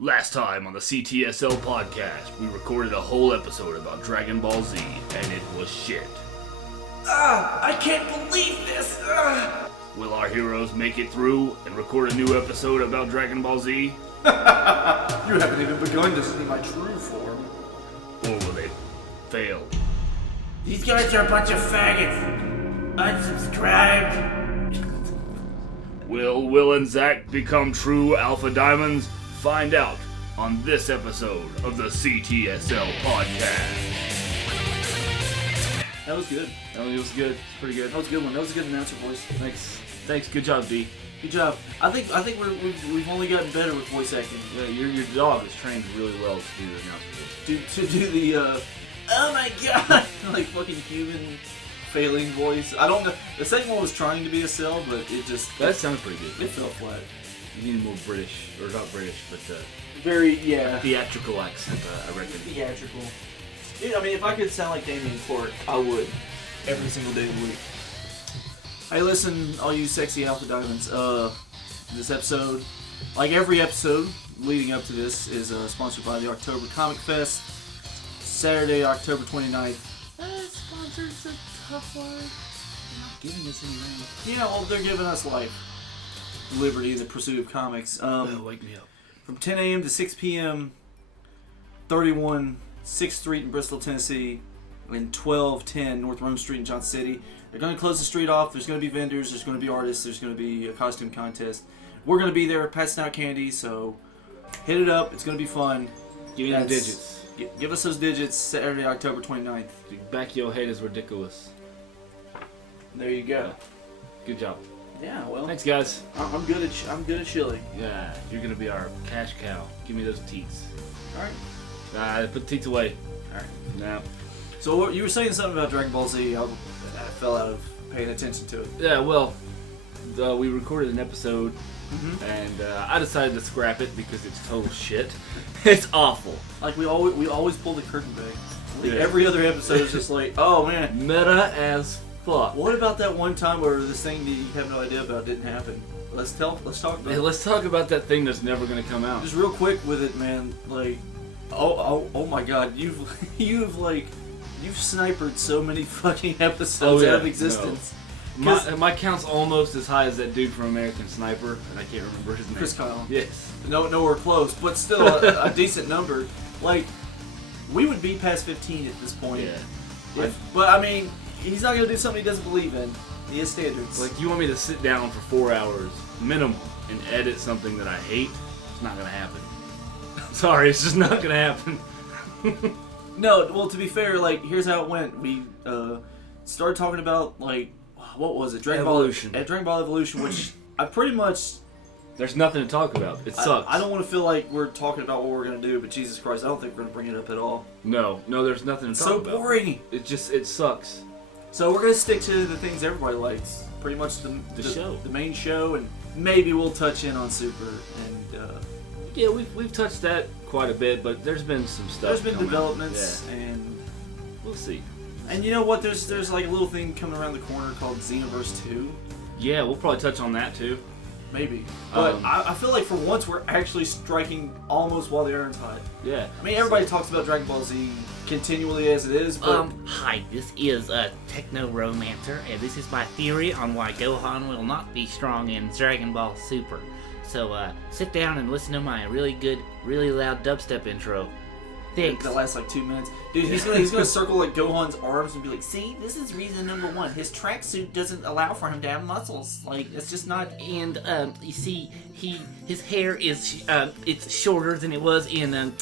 Last time on the CTSL Podcast, we recorded a whole episode about Dragon Ball Z, and it was shit. I can't believe this! Will our heroes make it through and record a new episode about Dragon Ball Z? You haven't even begun to see my true form. Or will they fail? These guys are a bunch of faggots. Unsubscribed. Will Will and Zach become true Alpha Diamonds? Find out on this episode of the CTSL Podcast. That was good. That was good. It's pretty good. That was a good one. That was a good announcer voice. Thanks. Good job, D. Good job. I think we've only gotten better with voice acting. Yeah, your dog is trained really well to do the announcer voice. To do the oh my god, like fucking human failing voice. I don't know. The second one was trying to be a cell, but it just That sounds pretty good. it fell flat. You need more British, or not British, but Very theatrical accent, I reckon. theatrical. Dude, I mean, if I could sound like Damien Court, I would. Every single day of the week. Hey, listen, all you sexy Alpha Diamonds. This episode, like every episode leading up to this, is sponsored by the October Comic Fest. Saturday, October 29th. Sponsor's a tough word. They're not giving us anything. Yeah, well, they're giving us life. Liberty in the pursuit of comics. Wake me up. From 10 a.m. to 6 p.m., 31 6th Street in Bristol, Tennessee, and 1210 North Rome Street in Johnson City. They're going to close the street off. There's going to be vendors. There's going to be artists. There's going to be a costume contest. We're going to be there passing out candy, so hit it up. It's going to be fun. Give me them digits. Give us those digits Saturday, October 29th. Back your head is ridiculous. There you go. Good job. Yeah, well, Thanks, guys. I'm good at chili. Yeah, you're going to be our cash cow. Give me those teats. All right. Put the teats away. All right. Now. So what, you were saying something about Dragon Ball Z. I fell out of paying attention to it. Yeah, well, we recorded an episode, and I decided to scrap it because it's total shit. It's awful. Like we always pull the curtain back. Like Yeah. every other episode is just like, oh man, Meta as fuck. what about that one time where this thing that you have no idea about didn't happen? Let's talk about Hey, it. let's talk about that thing that's never going to come out. Just real quick with it, man. Like, oh my God, you've snipered so many fucking episodes out of existence. No. My count's almost as high as that dude from American Sniper, and I can't remember his name. Chris Kyle. Yes. Nowhere close, but still a decent number. Like, we would be past 15 at this point. Yeah. But I mean, he's not gonna do something he doesn't believe in. He has standards. Like, you want me to sit down for 4 hours minimum and edit something that I hate? It's not gonna happen. Sorry, it's just not gonna happen. No, well, to be fair, like, here's how it went. We started talking about, like, what was it? Dragon Ball Evolution, which I pretty much... There's nothing to talk about. It sucks. I don't want to feel like we're talking about what we're going to do, but Jesus Christ, I don't think we're going to bring it up at all. No, there's nothing to talk about. So boring! It sucks. So we're going to stick to the things everybody likes. Pretty much the show. The main show, and maybe we'll touch in on Super, and... Yeah, we've touched that quite a bit, but there's been some stuff. There's been coming developments, out. Yeah. and We'll see. you know what? There's like a little thing coming around the corner called Xenoverse 2. Yeah, we'll probably touch on that too. Maybe. But I feel like for once we're actually striking almost while the iron's hot. Yeah. I mean, everybody talks about Dragon Ball Z continually as it is, but... Hi, this is a Techno-Romancer, and this is my theory on why Gohan will not be strong in Dragon Ball Super. So, sit down and listen to my really good, really loud dubstep intro. Thanks. That lasts like 2 minutes. Dude, he's gonna circle like Gohan's arms and be like, see, this is reason number one. His tracksuit doesn't allow for him to have muscles. Like, it's just not... And, you see, his hair is, it's shorter than it was in,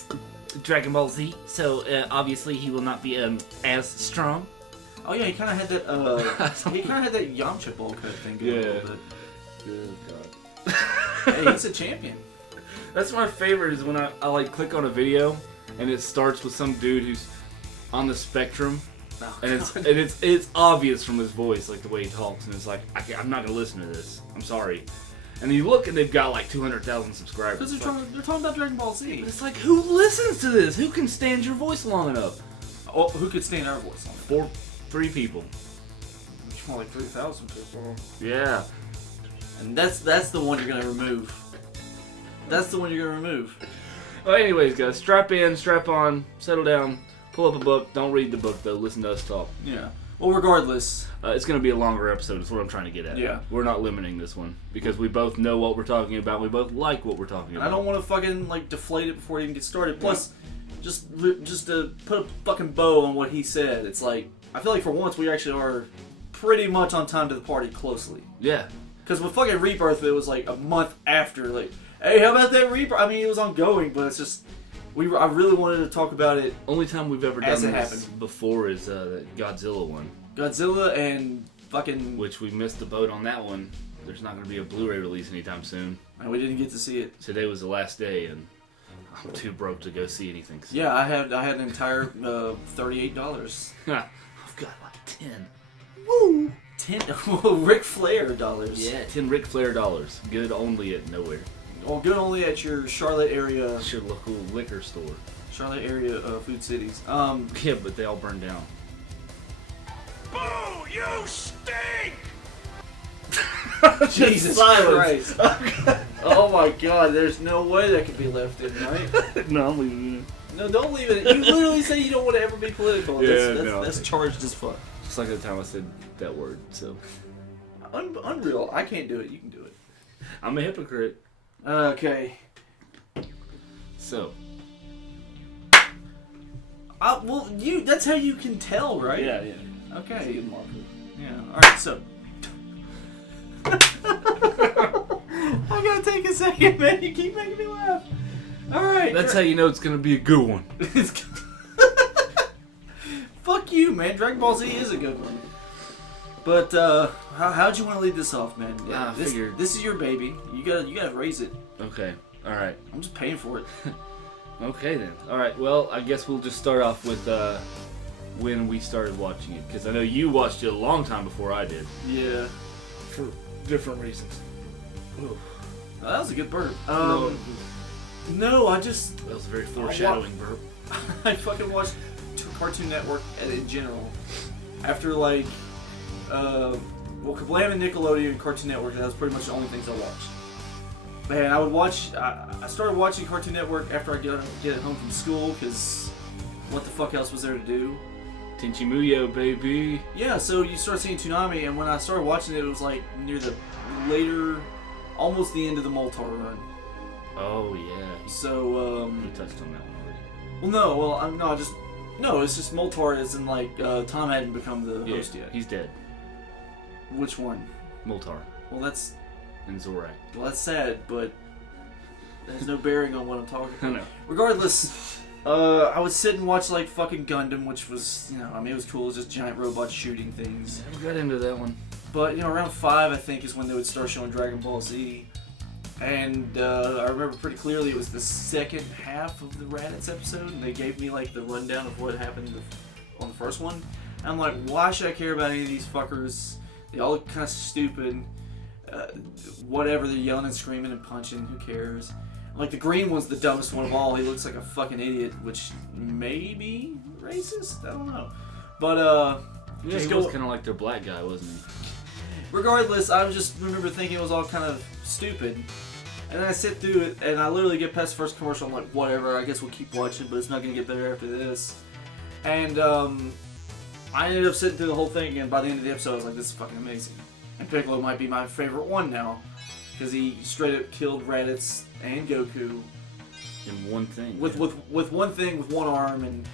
Dragon Ball Z, so, obviously he will not be, as strong. Oh yeah, he kind of had that, he kind of had that Yamcha bowl cut thing going a little bit. Good God. Hey, he's a champion. That's my favorite is when I like click on a video and it starts with some dude who's on the spectrum, and it's obvious from his voice, like the way he talks, and it's like I'm not gonna listen to this. I'm sorry. And you look and they've got like 200,000 subscribers. Because they're talking about Dragon Ball Z. But it's like, who listens to this? Who can stand your voice long enough? Oh, who could stand our voice on it? 3 people. More like 3,000 people. Yeah. And that's the one you're gonna remove. That's the one you're gonna remove. Well, anyways, guys, strap in, strap on, settle down, pull up a book. Don't read the book, though. Listen to us talk. Yeah. Well, regardless. It's going to be a longer episode is what I'm trying to get at. Yeah. We're not limiting this one because we both know what we're talking about. We both like what we're talking about. I don't want to fucking, like, deflate it before it even gets started. Plus, just to put a fucking bow on what he said, it's like, I feel like for once we actually are pretty much on time to the party closely. Yeah. Because with fucking Rebirth, it was like a month after, like, hey, how about that Rebirth? I mean, it was ongoing, but it's just, I really wanted to talk about it. Only time we've ever done this before is the Godzilla one. Godzilla and fucking... Which we missed the boat on that one. There's not going to be a Blu-ray release anytime soon. And we didn't get to see it. Today was the last day, and I'm too broke to go see anything. So. Yeah, I had an entire $38. I've got like 10. Woo! 10 Ric Flair dollars. Yeah, 10 Ric Flair dollars. Good only at nowhere. Well, good only at your Charlotte area. It's your local liquor store. Charlotte area food cities. Yeah, but they all burned down. Boo! You stink! Jesus Christ. Oh my God, there's no way that could be left in, right? No, I'm leaving it. No, don't leave it. You literally say you don't want to ever be political. Yeah, that's charged as fuck. Just like the time I said that word, so. Unreal. I can't do it. You can do it. I'm a hypocrite. Okay. So. Well, that's how you can tell, right? Yeah. Okay. Yeah. Alright, so. I gotta take a second, man. You keep making me laugh. Alright. That's how you know it's gonna be a good one. Fuck you, man. Dragon Ball Z is a good one. But how'd you want to lead this off, man? Yeah, I figured this is your baby. You gotta raise it. Okay. All right. I'm just paying for it. Okay then. All right. Well, I guess we'll just start off with when we started watching it, because I know you watched it a long time before I did. Yeah. For different reasons. Oh, that was a good burp. No, I just... That was a very foreshadowing burp. I fucking watched Cartoon Network in general. After, like, Kablam and Nickelodeon and Cartoon Network, that was pretty much the only things I watched. Man, I started watching Cartoon Network after I get home from school, because what the fuck else was there to do? Tenchi Muyo, baby. Yeah, so you start seeing Toonami, and when I started watching it, it was like near the later, almost the end of the Moltar run. Oh yeah. So we touched on that one already. Well, no, it's just Moltar is in like Tom hadn't become the host yet. He's dead. Which one? Moltar. Well, that's and Zorak. Well, that's sad, but there's no bearing on what I'm talking about. I know. Regardless. I would sit and watch like fucking Gundam, which was, it was cool. It was just giant robots shooting things. Yeah, we got into that one. But, around 5, I think, is when they would start showing Dragon Ball Z. And I remember pretty clearly it was the second half of the Raditz episode, and they gave me like the rundown of what happened on the first one. And I'm like, why should I care about any of these fuckers? They all look kind of stupid. Whatever, they're yelling and screaming and punching. Who cares? Like, the green one's the dumbest one of all. He looks like a fucking idiot, which may be racist? I don't know. But, yeah, he was kind of like their black guy, wasn't he? Regardless, I just remember thinking it was all kind of stupid. And then I sit through it, and I literally get past the first commercial. I'm like, whatever, I guess we'll keep watching, but it's not going to get better after this. And, I ended up sitting through the whole thing, and by the end of the episode, I was like, this is fucking amazing. And Piccolo might be my favorite one now, because he straight up killed Raditz and Goku in one thing. With one thing, with one arm, and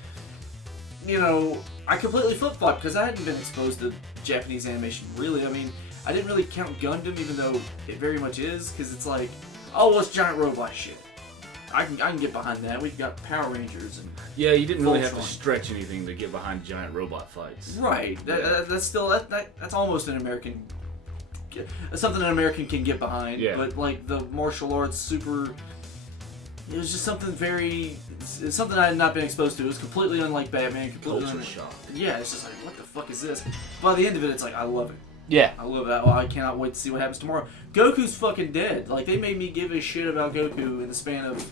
I completely flip-flopped because I hadn't been exposed to Japanese animation really. I mean, I didn't really count Gundam, even though it very much is, because it's like, oh, well, it's giant robot shit. I can get behind that. We've got Power Rangers and yeah, you didn't really have to Voltron. Stretch anything to get behind giant robot fights. Right. That's still that's almost an American. Something an American can get behind, but like the martial arts super, it was just something it's something I had not been exposed to. It was completely unlike Batman, Culture shock. Yeah, it's just like, what the fuck is this? By the end of it, it's like, I love it. Yeah. I love that. Well, I cannot wait to see what happens tomorrow. Goku's fucking dead. Like, they made me give a shit about Goku in the span of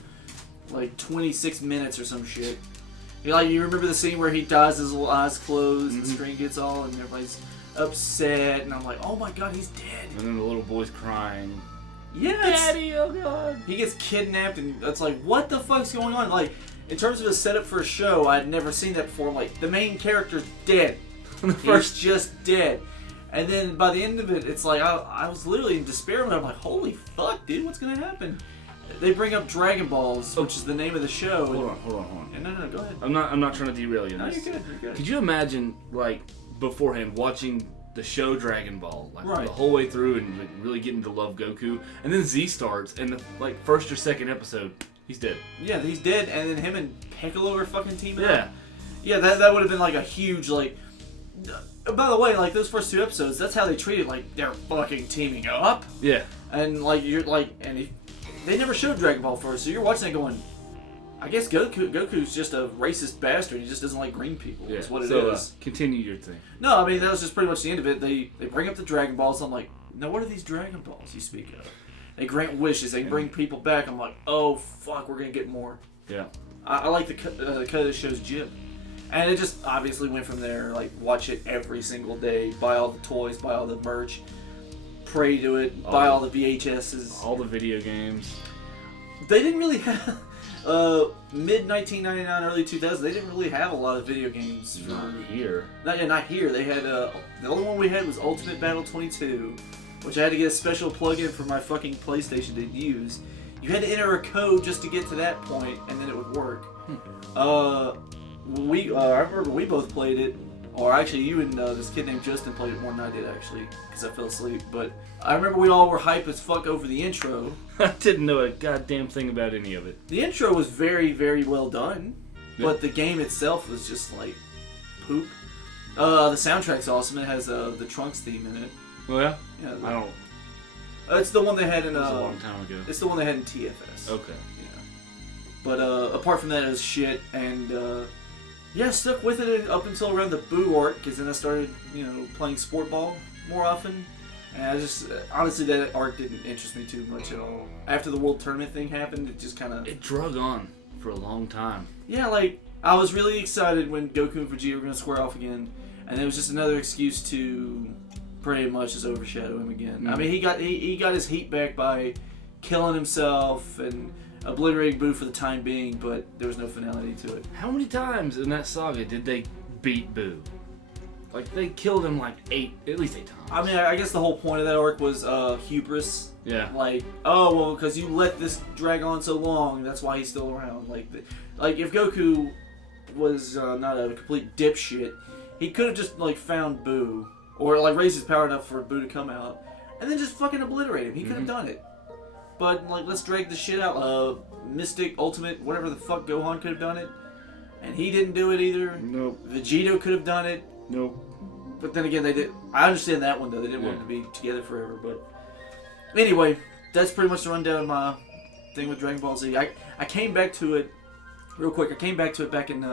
like 26 minutes or some shit. You remember the scene where he dies, his little eyes close, and the screen gets all, and everybody's upset, and I'm like, oh my god, he's dead. And then the little boy's crying. Daddy, oh god. He gets kidnapped, and it's like, what the fuck's going on? Like, in terms of a setup for a show, I had never seen that before. Like, the main character's dead. He's just dead. And then by the end of it, it's like, I was literally in despair, and I'm like, holy fuck, dude, what's gonna happen? They bring up Dragon Balls, which is the name of the show. Hold on. No, go ahead. I'm not trying to derail you. No, you're good. Could you imagine, like, beforehand, watching the show Dragon Ball, like, right, the whole way through and like, really getting to love Goku, and then Z starts, and the like first or second episode, he's dead. Yeah, he's dead, and then him and Piccolo are fucking teaming up. Yeah. Yeah, that would have been like a huge, like... By the way, like, those first 2 episodes, that's how they treat it, like, they're fucking teaming up. Yeah. And, like, you're, like, they never showed Dragon Ball first, so you're watching it going, I guess Goku's just a racist bastard, he just doesn't like green people, is what it is. Continue your thing. No, I mean, that was just pretty much the end of it. They bring up the Dragon Balls, I'm like, now what are these Dragon Balls you speak of? They grant wishes, they bring people back, I'm like, oh, fuck, we're gonna get more. Yeah. I like the cut of the show's Jib. And it just obviously went from there, like, watch it every single day, buy all the toys, buy all the merch, pray to it, buy all the VHSs. All the video games. They didn't really have, mid-1999, early 2000s, they didn't really have a lot of video games. Not here. Not here. They had, the only one we had was Ultimate Battle 22, which I had to get a special plug-in for my fucking PlayStation to use. You had to enter a code just to get to that point, and then it would work. I remember we both played it, or actually you and this kid named Justin played it more than I did actually, because I fell asleep. But I remember we all were hype as fuck over the intro. I didn't know a goddamn thing about any of it. The intro was very, very well done, Yeah. but the game itself was just like poop. The soundtrack's awesome. It has the Trunks theme in it. Oh yeah? Yeah, I don't. it's the one they had in. It was a long time ago. It's the one they had in TFS. Okay. Yeah. But apart from that, it was shit, and yeah, stuck with it up until around the Boo arc, because then I started, playing sport ball more often. And I just, honestly, that arc didn't interest me too much at all. After the World Tournament thing happened, it just kind of... It drug on for a long time. Yeah, like, I was really excited when Goku and Vegeta were going to square off again. And it was just another excuse to pretty much just overshadow him again. Mm-hmm. I mean, he got his heat back by killing himself and obliterating Boo for the time being, but there was no finality to it. How many times in that saga did they beat Boo? Like, they killed him like at least 8 times. I mean, I guess the whole point of that arc was hubris. Yeah. Like, oh, well, because you let this drag on so long, that's why he's still around. Like if Goku was not a complete dipshit, he could have just, like, found Boo, or, like, raised his power enough for Boo to come out, and then just fucking obliterate him. He could have done it. But, like, let's drag the shit out. Mystic, Ultimate, whatever the fuck, Gohan could have done it. And he didn't do it either. Nope. Vegito could have done it. Nope. But then again, they did. I understand that one, though. They didn't want them to be together forever. But anyway, that's pretty much the rundown of my thing with Dragon Ball Z. I came back to it real quick. I came back to it back in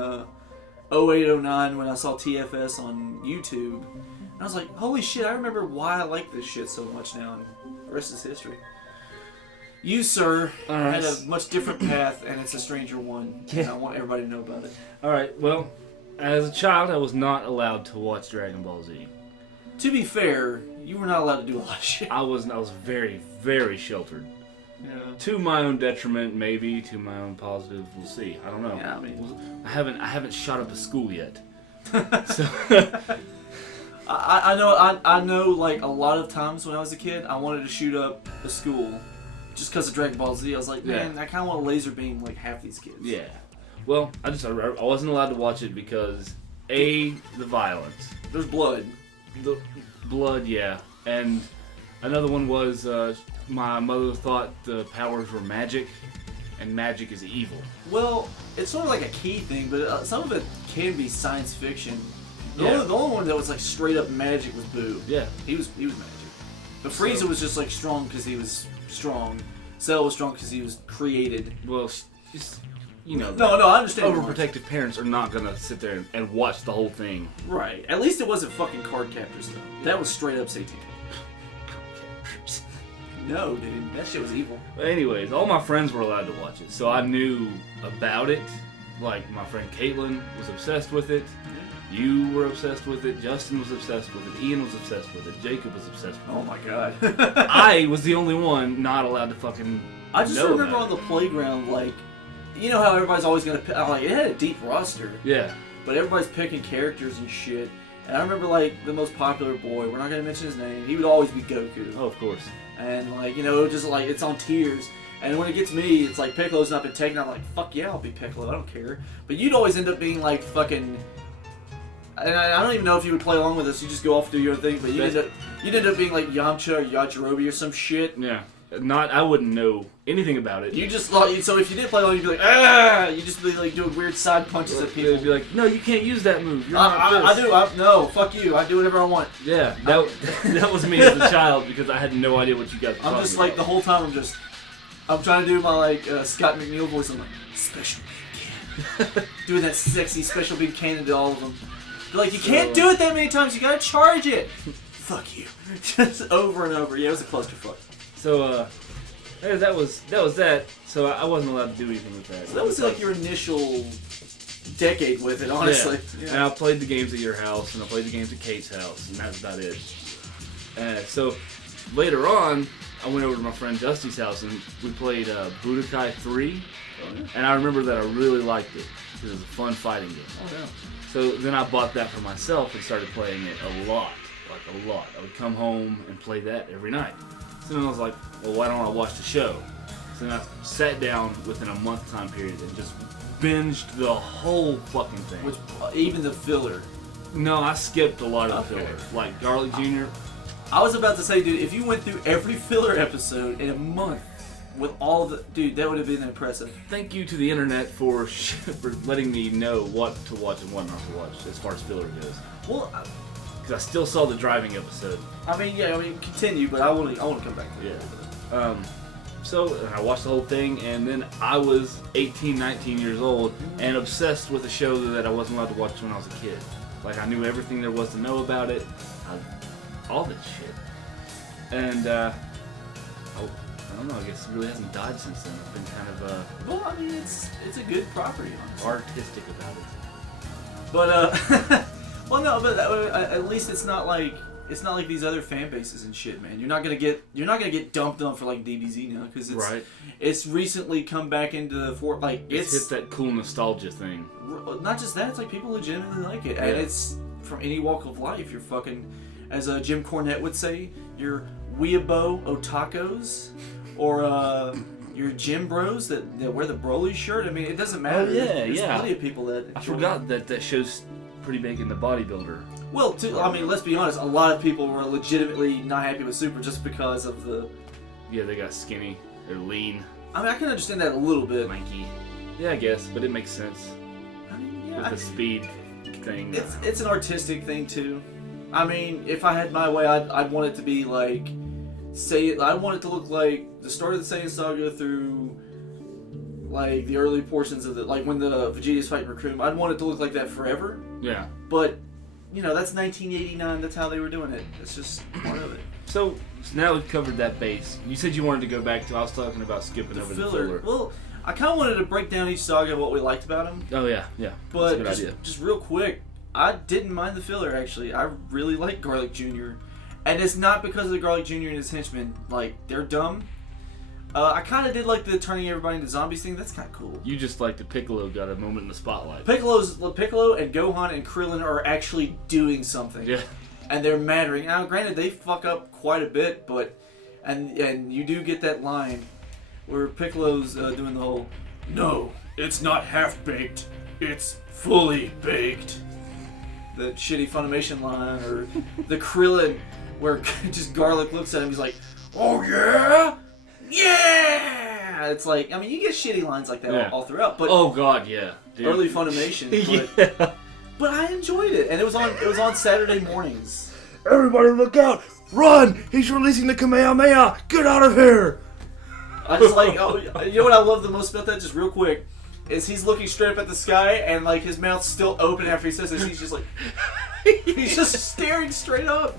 08, 09 when I saw TFS on YouTube. And I was like, holy shit, I remember why I like this shit so much now. And the rest is history. You, sir, had a much different path, and it's a stranger one. Yeah. And I want everybody to know about it. Alright, well, as a child, I was not allowed to watch Dragon Ball Z. To be fair, you were not allowed to do a lot of shit. I was very, very sheltered. Yeah. To my own detriment, maybe. To my own positive, we'll see. I don't know. Yeah, I mean, I haven't shot up a school yet. So I know. Like a lot of times when I was a kid, I wanted to shoot up a school, just because of Dragon Ball Z. I was like, man, I kind of want to laser beam like half these kids. yeah. Well, I wasn't allowed to watch it because the violence, There's blood. the blood, yeah, and another one was my mother thought the powers were magic, and magic is evil. Well, it's sort of like a key thing, but some of it can be science fiction. The Yeah. only one that was like straight up magic was Boo. Yeah. He was magic. But Frieza was just like strong because he was strong. Cell was strong because he was created. Well, no, I understand. overprotective parents are not gonna sit there and watch the whole thing. Right. At least it wasn't fucking card captors though. That was straight up satanic. No, dude, that shit was evil. But anyways, all my friends were allowed to watch it, so I knew about it. Like, my friend Caitlin was obsessed with it. You were obsessed with it. Justin was obsessed with it. Ian was obsessed with it. Jacob was obsessed with it. Oh my god. I was the only one not allowed to fucking I just know remember about on the playground, like, you know how everybody's always gonna pick, like, it had a deep roster, it. Yeah. but everybody's picking characters and shit. And I remember, like, the most popular boy, we're not gonna mention his name, he would always be Goku. Oh, of course. And, like, you know, just like, it's on tiers. And when it gets me, it's like Piccolo's not been taken. I'm like, fuck yeah, I'll be Piccolo. I don't care. But you'd always end up being like fucking. And I don't even know if you would play along with us. You just go off and do your thing. But you'd end up being like Yamcha or Yajirobe or some shit. Yeah. I wouldn't know anything about it. You just like, so if you did play along, you'd be like, ah! You'd just be like doing weird side punches at people. They'd be like, no, you can't use that move. You're not I this. do. No, fuck you. I do whatever I want. Yeah, that was me as a child because I had no idea what you guys were I'm just talking like the whole time. I'm trying to do my like Scott McNeil voice. I'm like, special beam cannon. Doing that sexy special beam cannon to all of them. They're like, you can't do it that many times. You gotta charge it. Fuck you. Just over and over. Yeah, it was a clusterfuck. So, that was that. So I wasn't allowed to do anything with that. So that was like your initial decade with it, honestly. Yeah. And I played the games at your house, and I played the games at Kate's house, and that's about it. So later on, I went over to my friend Dusty's house, and we played Budokai 3. Oh, yeah. And I remember that I really liked it because it was a fun fighting game. Oh yeah. So then I bought that for myself and started playing it a lot. Like a lot. I would come home and play that every night. So then I was like, well, why don't I watch the show? So then I sat down within a month time period and just binged the whole fucking thing. Which, even the filler. No, I skipped a lot of the filler. Like Garlic Jr. I was about to say, dude, if you went through every filler episode in a month with all the... Dude, that would have been impressive. Thank you to the internet for letting me know what to watch and what not to watch as far as filler goes. Well, because I still saw the driving episode. Continue, but I want to come back to it. Yeah. So I watched the whole thing, and then I was 18, 19 years old, and obsessed with a show that I wasn't allowed to watch when I was a kid. Like, I knew everything there was to know about it. All this shit. And, I don't know, I guess it really hasn't died since then. I've been kind of, Well, I mean, it's a good property, honestly. artistic about it. But, well, no, but at least it's not like these other fan bases and shit, man. You're not gonna get dumped on for like DBZ now because it's recently come back into the It's hit that cool nostalgia thing. Not just that, it's like people legitimately like it, and it's from any walk of life. You're fucking, as Jim Cornette would say, you're weeabo otakos, or your gym bros that wear the Broly shirt. I mean, it doesn't matter. There's plenty of people that. I forgot that show's pretty big in the bodybuilder. Well, I mean, let's be honest. A lot of people were legitimately not happy with Super just because of the. Yeah, they got skinny. They're lean. I mean, I can understand that a little bit. Lanky. Yeah, I guess, but it makes sense. I mean, yeah, with the speed thing. It's an artistic thing too. I mean, if I had my way, I'd want it to be like, I want it to look like the start of the Saiyan Saga through, like the early portions of like when the Vegeta's fighting Raccoon. I'd want it to look like that forever. Yeah. But, that's 1989. That's how they were doing it. It's just part of it. So now we've covered that base. You said you wanted to go back to. I was talking about skipping over the filler. Well, I kind of wanted to break down each saga and what we liked about them. Oh yeah. But that's a good idea. Just real quick, I didn't mind the filler actually. I really like Garlic Jr. And it's not because of the Garlic Jr. and his henchmen. Like, they're dumb. I kind of did like the turning everybody into zombies thing. That's kind of cool. You just like the Piccolo got a moment in the spotlight. Piccolo and Gohan and Krillin are actually doing something. Yeah. And they're mattering. Now, granted, they fuck up quite a bit, but and you do get that line where Piccolo's doing the whole, "No, it's not half-baked. It's fully baked." The shitty Funimation line, or the Krillin where just Garlic looks at him, he's like, "Oh yeah? Yeah!" It's like, I mean, you get shitty lines like that all throughout, but oh god, yeah, dude. Early Funimation, but, but I enjoyed it, and it was on Saturday mornings. Everybody look out! Run! He's releasing the Kamehameha! Get out of here! I just like, you know what I love the most about that? Just real quick, is he's looking straight up at the sky, and like his mouth's still open after he says this. He's just like, he's just staring straight up.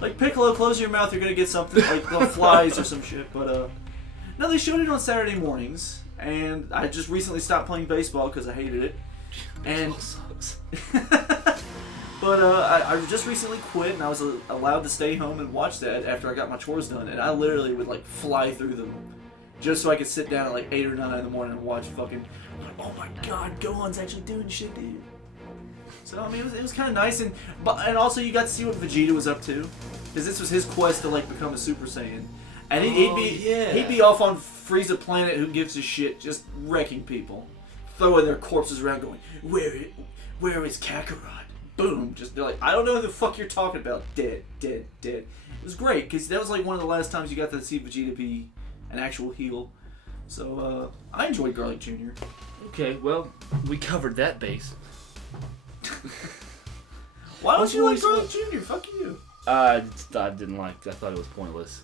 Like, Piccolo, close your mouth. You're gonna get something like the flies or some shit. But no, they showed it on Saturday mornings, and I just recently stopped playing baseball because I hated it. And sucks. But I just recently quit, and I was allowed to stay home and watch that after I got my chores done. And I literally would like fly through them, just so I could sit down at like 8 or 9 in the morning and watch fucking. Oh my god, Gohan's actually doing shit, dude. So I mean, it was kind of nice, and also you got to see what Vegeta was up to, because this was his quest to like become a Super Saiyan, and he'd be off on Frieza planet, who gives a shit, just wrecking people, throwing their corpses around, going, where is Kakarot? Boom, just they're like, I don't know who the fuck you're talking about, dead. It was great, because that was like one of the last times you got to see Vegeta be an actual heel. So I enjoyed Garlic Jr. Okay, well, we covered that base. Why don't you like Garlic Jr.? Fuck you. I didn't like. I thought it was pointless.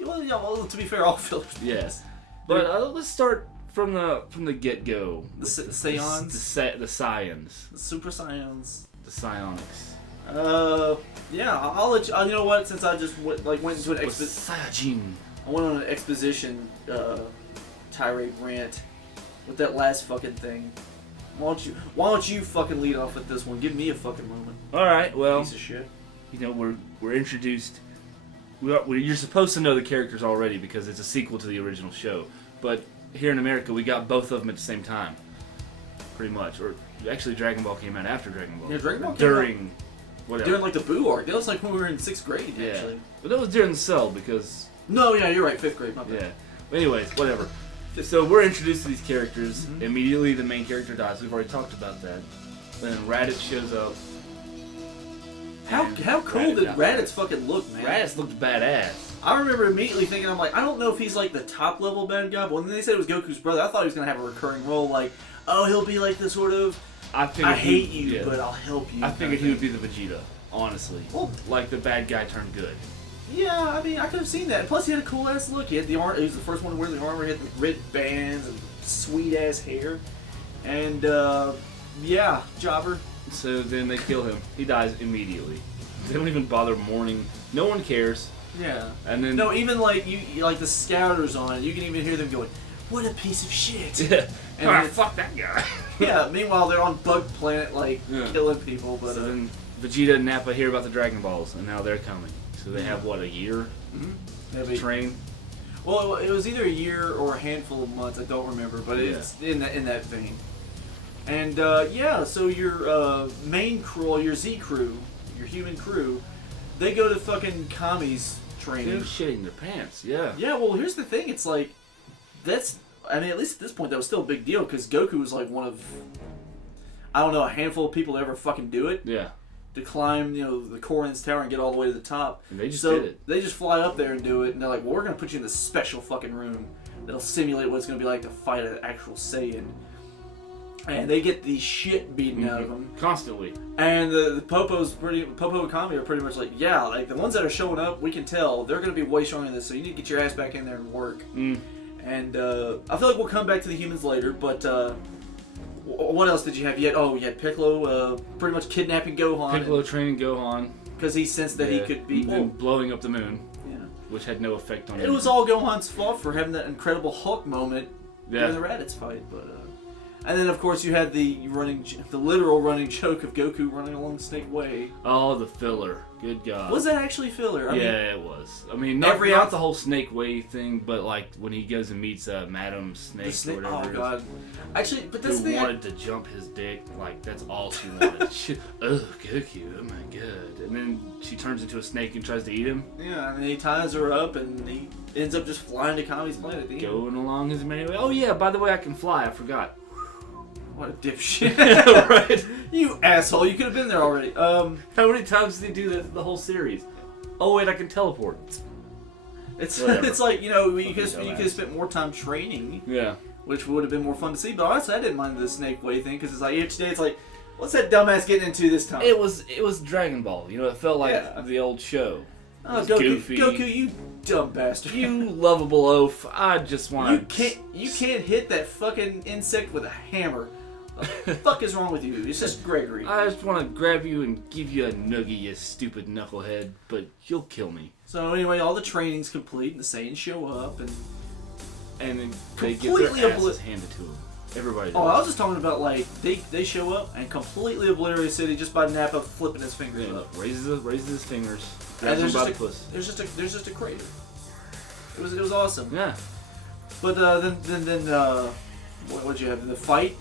Well, to be fair, all fillers. Yes, but let's start from the get go. The Saiyans, the Saiyans, the Super Saiyans, the Psionics. Yeah, I'll let you. You know what? Since I just went into an Saiyajin. I went on an exposition tirade rant with that last fucking thing. Why don't you fucking lead off with this one? Give me a fucking moment. All right, well, Piece of shit. You know, we're introduced. You're supposed to know the characters already because it's a sequel to the original show. But here in America, we got both of them at the same time, pretty much. Or actually, Dragon Ball came out after Dragon Ball. Yeah, Dragon Ball during whatever. During like the Boo arc. That was like when we were in 6th grade. Yeah, Actually. But that was during the Cell because. No, yeah, you're right. 5th grade. My bad. Yeah. But anyways, whatever. So we're introduced to these characters. Mm-hmm. Immediately, the main character dies. We've already talked about that. Then Raditz shows up. How cool did Raditz fucking look, man? Raditz looked badass. I remember immediately thinking, I'm like, I don't know if he's like the top level bad guy, but when they said it was Goku's brother, I thought he was gonna have a recurring role, like, oh, he'll be like the sort of, I hate you, but I'll help you. I figured he would be the Vegeta, honestly. Well, like the bad guy turned good. Yeah, I mean, I could have seen that. And plus, he had a cool ass look. He had the armor. He was the first one to wear the armor. He had the red bands and sweet ass hair. And yeah, Jobber. So then they kill him. He dies immediately. They don't even bother mourning. No one cares. Yeah. And then even like you like the scouters on it, you can even hear them going, "What a piece of shit!" Yeah. And fuck that guy. Yeah. Meanwhile, they're on Bug Planet, like killing people. But so then Vegeta and Nappa hear about the Dragon Balls, and now they're coming. So they have what, a year to train? Well, it was either a year or a handful of months. I don't remember, but it's in that vein. And yeah, so your main crew, your Z crew, your human crew, they go to fucking Kami's training. They're shitting their pants. Yeah. Yeah. Well, here's the thing. It's like I mean, at least at this point, that was still a big deal because Goku was like one of, I don't know, a handful of people to ever fucking do it. Yeah. To climb, the Korin's tower and get all the way to the top. And they just did it. They just fly up there and do it, and they're like, well, we're going to put you in this special fucking room that'll simulate what it's going to be like to fight an actual Saiyan. And they get the shit beaten out of them. Constantly. And the Popo and Kami are pretty much like, yeah, like the ones that are showing up, we can tell, they're going to be way stronger than this, so you need to get your ass back in there and work. And I feel like we'll come back to the humans later, but what else did you have? You had Piccolo pretty much kidnapping Gohan. Piccolo training Gohan. Because he sensed that he could be... And blowing up the moon. Yeah. Which had no effect on him. It was all Gohan's fault for having that incredible Hulk moment during the Raditz fight. But and then, of course, you had the literal running joke of Goku running along the Snake Way. Oh, the filler. Good God. Was that actually filler? I mean, it was. I mean, not the whole Snake Way thing, but like when he goes and meets Madam Snake or whatever. Oh, God. Actually, but that's the thing. Wanted to jump his dick. Like, that's all she wanted. Oh, Goku. Oh, my God. And then she turns into a snake and tries to eat him. Yeah, and he ties her up and he ends up just flying to Kami's planet at the end. Going along his merry way. Oh, yeah, by the way, I can fly. I forgot. What a dipshit. Right? You asshole. You could have been there already. How many times did he do that the whole series? Oh, wait, I can teleport. It's like, you could have spent more time training. Yeah. Which would have been more fun to see. But honestly, I didn't mind the Snake Way thing because it's like each day it's like, what's that dumbass getting into this time? It was Dragon Ball. It felt like the old show. Oh, Goku, you dumb bastard. You lovable oaf. I just want to... You can't hit that fucking insect with a hammer. What the fuck is wrong with you? It's just Gregory. I just want to grab you and give you a noogie, you stupid knucklehead, but you'll kill me. So anyway, all the training's complete, and the Saiyans show up, and then they get their asses handed to them. Everybody does. Oh, I was just talking about like they show up and completely obliterate a city just by Nappa flipping his fingers up. Raises his fingers. And Grabs him by the puss. there's just a crater. It was awesome. Yeah. But then what'd you have? The fight.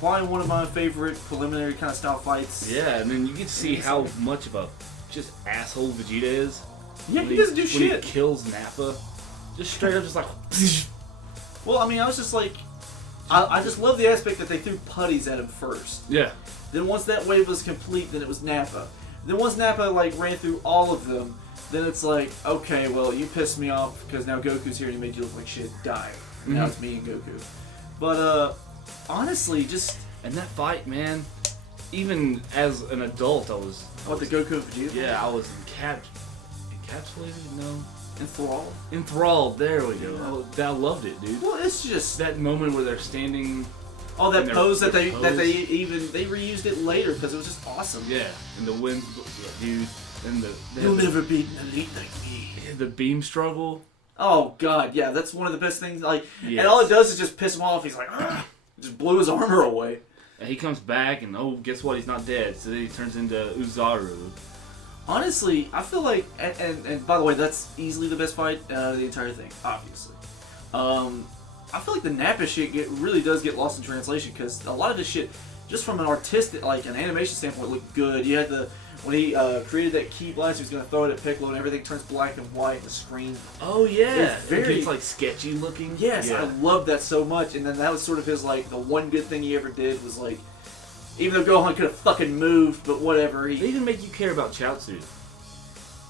Probably one of my favorite preliminary kind of style fights. Yeah, and then you get to see how much of a just asshole Vegeta is. Yeah, he doesn't do shit. When he kills Nappa, just straight up, just like. Well, I mean, I was just like, I just love the aspect that they threw putties at him first. Yeah. Then once that wave was complete, then it was Nappa. Then once Nappa like ran through all of them, then it's like, okay, well, you pissed me off because now Goku's here and he made you look like shit. Die. Now it's me and Goku. But honestly, just and that fight, man. Even as an adult, I was. What, the Goku and Vegeta? Yeah, I was encapsulated. No. Enthralled. Enthralled. There we go. I loved it, dude. Well, it's just that moment where they're standing. Oh, that pose that they pose. they reused it later because it was just awesome. Yeah, and the wind, dude, and you'll never beat an elite like me. The beam struggle. Oh god, yeah, that's one of the best things. Like, yes. And all it does is just piss him off. He's like, Argh! Just blew his armor away. And he comes back, and guess what? He's not dead. So then he turns into Uzaru. Honestly, I feel like, and by the way, that's easily the best fight of the entire thing, obviously. I feel like the Nappa shit really does get lost in translation because a lot of this shit, just from an artistic, like an animation standpoint, looked good. You had when he created that key blast, he was going to throw it at Piccolo and everything turns black and white, the screen. Oh yeah, it's like sketchy looking. Yes, yeah. I love that so much. And then that was sort of his, like, the one good thing he ever did was, like, even though Gohan could have fucking moved, but whatever. They even make you care about Chaozu.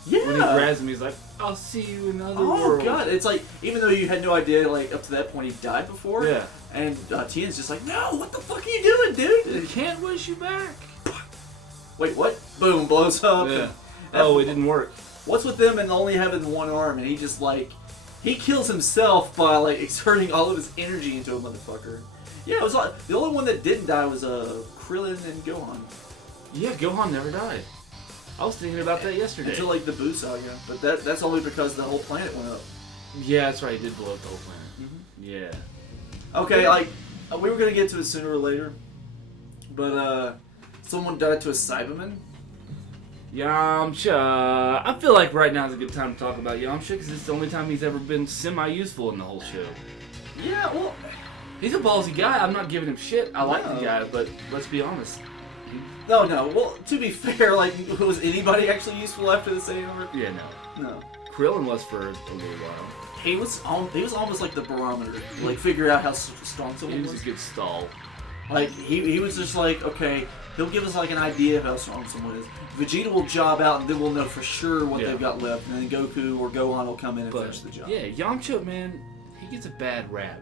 Yeah. When he grabs him, he's like, I'll see you in another world. Oh, God. It's like, even though you had no idea, like, up to that point he died before. Yeah. And Tien's just like, no, what the fuck are you doing, dude? I can't wish you back. Wait, what? Boom, blows up. Yeah. Oh, it didn't work. What's with them and only having one arm? And he just, like, he kills himself by, like, exerting all of his energy into a motherfucker. Yeah, it was like, the only one that didn't die was Krillin and Gohan. Yeah, Gohan never died. I was thinking about that yesterday. Until, like, the Buu Saga. But that's only because the whole planet went up. Yeah, that's right. He did blow up the whole planet. Mm-hmm. Yeah. Okay, like, we were going to get to it sooner or later. But, someone died to a Cyberman. Yamcha. I feel like right now is a good time to talk about Yamcha because it's the only time he's ever been semi-useful in the whole show. Yeah, well, he's a ballsy guy. I'm not giving him shit. I like the guy, but let's be honest. No. Well, to be fair, like, was anybody actually useful after the Saiyan arc? Yeah, No. Krillin was for a little while. He was almost like the barometer, like figure out how strong someone was. He was a good stall. Like he was just like, okay, he'll give us like an idea of how strong someone is. Vegeta will job out, and then we'll know for sure what they've got left, and then Goku or Gohan will come in and finish the job. Yeah, Yamcha, man, he gets a bad rap.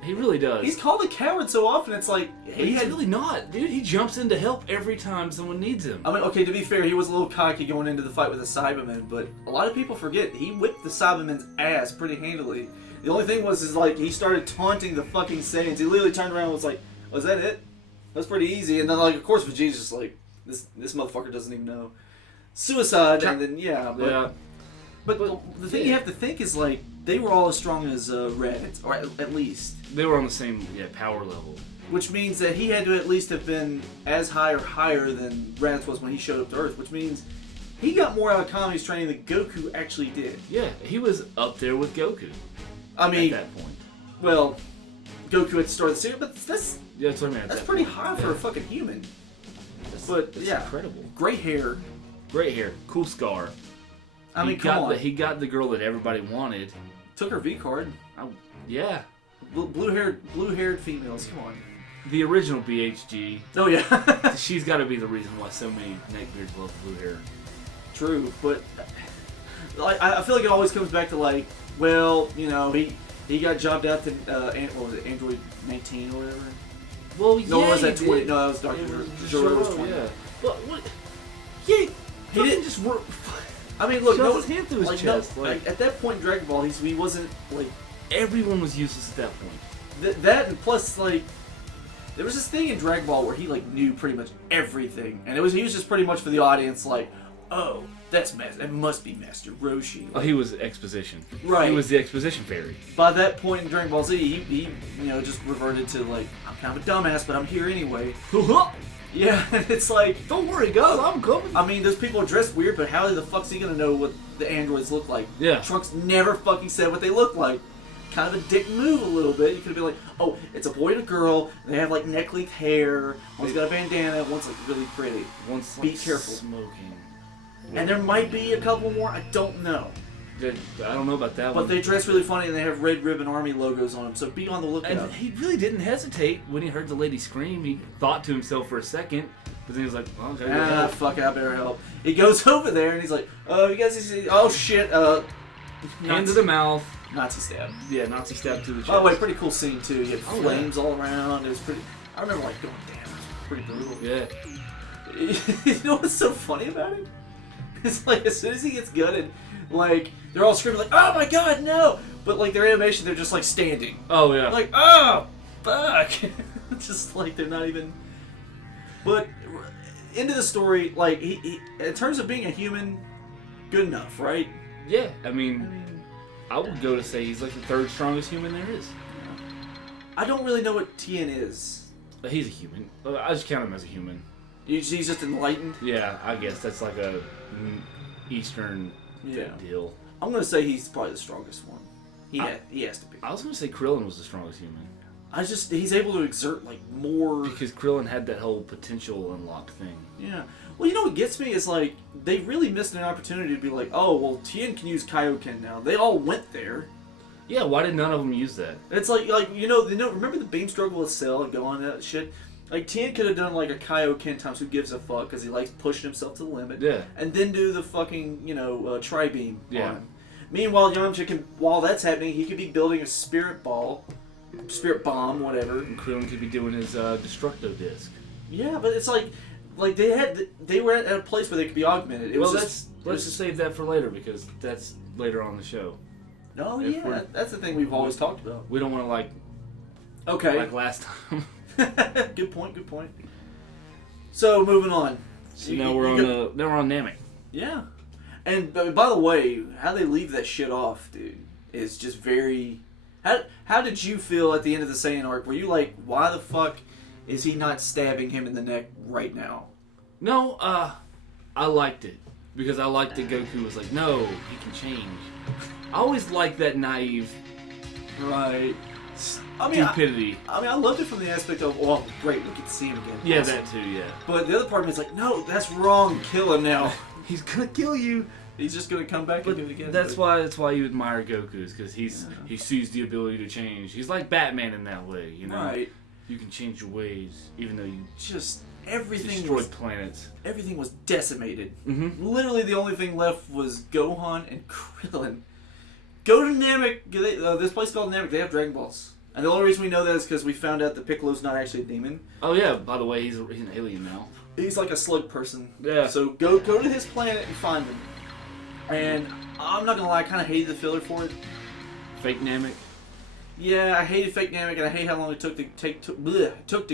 He really does. He's called a coward so often. It's like he's really not, dude. He jumps in to help every time someone needs him. I mean, okay, to be fair, he was a little cocky going into the fight with the Cybermen, but a lot of people forget he whipped the Cybermen's ass pretty handily. The only thing was, like, he started taunting the fucking Saiyans. He literally turned around and was like, "Was that it? That's pretty easy." And then, like, of course, Vegeta's just like, "This motherfucker doesn't even know." Suicide, and then But the thing you have to think is, like, they were all as strong as Raditz, or at least. They were on the same power level. Which means that he had to at least have been as high or higher than Raditz was when he showed up to Earth, which means he got more out of Kami's training than Goku actually did. Yeah, he was up there with Goku. I mean, at that point. Well, Goku at the start of the series, but that's what I mean. That's pretty high for a fucking human. That's incredible. Great hair. Great hair. Cool scar. I mean, come on. He got the girl that everybody wanted. Took her V card. Yeah. Blue-haired females. Come on. The original BHG. Oh yeah. She's got to be the reason why so many neckbeards love blue hair. True, but like I feel like it always comes back to, like, well, you know, he got jobbed out to what was it, Android 19 or whatever. Well, yeah. No, was that 20? No, that was Dr. Gero was 20. Yeah. But what? Yeah. He didn't just work. I mean, look, his hand through his chest. Like, at that point in Dragon Ball, he wasn't, like... Everyone was useless at that point. That, and plus, like... There was this thing in Dragon Ball where he, like, knew pretty much everything. And he was just pretty much for the audience, like, oh, that must be Master Roshi. Oh, he was exposition. Right. He was the exposition fairy. By that point in Dragon Ball Z, he just reverted to like, I'm kind of a dumbass, but I'm here anyway. Yeah, and it's like, Don't worry, guys, I'm coming. I mean, those people are dressed weird, but how the fuck's he gonna know what the androids look like? Yeah. Trunks never fucking said what they look like. Kind of a dick move a little bit. You could have been like, oh, it's a boy and a girl, and they have like neck-length hair, one's got a bandana, one's like really pretty. One's Be like careful. smoking. And there might be a couple more, I don't know. I don't know about that one. But they dress really funny and they have Red Ribbon Army logos on them, so be on the lookout. And he really didn't hesitate when he heard the lady scream. He thought to himself for a second, but then he was like, oh, okay, well, fuck it, I better help. He goes over there and he's like, you guys see, oh shit, hand to the mouth. Nazi stab. Yeah, Nazi stab to the chest. By the way, pretty cool scene too. You had Oh, flames all around. It was pretty. I remember like going, damn, it was pretty brutal. Yeah. You know what's so funny about it? It's like as soon as he gets gutted, like they're all screaming like, "Oh my god, no!" But like their animation, they're just like standing. Oh, yeah. Like, oh fuck! Just like they're not even. But into the story, like he in terms of being a human, good enough, right? Yeah, I mean, I would go to say he's like the third strongest human there is. I don't really know what Tien is. He's a human. I just count him as a human. He's just enlightened. Yeah, I guess that's like a Eastern deal. I'm gonna say he's probably the strongest one. He has to be. I was gonna say Krillin was the strongest human. He's able to exert like more. Because Krillin had that whole potential unlocked thing. Yeah. Well, you know what gets me is like they really missed an opportunity to be like, oh well, Tien can use Kaioken now. They all went there. Yeah, why did none of them use that? It's like remember the beam struggle with Cell and go on that shit. Like Tien could have done like a Kaioken times who gives a fuck because he likes pushing himself to the limit. Yeah. And then do the fucking tri-beam Yeah. on him. Meanwhile, Yamcha while that's happening, he could be building a spirit bomb, whatever. And Krillin could be doing his Destructo disc. Yeah, but it's like they were at a place where they could be augmented. Let's just save that for later because that's later on in the show. Oh yeah, that's the thing we've always talked about. We don't want to like last time. Good point. So moving on. So now we're on Namek. Yeah, and by the way, how they leave that shit off, dude, is just very. How did you feel at the end of the Saiyan arc? Were you like, why the fuck is he not stabbing him in the neck right now? No, I liked it because I liked that Goku was like, no, he can change. I always liked that naive, right? stupidity. I loved it from the aspect of, well, great, we get to see him again. Yeah, Awesome. that too. Yeah. But the other part of me is like, no, that's wrong. Kill him now. He's gonna kill you. He's just gonna come back and do it again. That's why you admire Goku, because he sees the ability to change. He's like Batman in that way, you know. Right. You can change your ways, even though you just everything destroyed planets. Everything was decimated. Mm-hmm. Literally, the only thing left was Gohan and Krillin. Go to Namek. This place called Namek. They have Dragon Balls, and the only reason we know that is because we found out that Piccolo's not actually a demon. Oh yeah. By the way, he's an alien now. He's like a slug person. Yeah. So go to his planet and find him. And I'm not gonna lie, I kind of hated the filler for it. Fake Namek. Yeah, I hated fake Namek, and I hate how long it took to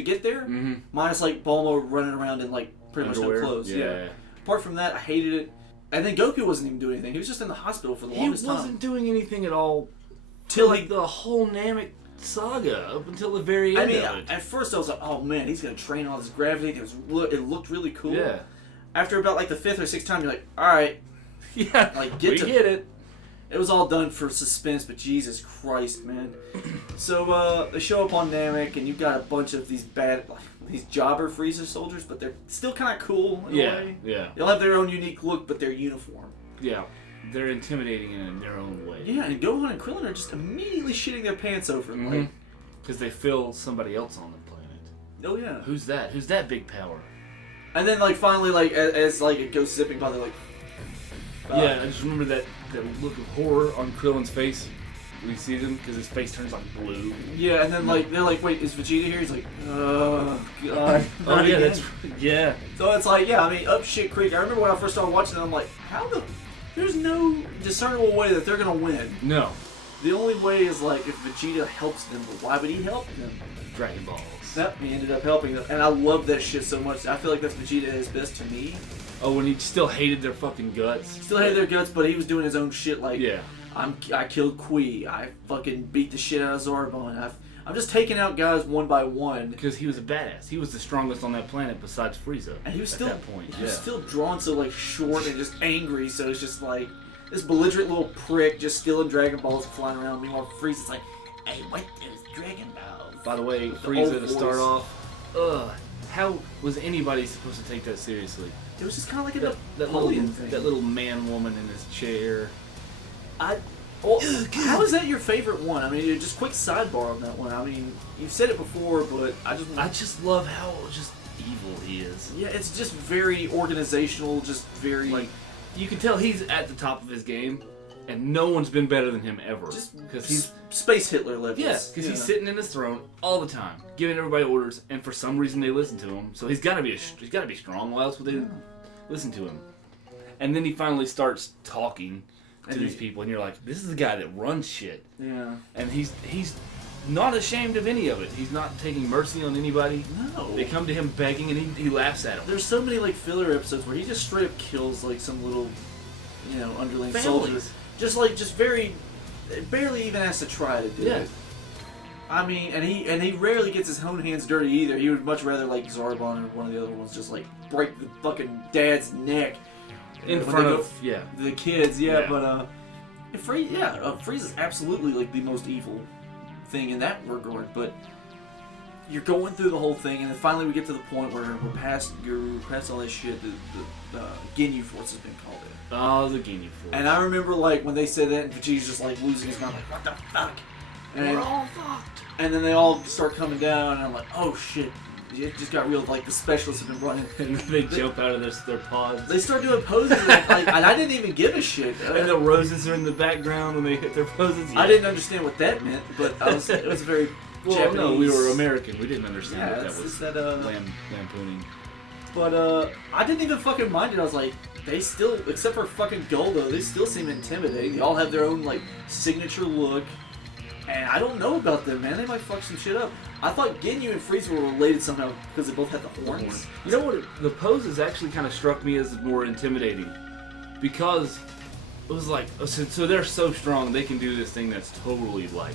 get there. Mm-hmm. Minus like Bulma running around in like pretty Underwear. much no clothes. Yeah. Apart from that, I hated it. And then Goku wasn't even doing anything. He was just in the hospital for the longest time. He wasn't doing anything at all Till like the whole Namek saga up until the very end of it. At first I was like, oh man, he's gonna train all this gravity. It looked really cool. Yeah. After about like the 5th or 6th time, you're like, all right, Yeah. like get it. It was all done for suspense, but Jesus Christ, man. So they show up on Namek, and you've got a bunch of these these jobber Frieza soldiers, but they're still kind of cool in a way. Yeah. They'll have their own unique look, but they're uniform. Yeah. They're intimidating in their own way. Yeah, and Gohan and Krillin are just immediately shitting their pants over them. Mm-hmm. Like, because they feel somebody else on the planet. oh yeah. Who's that? Who's that big power? And then like finally like as like it goes zipping by, they're like, yeah, I just remember that look of horror on Krillin's face when he sees him, because his face turns like blue. yeah, and then like they're like, wait, is Vegeta here? He's like, oh god. Oh not yeah, again. yeah. So it's like, yeah, I mean, up shit creek. I remember when I first started watching it, I'm like, there's no discernible way that they're gonna win. No. The only way is like if Vegeta helps them, but why would he help them? Dragon Balls. Nope, he ended up helping them, and I love that shit so much. I feel like that's Vegeta at his best to me. Oh, and he still hated their fucking guts. Still hated their guts, but he was doing his own shit. Like, yeah. I killed Kui. I fucking beat the shit out of Zarbon. I'm just taking out guys one by one. Because he was a badass. He was the strongest on that planet besides Frieza. And he was at still, that point. he was still drawn so like short and just angry. So it's just like this belligerent little prick just stealing Dragon Balls and flying around. Meanwhile, Frieza's like, "Hey, what is Dragon Balls?" By the way, Frieza to start off. How was anybody supposed to take that seriously? It was just kind of like that Napoleon thing. That little man woman in his chair. How is that your favorite one? I mean, just quick sidebar on that one. I mean, you've said it before, but I just love how just evil he is. Yeah, it's just very organizational, just very like you can tell he's at the top of his game, and no one's been better than him ever. Just because he's Space Hitler levels. Yes, because he's sitting in his throne all the time, giving everybody orders, and for some reason they listen to him. So he's got to be strong. Why else would they listen to him? And then he finally starts talking to these people, and you're like, this is the guy that runs shit. Yeah. And he's not ashamed of any of it. He's not taking mercy on anybody. No. They come to him begging, and he laughs at them. There's so many like filler episodes where he just straight up kills like some little, underling soldier. Just very, barely even has to try to do it. I mean, and he rarely gets his own hands dirty either. He would much rather like Zarbon or one of the other ones just like break the fucking dad's neck. In front of the kids, but Frieza's absolutely like the most evil thing in that regard. But you're going through the whole thing, and then finally we get to the point where we're past all that shit. The Ginyu Force has been called in. Oh, the Ginyu Force. And I remember like when they said that, and Vegeta's just like losing his mind, like what the fuck? And we're all fucked. And then they all start coming down, and I'm like, oh shit. It just got real. Like the specialists have been running, and they jump out of their pods. They start doing poses, and I didn't even give a shit. And the roses are in the background when they hit their poses. Yeah. I didn't understand what that meant, but it was very Japanese. No, we were American. We didn't understand what that was. Lampooning. But I didn't even fucking mind it. I was like, they still, except for fucking Goldo, they still seem intimidating. They all have their own like signature look. And I don't know about them, man. They might fuck some shit up. I thought Ginyu and Frieza were related somehow because they both had the horns. You know what? The poses actually kind of struck me as more intimidating. Because it was like, so they're so strong, they can do this thing that's totally like...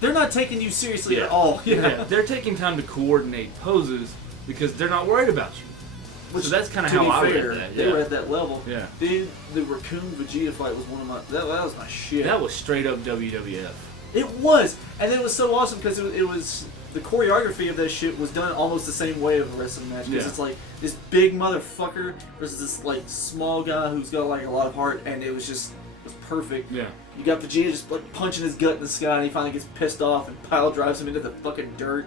They're not taking you seriously at all. Yeah. They're taking time to coordinate poses because they're not worried about you. Which, so that's kind of how I read that. They were at that level. Yeah. Dude, the Raccoon Vegeta fight was one of my... That was my shit. That was straight up WWF. It was, and it was so awesome because it was the choreography of that shit was done almost the same way of a wrestling match. Because it's like this big motherfucker versus this like small guy who's got like a lot of heart, and it was perfect. Yeah. You got Vegeta just like punching his gut in the sky, and he finally gets pissed off and pile drives him into the fucking dirt.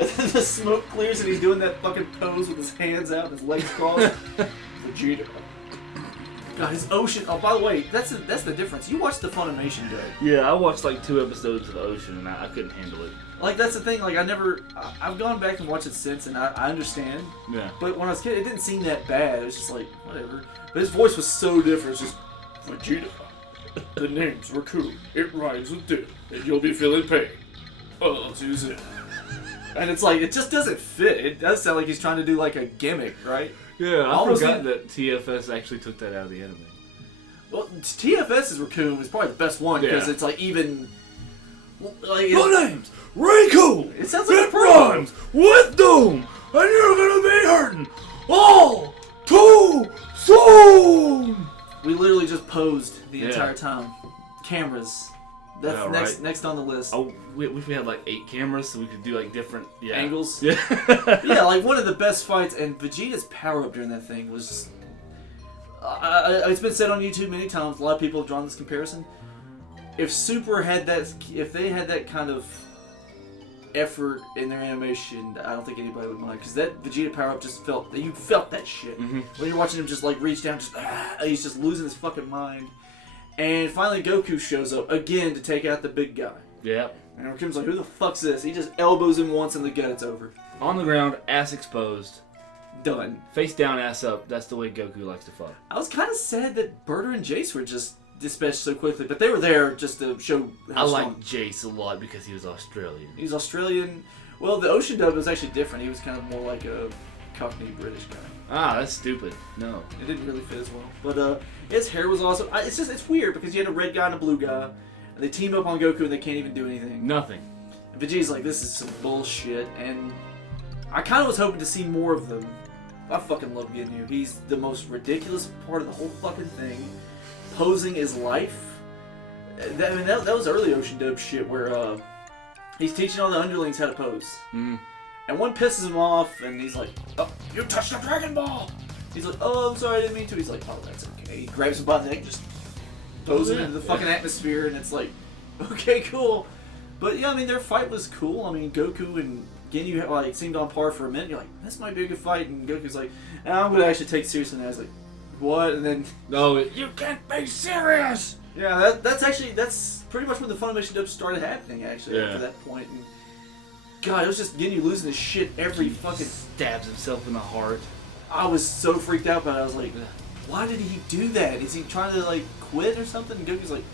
And then the smoke clears, and he's doing that fucking pose with his hands out and his legs crossed. Vegeta. God, his Ocean. Oh, by the way, that's the difference. You watched the Funimation dub. Yeah, I watched like 2 episodes of the Ocean, and I couldn't handle it. Like that's the thing. Like I've gone back and watched it since, and I understand. Yeah. But when I was a kid, it didn't seem that bad. It was just like whatever. But his voice was so different. It's just Vegeta. The name's Raku. It rhymes with "dip," and you'll be feeling pain. Oh, Susan. And it's like it just doesn't fit. It does sound like he's trying to do like a gimmick, right? Yeah, I forgot that TFS actually took that out of the anime. Well, TFS's Raccoon is probably the best one because it's like even. Like, my name's Riku! It sounds like it rhymes with Doom, and you're gonna be hurting all too soon! We literally just posed the entire time. Cameras. That's next on the list. Oh, we had like 8 cameras so we could do like different angles. Yeah. Yeah, like one of the best fights, and Vegeta's power up during that thing was. It's been said on YouTube many times. A lot of people have drawn this comparison. If Super had that, if they had that kind of effort in their animation, I don't think anybody would mind because that Vegeta power up just felt that shit when you're watching him just like reach down, he's just losing his fucking mind. And finally, Goku shows up again to take out the big guy. Yeah. And Rakim's like, who the fuck's this? He just elbows him once in the gut, it's over. On the ground, ass exposed. Done. Face down, ass up. That's the way Goku likes to fuck. I was kind of sad that Berter and Jace were just dispatched so quickly, but they were there just to show how strong. I like Jace a lot because he was Australian. He's Australian. Well, the Ocean dub was actually different. He was kind of more like Cockney British guy. Ah, that's stupid. No. It didn't really fit as well. But his hair was awesome. It's weird because you had a red guy and a blue guy, and they team up on Goku and they can't even do anything. Nothing. And Vegeta's like, this is some bullshit, and I kind of was hoping to see more of them. I fucking love Ginyu. He's the most ridiculous part of the whole fucking thing. Posing is life. That was early Ocean Dub shit where he's teaching all the underlings how to pose. Mm. And one pisses him off, and he's like, oh, you touched the Dragon Ball! He's like, oh, I'm sorry, I didn't mean to. He's like, oh, that's okay. He grabs him by the neck and just throws him into the fucking atmosphere, and it's like, okay, cool. But yeah, I mean, their fight was cool. I mean, Goku and Ginyu like seemed on par for a minute. You're like, this might be a good fight, and Goku's like, I'm gonna actually take it seriously. And I was like, what? And then, no, you can't be serious. Yeah, that's pretty much when the Funimation dub started happening. Actually, Yeah. after that point. And God, it was just Ginyu losing his shit every fucking. Stabs himself in the heart. I was so freaked out by it. I was like, why did he do that? Is he trying to like quit or something? And Goku's like,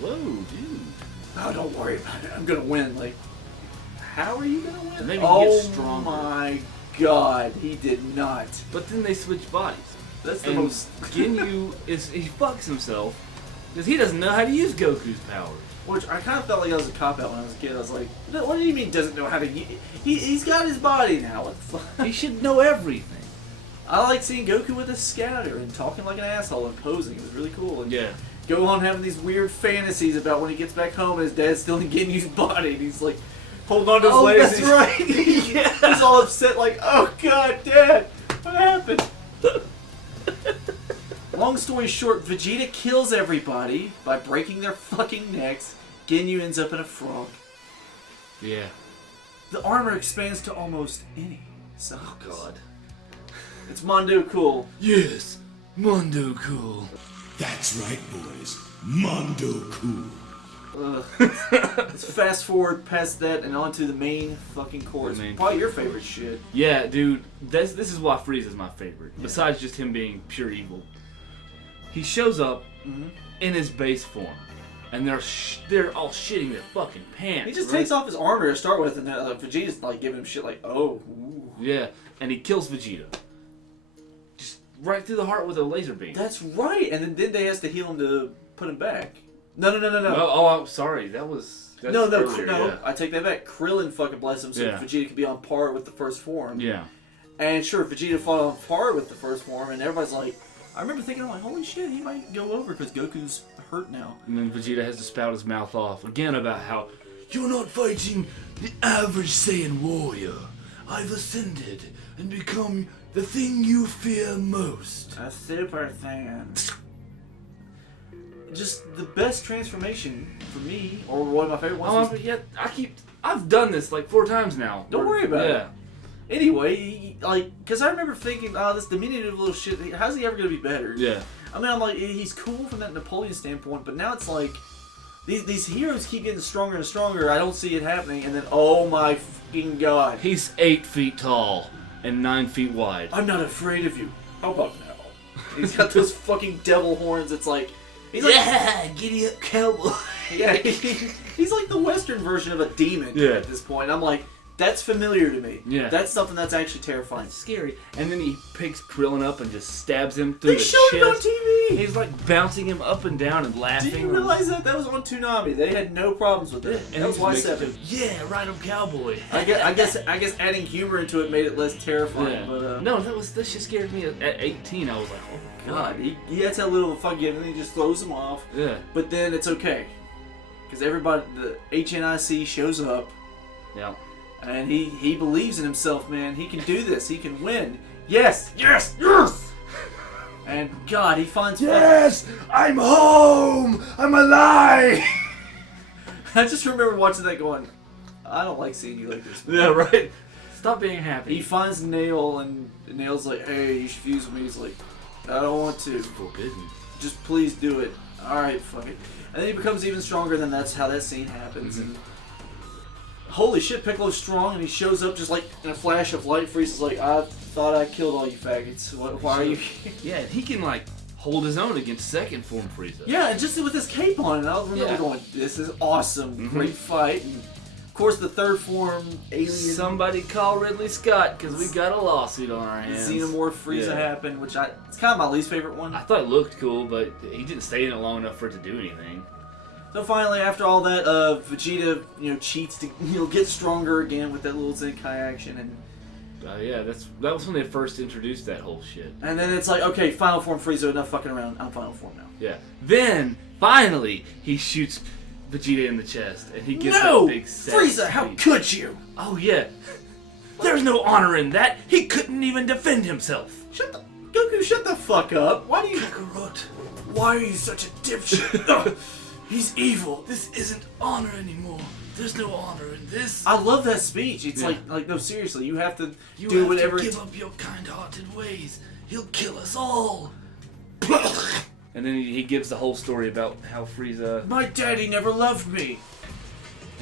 whoa, dude. oh, don't worry about it. I'm gonna win. Like, how are you gonna win? Maybe he gets stronger. Oh my God, he did not. But then they switch bodies. That's the And most. Ginyu he fucks himself because he doesn't know how to use Goku's powers. Which I kind of felt like that was a cop out when I was a kid. I was like, what do you mean doesn't know how to? He's got his body now. What the fuck? He should know everything. I like seeing Goku with a scouter and talking like an asshole and posing. It was really cool. And Yeah. Gohan having these weird fantasies about when he gets back home and his dad's still in Ginyu's body and he's like holding on to his legs. That's right. Yeah. He's all upset like, oh God, Dad, what happened? Long story short, Vegeta kills everybody by breaking their fucking necks. Ginyu ends up in a frog. Yeah. The armor expands to almost any size. Oh God. It's Mondo cool. Yes, Mondo cool. That's right, boys. Mondo cool. Let's fast forward past that and on to the main fucking chorus. The main Probably your favorite shit. Yeah, dude. This is why Frieza's my favorite. Yeah. Besides just him being pure evil, he shows up in his base form, and they're all shitting their fucking pants. He just takes off his armor to start with, and Vegeta's like giving him shit like, oh. Ooh. Yeah, and he kills Vegeta. Just right through the heart with a laser beam. That's right, and then Dende has to heal him to put him back. No. Oh, I'm sorry. That's no. earlier, yeah. I take that back. Krillin fucking bless him so Yeah. Vegeta can be on par with the first form. Yeah. And sure, Vegeta fought on par with the first form, and everybody's like, I remember thinking, I'm like, holy shit, he might go over because Goku's hurt now. And then Vegeta has to spout his mouth off again about how you're not fighting the average Saiyan warrior. I've ascended and become the thing you fear most. A Super Saiyan. Just the best transformation for me, or one of my favorite ones. Was, yeah, I've done this like 4 times now. Don't worry about it. Yeah. Anyway, because I remember thinking, this diminutive little shit, how's he ever going to be better? Yeah. I mean, I'm like, he's cool from that Napoleon standpoint, but now it's like, these heroes keep getting stronger and stronger, I don't see it happening, and then, oh my fucking God. He's 8 feet tall and 9 feet wide. I'm not afraid of you. How about now? He's got those fucking devil horns, it's like, he's like, yeah, giddy up cowboy. Yeah, he's like the Western version of a demon at this point. I'm like, that's familiar to me. Yeah. That's something that's actually terrifying. That's scary. And then he picks Krillin up and just stabs him through the chest. They showed it on TV! He's like bouncing him up and down and laughing. Did you realize that? That was on Toonami. They had no problems with it. And that was Y7. Yeah, right on cowboy. I guess adding humor into it made it less terrifying. Yeah. But, no, that shit scared me. At 18, I was like, oh God. He has that little fuck give, and then he just throws him off. Yeah. But then it's okay. Because everybody, the HNIC shows up. Yeah. And he believes in himself, man. He can do this. He can win. Yes! And God, he finds... Yes! I'm home! I'm alive! I just remember watching that going, I don't like seeing you like this, man. Yeah, right? Stop being happy. He finds Nail, and Nail's like, hey, you should fuse with me. He's like, I don't want to. It's forbidden. Just please do it. Alright, fuck it. And then he becomes even stronger, and then that's how that scene happens. And holy shit, Piccolo's strong, and he shows up just like in a flash of light. Frieza's like, I thought I killed all you faggots. Why are you here? Yeah, he can like hold his own against second form Frieza. Yeah, and just with his cape on, and I remember going, this is awesome. Great fight. And course, the third form alien... Somebody call Ridley Scott, because we got a lawsuit on our hands. Xenomorph Frieza happened, which it's kind of my least favorite one. I thought it looked cool, but he didn't stay in it long enough for it to do anything. So finally, after all that, Vegeta, cheats to, get stronger again with that little Zenkai action, and... Yeah, that was when they first introduced that whole shit. And then it's like, okay, Final Form Frieza, enough fucking around, I'm Final Form now. Yeah. Then, finally, he shoots Vegeta in the chest, and he gets that big sad Frieza, how could you? Oh, yeah. There's no honor in that. He couldn't even defend himself. Goku, shut the fuck up. Why do you... Kakarot, Why are you such a dipshit? he's evil. This isn't honor anymore. There's no honor in this. I love that speech. It's like, no, seriously, you have to You do have whatever... to give up your kind-hearted ways. He'll kill us all. And then he gives the whole story about how Frieza... My daddy never loved me.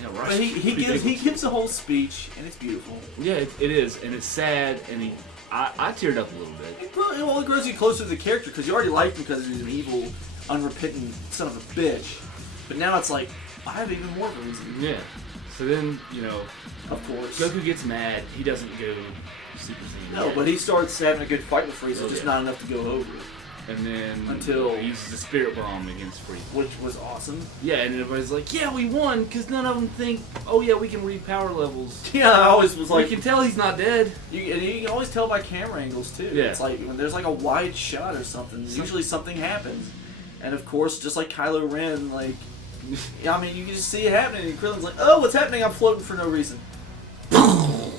Yeah, right. But he gives the whole speech, and it's beautiful. Yeah, it is, and it's sad, and I teared up a little bit. It grows you closer to the character, because you already liked him because he's an evil, unrepentant son of a bitch. But now it's like, I have even more of a reason. Yeah. So then, of course. Goku gets mad. He doesn't go Super Saiyan. No, but he starts having a good fight with Frieza, just not enough to go over. And then Until he uses the Spirit Bomb against Frieza. Which was awesome. Yeah, and everybody's like, yeah, we won, because none of them think, oh yeah, we can read power levels. Yeah, I always was like... We can tell he's not dead. And you can always tell by camera angles, too. Yeah. It's like, when there's like a wide shot or something, usually something happens. And of course, just like Kylo Ren, like... I mean, you can just see it happening, and Krillin's like, oh, what's happening? I'm floating for no reason.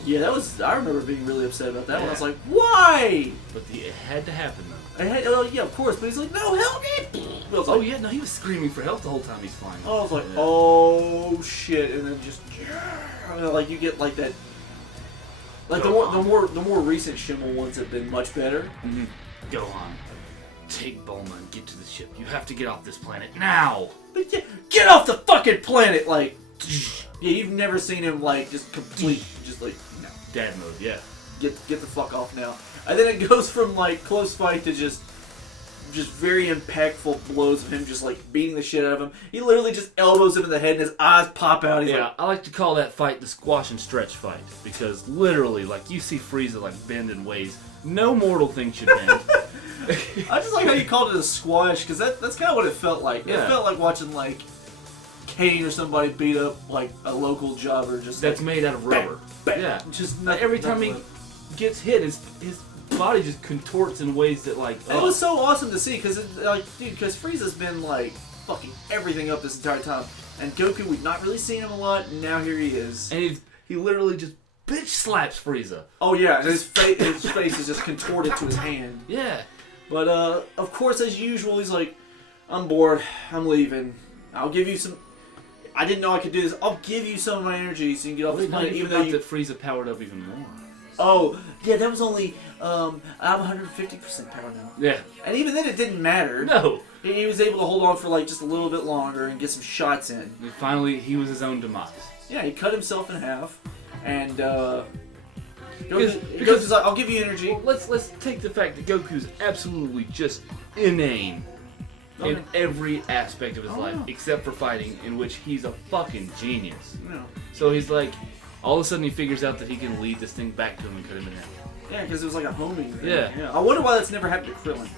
Yeah, I remember being really upset about that one. I was like, why? But it had to happen, though. Yeah, of course, but he's like, no, help me! Oh yeah, no, he was screaming for help the whole time he's flying. I was like, oh shit, and then just, like you get like that. Like the more recent Schimmel ones have been much better. Mm-hmm. Gohan, take Bulma and get to the ship. You have to get off this planet now. But get off the fucking planet, like. Yeah, you've never seen him like just complete, just like no. Dad mode, yeah. Get the fuck off now. And then it goes from like close fight to just very impactful blows of him just like beating the shit out of him. He literally just elbows him in the head and his eyes pop out. He's like, I like to call that fight the squash and stretch fight, because literally, like, you see Frieza like bend in ways no mortal thing should bend. I just like how you called it a squash, because that's kind of what it felt like. Yeah. It felt like watching like Kane or somebody beat up like a local jobber. Just that's like, made out of rubber. bang, Yeah, just like, every time he gets hit, his body just contorts in ways that like. It was so awesome to see, because because Frieza's been like fucking everything up this entire time, and Goku, we've not really seen him a lot, and now here he is, and he literally just bitch slaps Frieza. Oh yeah, and his face is just contorted to his hand. Yeah. But of course, as usual, he's like, I'm bored, I'm leaving. I'll give you some. I didn't know I could do this. I'll give you some of my energy so you can get off this planet, even though that Frieza powered up even more. Oh, yeah, that was only, I'm 150% power now. Yeah. And even then it didn't matter. No. He was able to hold on for like just a little bit longer and get some shots in. And finally, he was his own demise. Yeah, he cut himself in half, and Goku's like, I'll give you energy. Well, let's take the fact that Goku's absolutely just inane in every aspect of his life, except for fighting, in which he's a fucking genius. No. So he's like, all of a sudden he figures out that he can lead this thing back to him and cut him in half. Yeah, because it was like a homing thing. Yeah. I wonder why that's never happened to Krillin.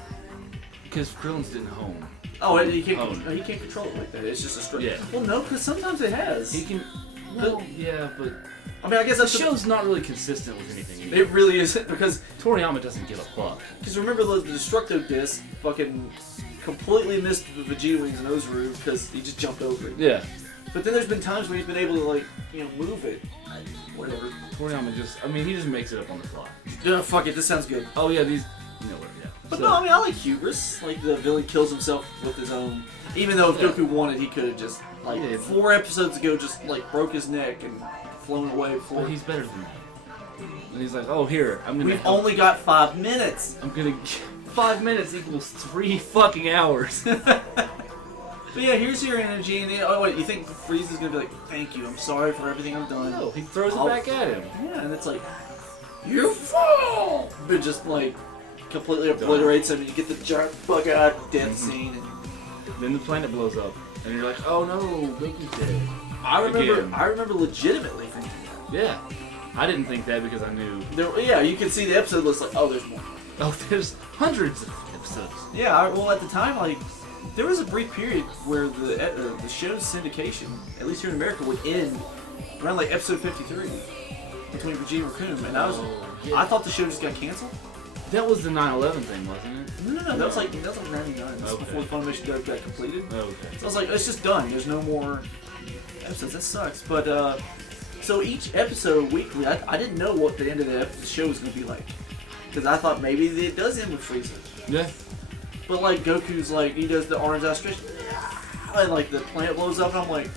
Because Krillin's didn't home. Oh, he can't control it like that. It's just a straight. Yeah. Well, no, because sometimes it has. He can. Well, yeah, but I mean, I guess the that's show's not really consistent with anything either. It really isn't, because Toriyama doesn't give a fuck. Because remember the Destructo Disc fucking completely missed the Vegeta when he was in Ozaru because he just jumped over it. Yeah. But then there's been times where he's been able to, like, move it. Whatever. Toriyama he just makes it up on the fly. Yeah, fuck it, this sounds good. Oh yeah, these, whatever, yeah. But no, I mean, I like hubris. Like, the villain kills himself with his own. Even though if Goku wanted, he could have just, like, 4 episodes ago, just, like, broke his neck and flown away before. But he's better than that. And he's like, oh, here, I'm gonna. We've only got 5 minutes. I'm gonna. 5 minutes equals 3 fucking hours. But yeah, here's your energy, and wait, you think Frieza's gonna be like, thank you, I'm sorry for everything I've done? No, he throws it back at him. Yeah, and it's like, you fall! It just, like, completely obliterates him, and you get the giant bug-eyed death scene. And then the planet blows up, and you're like, oh no, Goku's dead. I remember. Again. I remember legitimately thinking that. Yeah. I didn't think that because I knew. Yeah, you can see the episode list like, oh, there's more. Oh, there's hundreds of episodes. Yeah, well, at the time, like, there was a brief period where the show's syndication, at least here in America, would end around like episode 53 between Vegeta and Raccoon, and I thought the show just got canceled. That was the 9/11 thing, wasn't it? No, that was like 99. That's before the Funimation dub got completed. Okay. So I was like, it's just done. There's no more episodes. That sucks. But so each episode weekly, I didn't know what the end of the show was going to be like, because I thought maybe it does end with Frieza. Yeah. But like Goku's like he does the orange astration, and like the planet blows up, and I'm like,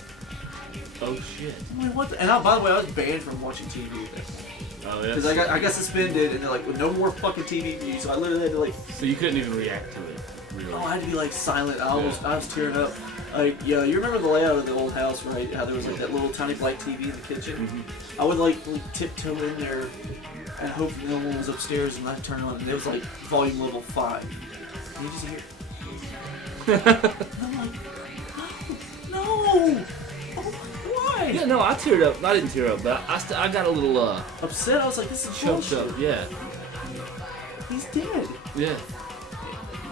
Oh shit. I'm like, what? And by the way, I was banned from watching TV at that point. Oh yeah. Because I got suspended, and they're like, no more fucking TV views. So I literally had to like. So you couldn't even react to it. Really. Oh, I had to be like silent. I was tearing up. Like, yeah, you remember the layout of the old house, right? How there was like that little tiny black TV in the kitchen. Mm-hmm. I would like tiptoe in there and hope no one was upstairs, and I'd turn on, and it was like volume level 5. Can you just hear? I'm like, no. Oh, why? Yeah, no, I teared up. I didn't tear up, but I got a little Upset. I was like, this is choked bullshit. up. Yeah. He's dead. Yeah.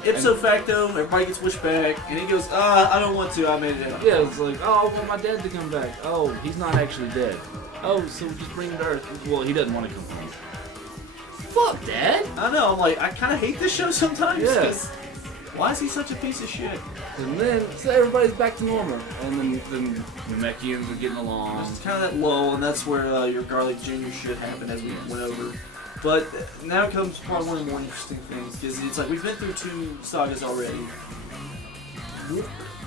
Ipso facto, everybody gets wished back, and he goes, I don't want to, I made it out. Yeah, it's like, oh, I want my dad to come back. Oh, he's not actually dead. Oh, so just bring him to Earth. Well, he doesn't want to come home. Fuck, Dad. I know, I'm like, I kind of hate this show sometimes. Yeah. 'Cause why is he such a piece of shit? And then, so everybody's back to normal. And then the Namekians are getting along. It's kind of that lull, and that's where your Garlic Jr. shit happened as we went over. But now comes probably one of the more interesting things, because it's like we've been through 2 sagas already.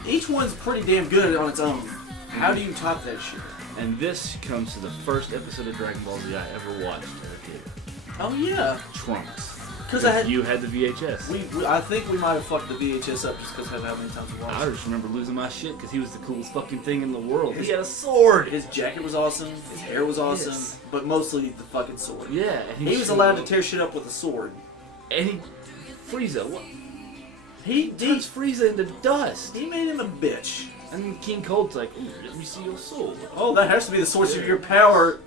Each one's pretty damn good on its own. How do you top that shit? And this comes to the first episode of Dragon Ball Z I ever watched as a kid. Oh yeah, Trunks. because you had the VHS. I think we might have fucked the VHS up just because of how many times we watched I it. just remember losing my shit because he was the coolest fucking thing in the world. He had a sword. His jacket was awesome, his hair was awesome, Yes. but mostly the fucking sword. Yeah, and He was allowed to tear shit up with a sword. And he, Frieza, what? He Turns Frieza into dust. He made him a bitch. And King Cold's like, ooh, let me see your soul. Oh, that has to be the source of your power.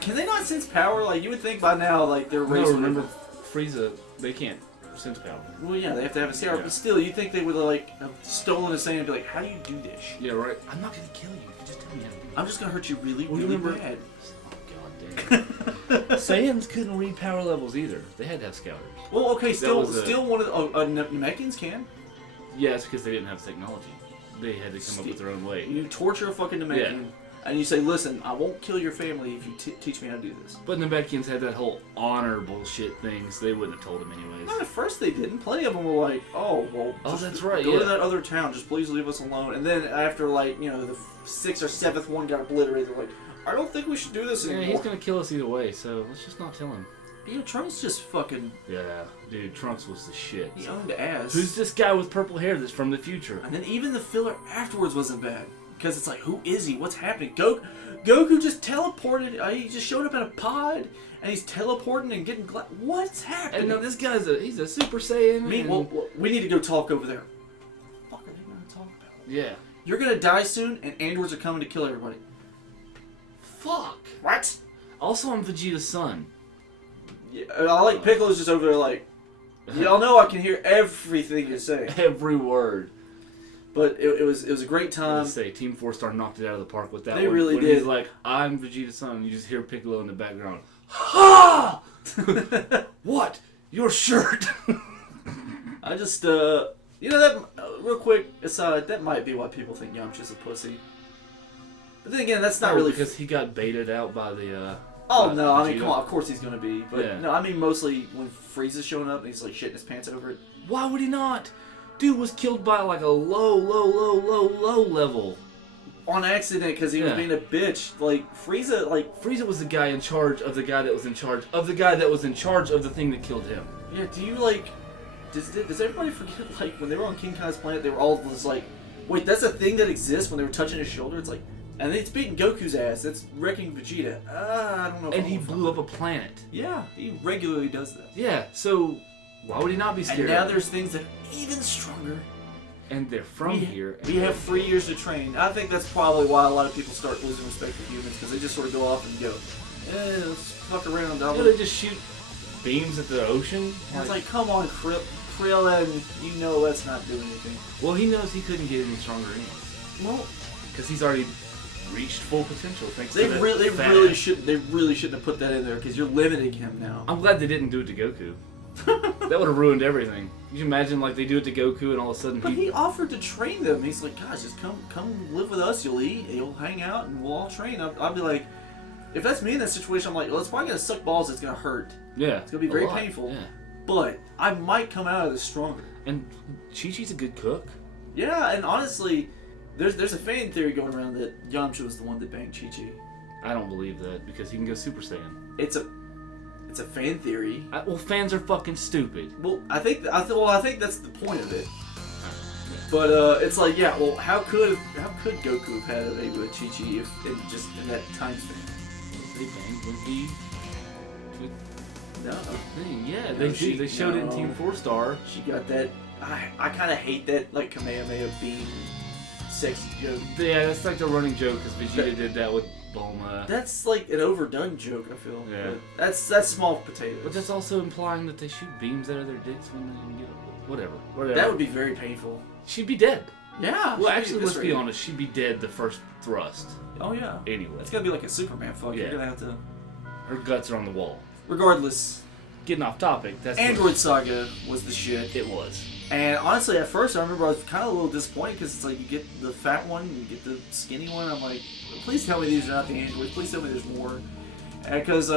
Can they not sense power? Like, you would think by now, like, they're No, raising. remember, Frieza, they can't sense power. Well, yeah, they have to have a CR, Yeah. but still, you'd think they would like have stolen his thing and be like, "How do you do this? Yeah, right. I'm not gonna kill you. Just tell me how to do it. I'm just gonna hurt you really, Well, you really remember- bad." Oh, god damn. Saiyans couldn't read power levels either. They had to have scouters. Well, okay, still was a- one of the Namekians can. Yeah, it's because they didn't have technology. They had to come up with their own way. You torture a fucking Namekian, and you say, "Listen, I won't kill your family if you teach me how to do this." But Namekians had that whole honor bullshit thing, so they wouldn't have told him anyways. Not at first they didn't. Plenty of them were like, "Oh, well, Oh, just that's right, Go yeah. to that other town. Just please leave us alone." And then after like the 6th or 7th one got obliterated, they're like, "I don't think we should do this Yeah, anymore." he's gonna kill us either way, so let's just not tell him. Trunks just fucking Yeah, dude, Trunks was the shit. he owned ass. Who's this guy with purple hair that's from the future? And then even the filler afterwards wasn't bad. Because it's like, who is he? What's happening? Goku just teleported. He just showed up in a pod. And he's teleporting and getting what's happening? And now this guy's he's a Super Saiyan. Well, we need to go talk over there. What the fuck are they going to talk about? Yeah. You're going to die soon, and androids are coming to kill everybody. Fuck. What? Also, I'm Vegeta's son. Yeah, I like Piccolo's just over there like, y'all know I can hear everything you're saying. Every word. But it was a great time. Say Team 4 Star knocked it out of the park with that They one. really when did. He's like, I'm Vegeta's son. You just hear Piccolo in the background. Ha! What? Your shirt? I just, that, real quick aside, that might be why people think Yamcha's a pussy. But then again, that's not really because he got baited out by the. Oh no, I mean, Vegeta. come on, of course he's gonna be. But Yeah. no, I mean mostly when Frieza's showing up and he's like shitting his pants over it. Why would he not? Dude was killed by like a low level. On accident, because he was Yeah. being a bitch. Like, Frieza, Frieza was the guy in charge of the guy that was in charge of the guy that was in charge of the thing that killed him. yeah, do you, does everybody forget, like, when they were on King Kai's planet, they were all just like, wait, that's a thing that exists when they were touching his shoulder? It's like, and it's beating Goku's ass. It's wrecking Vegeta. I don't know if And I'm he gonna blew up a planet. Yeah, he regularly does that. Yeah, so why would he not be And scared? now of it? there's things that are even stronger. And they're from here. We have 3 years to train. I think that's probably why a lot of people start losing respect for humans, because they just sort of go off and go, let's fuck around. Yeah, they just shoot beams at the ocean. And it's like, come on, Krillin, you know let's not do anything. Well, he knows he couldn't get any stronger anyway. Well, because he's already reached full potential. Thanks they to really shouldn't have put that in there, because you're limiting him now. I'm glad they didn't do it to Goku. That would have ruined everything. You imagine like they do it to Goku and all of a sudden But he offered to train them. He's like, guys, just come live with us. You'll eat, you'll hang out, and we'll all train. I'll be like, if that's me in that situation, I'm like, well, it's probably gonna suck balls. It's gonna hurt. Yeah, it's gonna be very painful. Yeah. But I might come out of this stronger. And Chi-Chi's a good cook. Yeah, and honestly, there's a fan theory going around that Yamcha was the one that banged Chi-Chi. I don't believe that because he can go Super Saiyan. It's a fan theory. Well, fans are fucking stupid. Well, I think that's the point of it. But it's like, yeah. Well, how could Goku have had a baby with Chi-Chi if in that time span? They banged when he. No. Yeah, No, they showed it in Team 4-Star. She got that. I kind of hate that like Kamehameha beam sex joke. Yeah, that's like the running joke because Vegeta did that with Bulma. That's like an overdone joke, I feel. Yeah. But that's small potatoes. But that's also implying that they shoot beams out of their dicks when they get whatever. That would be very painful. She'd be dead. Yeah. Well, actually, let's be honest. She'd be dead the first thrust. Oh yeah. Anyway, it's gonna be like a Superman fuck. Yeah. You're gonna have to. Her guts are on the wall. Regardless, getting off topic. That's Android Saga was the shit. It was. And honestly, at first, I remember I was kind of a little disappointed because it's like you get the fat one, you get the skinny one. I'm like, please tell me these are not the androids. Please tell me there's more. Because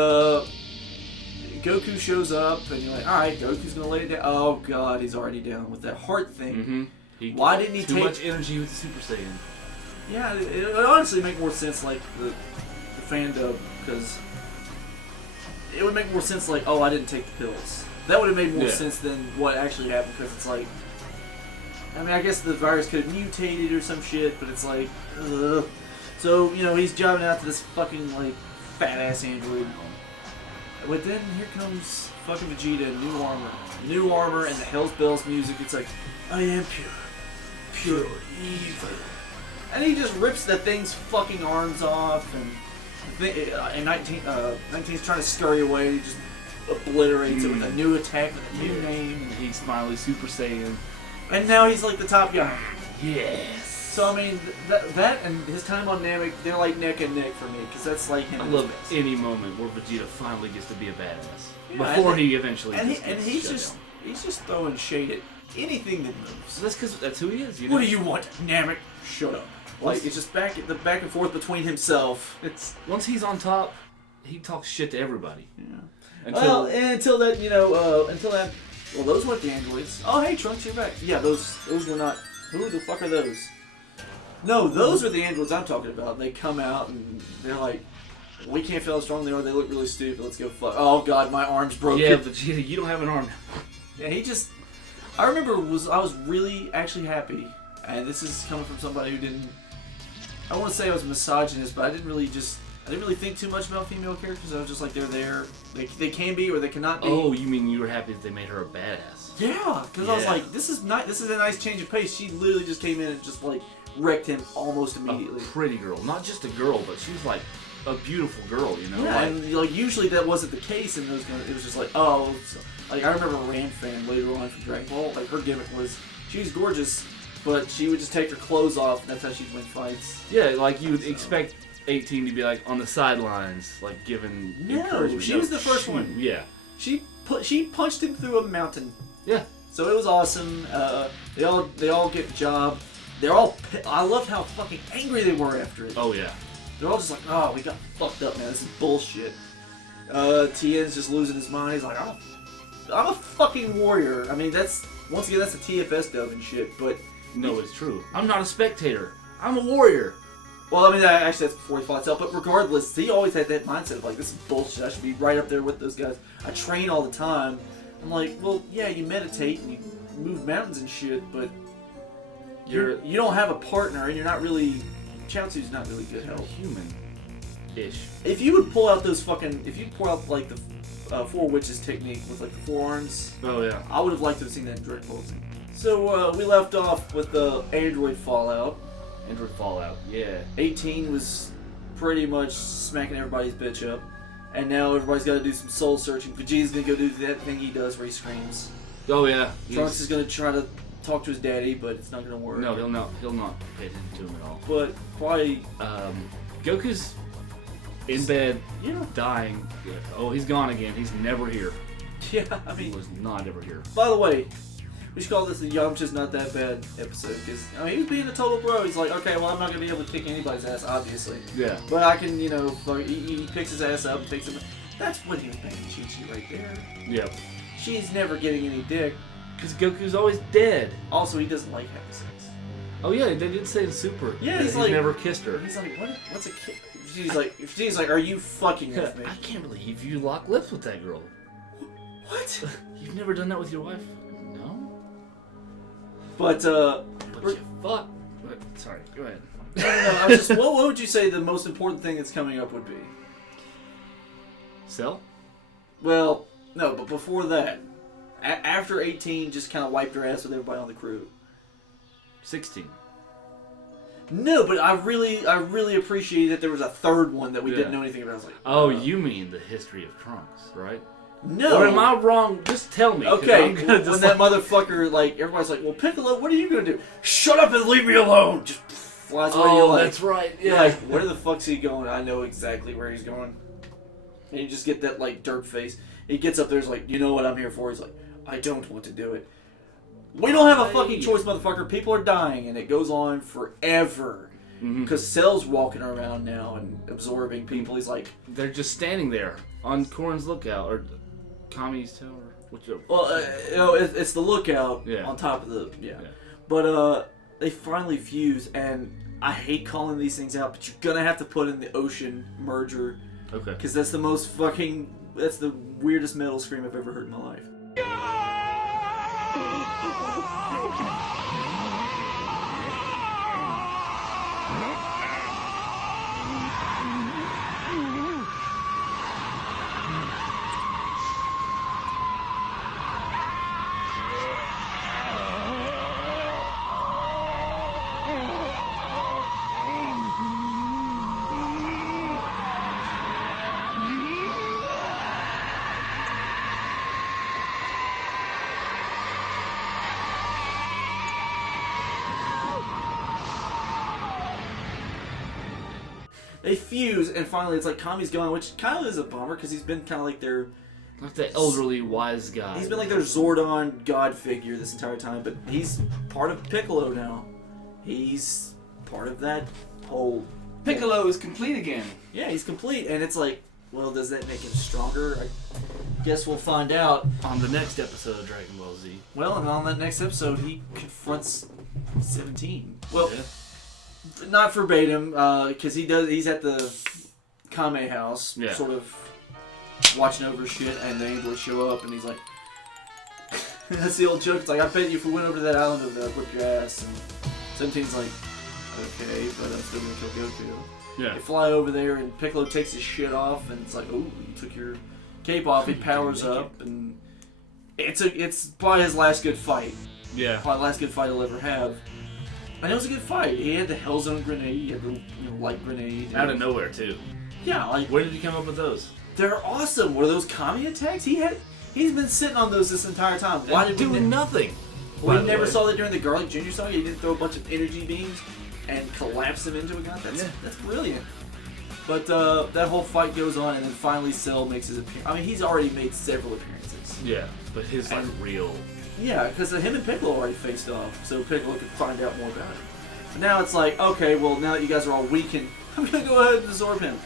Goku shows up, and you're like, all right, Goku's gonna lay it down. Oh god, he's already down with that heart thing. Mm-hmm. Why didn't he too take much energy with the Super Saiyan? Yeah, it would honestly make more sense like the fan dub, because it would make more sense like, oh, I didn't take the pills. That would have made more sense than what actually happened, because it's like, I mean, I guess the virus could have mutated or some shit, but it's like, ugh. So, you know, he's jobbing out to this fucking, like, fat-ass android. But then here comes fucking Vegeta, new armor. New armor and the Hell's Bells music. It's like, I am pure evil. And he just rips the thing's fucking arms off, and 19's trying to scurry away, he just obliterates it with a new attack, with a new name. And he's finally Super Saiyan. And now he's like the top guy. Yes. So, I mean, that and his time on Namek, they're like neck and neck for me, because that's like him. I love any moment where Vegeta finally gets to be a badass. Yeah, before he eventually he's just throwing shade at anything that moves. So that's because that's who he is. What do you want, Namek? Shut up. Like, it's just back and forth between himself. It's once he's on top, he talks shit to everybody. Yeah. Until that, you know, well, those weren't the androids. Oh, hey, Trunks, you're back. Yeah, those were not. Who the fuck are those? No, those are the androids I'm talking about. They come out and they're like, we can't feel how strong they are. They look really stupid. Let's go fuck. Oh god, my arm's broken. Yeah, Vegeta, you don't have an arm. Yeah, he just. I remember I was really actually happy, and this is coming from somebody who didn't. I want to say I was misogynist, but I didn't really think too much about female characters. I was just like, they're there. They can be or they cannot be. Oh, you mean you were happy that they made her a badass? Yeah, because I was like, this is a nice change of pace. She literally just came in and just like wrecked him almost immediately. A pretty girl, not just a girl, but she was like a beautiful girl, you know. Yeah, and like usually that wasn't the case in those. It was just like, oh, like I remember Ran Fan later on from Dragon Ball. Like her gimmick was she was gorgeous, but she would just take her clothes off, and that's how she'd win fights. Yeah, like you would expect 18 to be like on the sidelines, like giving encouragement. She was the first one. Yeah. She punched him through a mountain. Yeah. So it was awesome. They all get the job. I loved how fucking angry they were after it. Oh yeah. They're all just like, oh, we got fucked up, man. This is bullshit. Tien's just losing his mind. He's like, I'm a fucking warrior. I mean, that's a TFS dub and shit, but no, it's true. I'm not a spectator. I'm a warrior. Well, I mean, actually, that's before he fought Cell, but regardless, he always had that mindset of like, this is bullshit. I should be right up there with those guys. I train all the time. I'm like, well, yeah, you meditate and you move mountains and shit, but you don't have a partner, and you're not really. Chaozu's not really good health. Human-ish. If you would pull out like the Four Witches technique with like the four arms. Oh yeah. I would have liked to have seen that in Dragon Ball Z. So we left off with the Android Fallout. Android Fallout, yeah. 18 was pretty much smacking everybody's bitch up. And now everybody's got to do some soul searching. Vegeta's going to go do that thing he does where he screams. Oh, yeah. Trunks is going to try to talk to his daddy, but it's not going to work. No, he'll not pay attention to him at all. But probably... Goku's in bed, dying. Oh, he's gone again. He's never here. Yeah, I mean... He was not ever here. By the way, we should call this the Yamcha's Not That Bad episode, because he was being a total bro. He's like, okay, well, I'm not going to be able to kick anybody's ass, obviously. Yeah. But I can, he picks his ass up and takes him. That's when he was banging Chi-Chi right there. Yep. She's never getting any dick. Because Goku's always dead. Also, he doesn't like having sex. Oh, yeah, they did say in Super. Yeah, he's like... never kissed her. He's like, what's a kiss? She's like, are you fucking with me? I can't believe you lock lips with that girl. What? You've never done that with your wife? No. But you fuck. Sorry, go ahead. No, I was just. What would you say the most important thing that's coming up would be? Cell? Well, no, but before that, after 18, just kind of wiped her ass with everybody on the crew. 16. No, but I really appreciate that there was a third one that we didn't know anything about. I was like, oh, you mean the history of Trunks, right? No. Or am I wrong? Just tell me. Okay, when that motherfucker, everybody's like, well, Piccolo, what are you going to do? Shut up and leave me alone! Just flies away. Oh, that's right, yeah. You're like, where the fuck's he going? I know exactly where he's going. And you just get that, derp face. He gets up there, he's like, you know what I'm here for? He's like, I don't want to do it. We don't have a fucking choice, motherfucker. People are dying, and it goes on forever. Because Cell's walking around now and absorbing people. He's like... They're just standing there on Korin's lookout, or Kami's tower, whichever. Well, it's the lookout on top of the... Yeah. But they finally fuse, and I hate calling these things out, but you're going to have to put in the ocean merger. Okay. Because that's the most fucking... That's the weirdest metal scream I've ever heard in my life. They fuse, and finally it's like Kami's gone, which kind of is a bummer, because he's been kind of like their... Like the elderly wise guy. He's been like their Zordon god figure this entire time, but he's part of Piccolo now. He's part of that whole... Piccolo is complete again. Yeah, he's complete, and it's like, well, does that make him stronger? I guess we'll find out. On the next episode of Dragon Ball Z. Well, and on that next episode, he confronts 17. Well... Yeah. Not verbatim, because he's at the Kame house, sort of watching over shit, and the androids show up, and he's like, that's the old joke, it's like, I bet you if we went over to that island over there, I'd whip your ass, and 17's like, okay, but I'm still gonna kill Goku. Yeah. They fly over there, and Piccolo takes his shit off, and it's like, oh, you took your cape off, he powers up, and it's probably his last good fight. Yeah. Probably the last good fight he'll ever have. And it was a good fight. He had the Hellzone grenade, he had the light grenade. Out of nowhere, too. Yeah, where did he come up with those? They're awesome. Were those Kami attacks? He's been sitting on those this entire time. Why did doing nothing? We never saw that during the Garlic Jr. saga. He didn't throw a bunch of energy beams and collapse them into a gun. That's brilliant. But that whole fight goes on, and then finally Cell makes his appearance. I mean, he's already made several appearances. Yeah, but his real. Yeah, because him and Piccolo already faced off, so Piccolo could find out more about it. But now it's like, okay, well, now that you guys are all weakened, I'm going to go ahead and absorb him.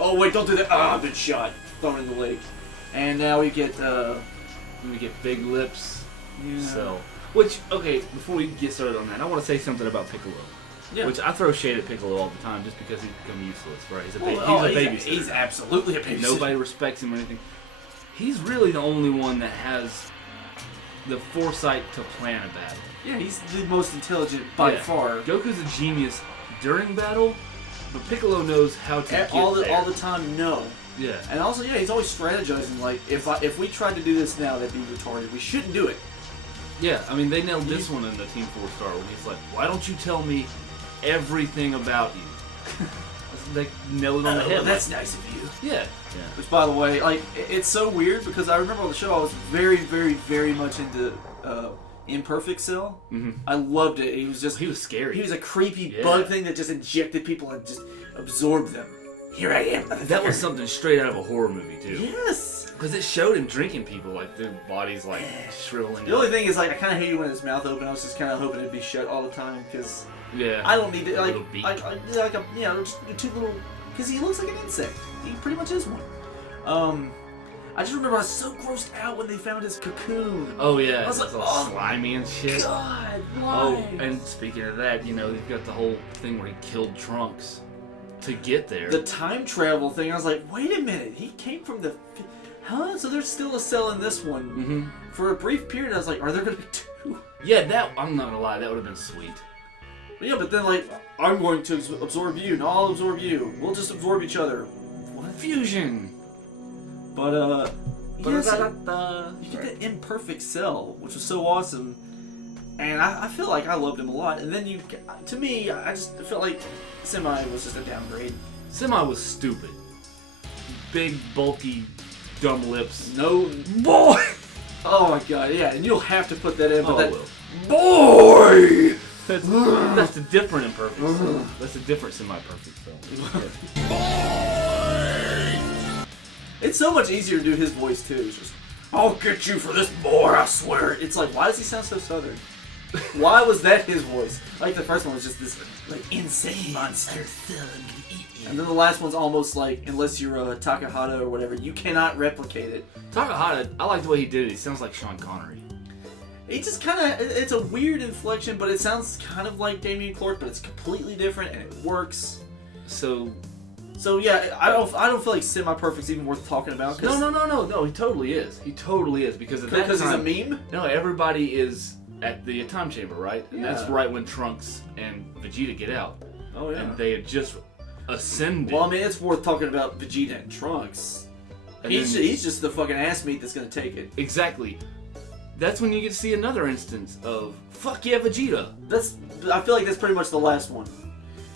Oh, wait, don't do that. I've been shot. Thrown in the lake. And now we get big lips. Yeah. So, which, okay, before we get started on that, I want to say something about Piccolo. Yeah. Which I throw shade at Piccolo all the time just because he's become useless, right? He's a babysitter. He's absolutely a babysitter. Nobody respects him or anything. He's really the only one that has the foresight to plan a battle. Yeah, he's the most intelligent by far. Goku's a genius during battle, but Piccolo knows how to get all there. All the time, no. Yeah. And also, he's always strategizing, like, if we tried to do this now, that'd be retarded. We shouldn't do it. Yeah, I mean, they nailed this one in the Team 4-star when he's like, why don't you tell me everything about you? They nailed it on the head. That's nice of you. Yeah. Which, by the way, like, it's so weird because I remember on the show I was very, very, very much into Imperfect Cell. Mm-hmm. I loved it. He was scary. He was a creepy bug thing that just injected people and just absorbed them. Here I am. That was something straight out of a horror movie, too. Yes. Because it showed him drinking people, like their bodies like shriveling. The only thing is, like, I kind of hated when his mouth opened. I was just kind of hoping it'd be shut all the time because I don't need it. Like, just two little. Because he looks like an insect. He pretty much is one. I just remember I was so grossed out when they found his cocoon. Oh yeah, I was like, all slimy and shit. God, why? Oh, and speaking of that, you've got the whole thing where he killed Trunks to get there. The time travel thing. I was like, wait a minute, he came from the. Huh? So there's still a cell in this one. Mm-hmm. For a brief period, I was like, are there gonna be two? Yeah, I'm not gonna lie, that would have been sweet. But yeah, but then like, I'm going to absorb you, and I'll absorb you. We'll just absorb each other. What fusion? But yes, you get Right. that imperfect cell, which was so awesome, and I feel like I loved him a lot. And then to me, I just felt like Semi was just a downgrade. Semi was stupid. Big, bulky, dumb lips. No, boy. Oh my god, yeah, and you'll have to put that in. But Oh, that boy. That's a different imperfect cell. That's a different semi-perfect cell. It's so much easier to do his voice too. It's just, I'll get you for this, boy, I swear. It's like, why does he sound so southern? Why was that his voice? Like the first one was just this like insane monster. And then the last one's almost like, unless you're a Takahata or whatever, you cannot replicate it. Takahata, I like the way he did it. He sounds like Sean Connery. It just kind of, it's a weird inflection, but it sounds kind of like Damien Clark, but it's completely different and it works. So yeah, I don't feel like Semi-Perfect's even worth talking about. No, he totally is. He totally is because at that time, because he's a meme. No, everybody is at the time chamber, right? And that's Yeah. right when Trunks and Vegeta get out. Oh yeah. And they had just ascended. Well, I mean, it's worth talking about Vegeta and Trunks. And He's then- just the fucking ass meat that's gonna take it. Exactly. That's when you get to see another instance of fuck yeah, Vegeta. I feel like that's pretty much the last one.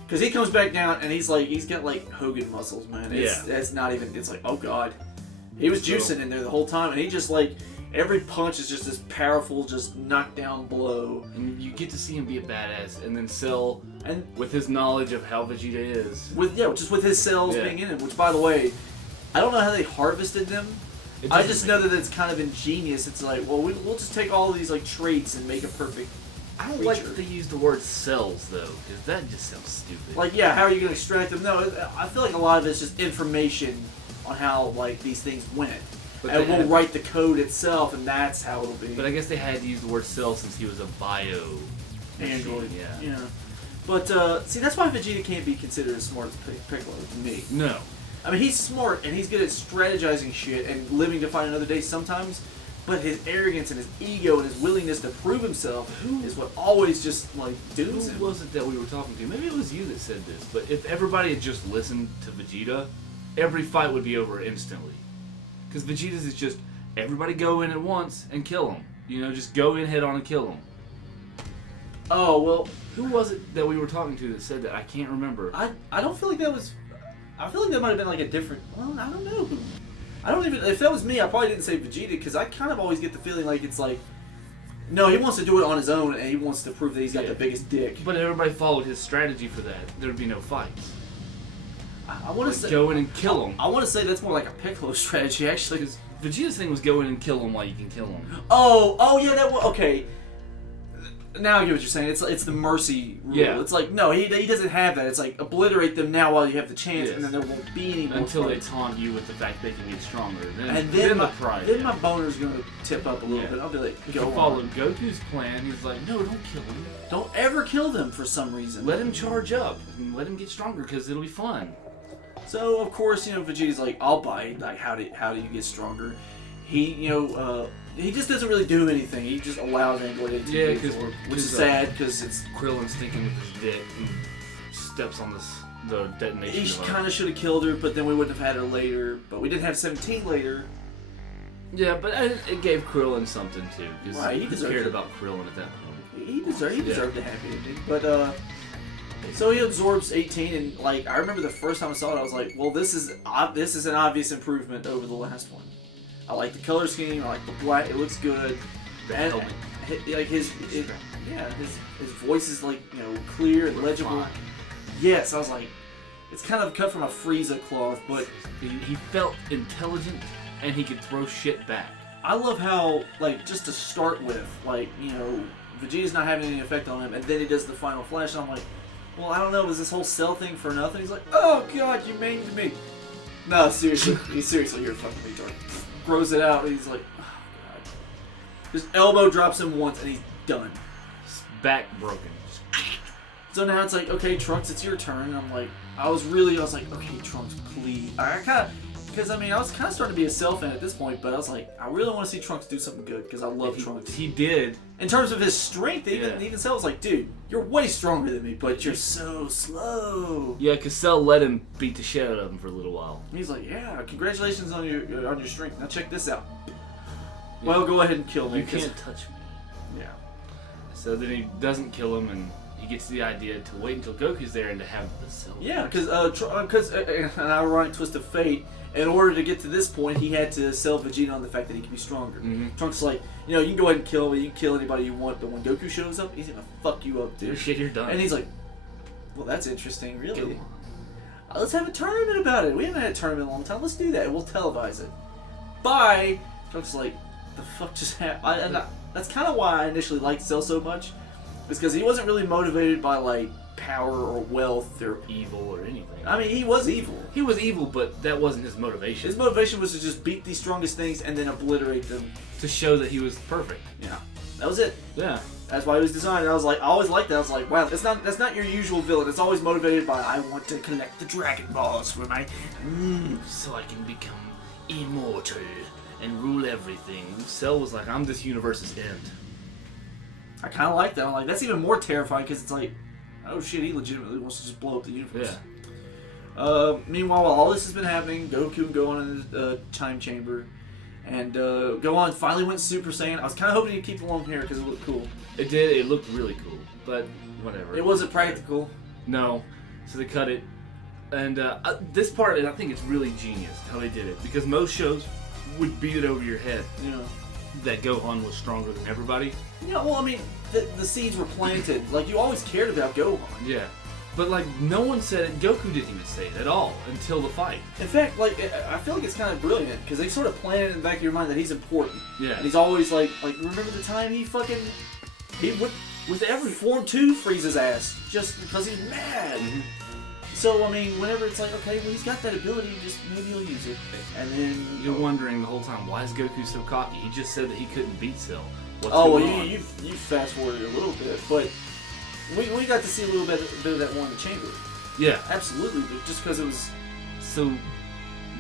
Because he comes back down and he's got like Hogan muscles, man. It's not even, it's like, oh god. He was juicing in there the whole time and he just like, every punch is just this powerful, just knockdown blow. And you get to see him be a badass, and then Cell, And with his knowledge of how Vegeta is. just with his cells being in it, which by the way, I don't know how they harvested them. I just know that it's kind of ingenious. It's like, well, we'll just take all of these like traits and make a perfect I don't creature. like that they use the word cells though, because that just sounds stupid. Like, yeah, how are you going to extract them? No, I feel like a lot of it's just information on how like these things went. But And they we'll had- write the code itself, and that's how it'll be. But I guess they had to use the word cell since he was a bio Android, machine, yeah. But see, that's why Vegeta can't be considered as smart as Piccolo to me. No. I mean, he's smart and he's good at strategizing shit and living to fight another day sometimes. But his arrogance and his ego and his willingness to prove himself is what always just like dooms him. Who was it that we were talking to? Maybe it was you that said this. But if everybody had just listened to Vegeta, every fight would be over instantly. Because Vegeta's is just everybody go in at once and kill him. You know, just go in head on and kill him. Oh well, Who was it that we were talking to that said that? I can't remember. I don't feel like that was. I feel like that might have been like a different. Well, I don't know who. I don't even. If that was me, I probably didn't say Vegeta because I kind of always get the feeling like it's like. No, he wants to do it on his own and he wants to prove that he's got the biggest dick. But if everybody followed his strategy for that, there'd be no fights. I want to say. Go in and kill him. I want to say that's more like a Piccolo strategy actually. Because Vegeta's thing was go in and kill him while you can kill him. Oh yeah, that was okay. Now I get what you're saying. It's the mercy rule. Yeah. It's like no, he doesn't have that. It's like obliterate them now while you have the chance, Yes. and then there won't be any more Until they fights. taunt you with the fact they can get stronger. And then the pride. my boner's gonna tip up a little bit. I'll be like, If go you follow on. Goku's plan, he's like, no, don't kill him. Don't ever kill them for some reason. Let him charge up and let him get stronger because it'll be fun. So of course, Vegeta's like, I'll bite. Like, how do you get stronger? He, he just doesn't really do anything. He just allows Android 18 Yeah, to because do it, which is sad because it's. Krillin's thinking with his dick and steps on the detonation. He device. kind of should have killed her, but then we wouldn't have had her later. But we didn't have 17 later. Yeah, but it gave Krillin something too, because Right, he he deserved cared it. about Krillin at that point. He deserved a happy ending. But so he absorbs 18, and like I remember the first time I saw it, I was like, well, this is an obvious improvement over the last one. I like the color scheme. I like the black. It looks good. And helmet. like his voice is like clear and legible. Yes, I was like, it's kind of cut from a Frieza cloth, but He felt intelligent, and he could throw shit back. I love how, like, just to start with, like, Vegeta's not having any effect on him, and then he does the final flash, and I'm like, well, I don't know, was this whole cell thing for nothing? He's like, oh god, you maimed me. No, seriously, you're a fucking retard. Throws it out, and he's like, oh god. His elbow drops him once, and he's done. His back broken. So now it's like, okay, Trunks, it's your turn. And I'm like, I was like, okay, Trunks, please. I was kind of starting to be a Cell fan at this point, but I was like, I really want to see Trunks do something good because I love Trunks. He did. In terms of his strength, even Cell was like, dude, you're way stronger than me, but you're so slow. Yeah, because Cell let him beat the shit out of him for a little while. And he's like, yeah, congratulations on your strength. Now check this out. Yeah. Well, go ahead and kill me. You can't touch me. Yeah. So then he doesn't kill him, and he gets the idea to wait until Goku's there and to have the Cell. Yeah, because an ironic twist of fate. In order to get to this point, he had to sell Vegeta on the fact that he could be stronger. Mm-hmm. Trunks is like, you can go ahead and kill me, you can kill anybody you want, but when Goku shows up, he's gonna fuck you up, dude. Shit, you're done. And he's like, well, that's interesting, really. Let's have a tournament about it. We haven't had a tournament in a long time. Let's do that. We'll televise it. Bye. Trunks is like, the fuck just happened? That's kind of why I initially liked Cell so much. Is because he wasn't really motivated by, like, power or wealth or evil or anything. I mean, he was evil. He was evil, but that wasn't his motivation. His motivation was to just beat the strongest things and then obliterate them. To show that he was perfect. Yeah. That was it. Yeah. That's why he was designed. I always liked that. I was like, wow, that's not your usual villain. It's always motivated by, I want to collect the Dragon Balls for my... So I can become immortal and rule everything. Cell was like, I'm this universe's end. I kind of like that. I'm like, that's even more terrifying because it's like, oh shit, he legitimately wants to just blow up the universe. Yeah. Meanwhile, while all this has been happening, Goku and Gohan in the time chamber, and Gohan finally went Super Saiyan. I was kind of hoping he'd keep the long hair because it looked cool. It did. It looked really cool, but whatever. It wasn't practical. No. So they cut it. And this part, I think it's really genius how they did it, because most shows would beat it over your head. Yeah. That Gohan was stronger than everybody. Yeah, well, I mean, the seeds were planted. Like, you always cared about Gohan. Yeah. But, like, no one said it. Goku didn't even say it at all until the fight. In fact, like, I feel like it's kind of brilliant, because they sort of planted in the back of your mind that he's important. Yeah. And he's always like, remember the time he would with every Form 2 freeze his ass, just because he's mad. Mm-hmm. So, I mean, whenever it's like, okay, well, he's got that ability, just maybe he'll use it. And then... You're wondering the whole time, why is Goku so cocky? He just said that he couldn't beat Cell. What's well, going on? you fast-forwarded a little bit, but we got to see a little bit of that one in the chamber. Yeah. Absolutely, but just because it was... So,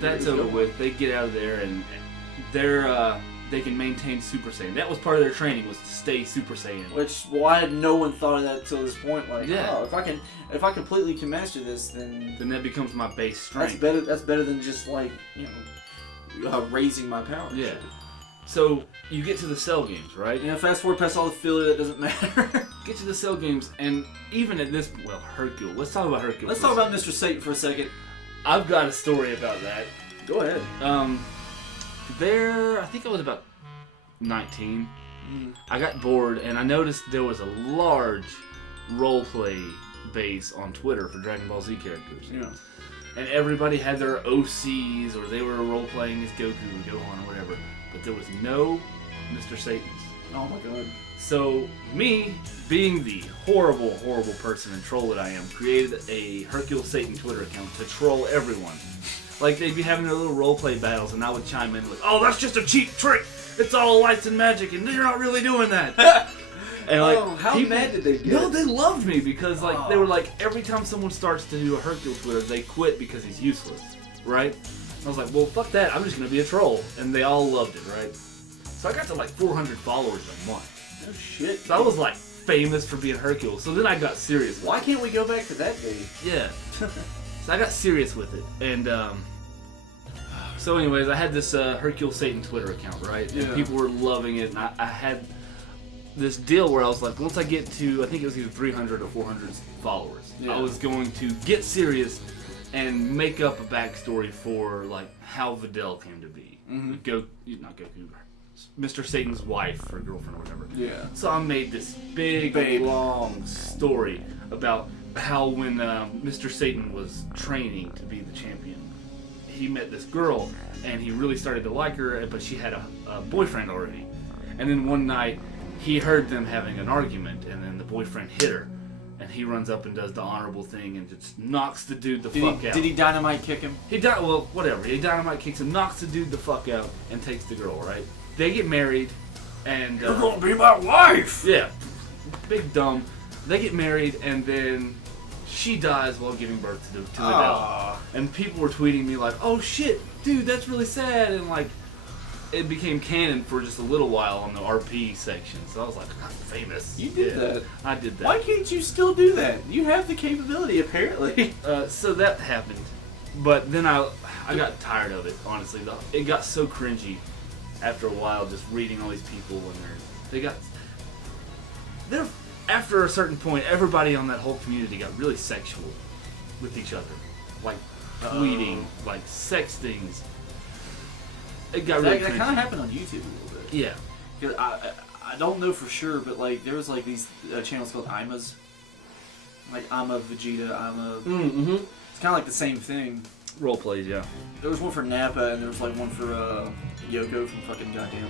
that's over with. They get out of there, and they can maintain Super Saiyan. That was part of their training, was to stay Super Saiyan. Which, why had no one thought of that till this point? Like, yeah. Oh, if I completely can master this, then that becomes my base strength. That's better than just like raising my power. Yeah. So you get to the Cell games, right? Fast forward past all the filler that doesn't matter. Get to the Cell games, and even at this, Hercule. Let's talk about Hercule. Let's talk about Mr. Satan for a second. I've got a story about that. Go ahead. I think I was about 19. I got bored, and I noticed there was a large roleplay base on Twitter for Dragon Ball Z characters. Yeah. And everybody had their OCs, or they were role-playing as Goku or Gohan or whatever. But there was no Mr. Satans. Oh my god. So, me, being the horrible, horrible person and troll that I am, created a Hercule Satan Twitter account to troll everyone. Like, they'd be having their little roleplay battles, and I would chime in with, oh, that's just a cheap trick! It's all lights and magic, and you're not really doing that! And like, how mad did they get? No, they loved me, because they were like, every time someone starts to do a Hercule Twitter, they quit because he's useless, right? I was like, well, fuck that, I'm just gonna be a troll. And they all loved it, right? So I got to like 400 followers in a month. No shit. So I was like famous for being Hercule. So then I got serious. Why can't we go back to that day? Yeah. So I got serious with it. And So anyways, I had this Hercule Satan Twitter account, right? And people were loving it, and I had this deal where I was like, once I get to, I think it was either 300 or 400 followers, I was going to get serious and make up a backstory for like how Videl came to be. Not Goku, Mr. Satan's wife or girlfriend or whatever. Yeah. So I made this big, long story about how when Mr. Satan was training to be the champion, he met this girl and he really started to like her, but she had a boyfriend already. And then one night he heard them having an argument, and then the boyfriend hit her. And he runs up and does the honorable thing and just knocks the dude the fuck out. Did he dynamite kick him? He whatever. He dynamite kicks him, knocks the dude the fuck out, and takes the girl, right? They get married, and... You're gonna be my wife! Yeah. Big dumb. They get married, and then she dies while giving birth to Videl. And people were tweeting me like, oh shit, dude, that's really sad. And like, it became canon for just a little while on the RP section. So I was like, I'm famous. You did that. I did that. Why can't you still do that? You have the capability, apparently. So that happened. But then I got tired of it, honestly. It got so cringy after a while, just reading all these people. And they're after a certain point, everybody on that whole community got really sexual with each other. Like tweeting, like sex things. It got really That kind of happened on YouTube a little bit. Yeah. I don't know for sure, but like there was like these channels called Imas. Like I'm a Vegeta, I'm a... Mm-hmm. It's kind of like the same thing. Role plays, yeah. There was one for Nappa, and there was like one for Yoko from fucking goddamn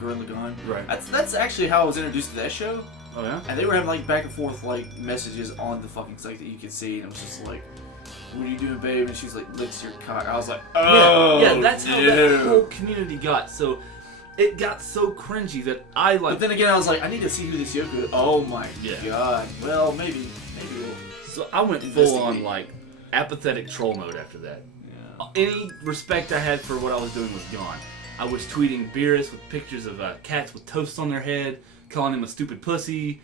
Gorilla Gone. Right. That's actually how I was introduced to that show. Oh yeah? And they were having like back and forth like messages on the fucking site that you could see, and it was just like, what are you doing, babe? And she's like, licks your cock. I was like, oh, yeah, that's how that whole community got. So it got so cringy that I like. But then again, I was like, I need to see who this Yoko is. Oh my god. Well, maybe we'll. So I went full on like apathetic troll mode after that. Yeah. Any respect I had for what I was doing was gone. I was tweeting Beerus with pictures of cats with toast on their head, calling him a stupid pussy.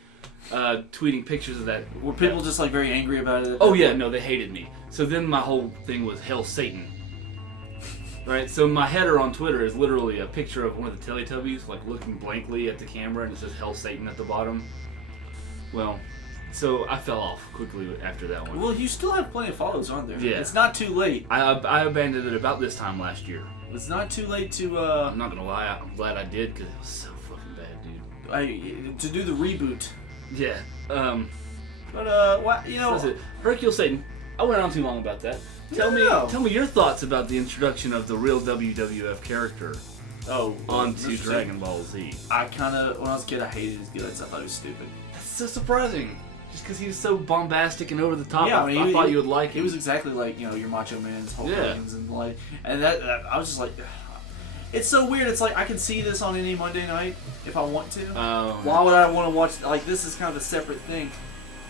Tweeting pictures of that. Were people just like very angry about it? Oh yeah, no, they hated me. So then my whole thing was Hail Satan. Right? So my header on Twitter is literally a picture of one of the Teletubbies, like looking blankly at the camera, and it says Hail Satan at the bottom. Well, so I fell off quickly after that one. Well, you still have plenty of follows on there. Yeah. It's not too late. I abandoned it about this time last year. It's not too late to... I'm not gonna lie, I'm glad I did, because it was so fucking bad, dude. To do the reboot. Yeah. But what you know? So that's it. Hercule Satan. I went on too long about that. Tell me your thoughts about the introduction of the real WWF character onto Dragon Ball Z. I kind of, when I was a kid, I hated his guts. I thought he was stupid. That's so surprising. Just because he was so bombastic and over the top, Yeah, I thought you would like him. He was exactly like, you know, your Macho Man's Hulk Hogan's and like, and that I was just like, it's so weird. It's like I can see this on any Monday night if I want to. Why would I want to watch? Like, this is kind of a separate thing.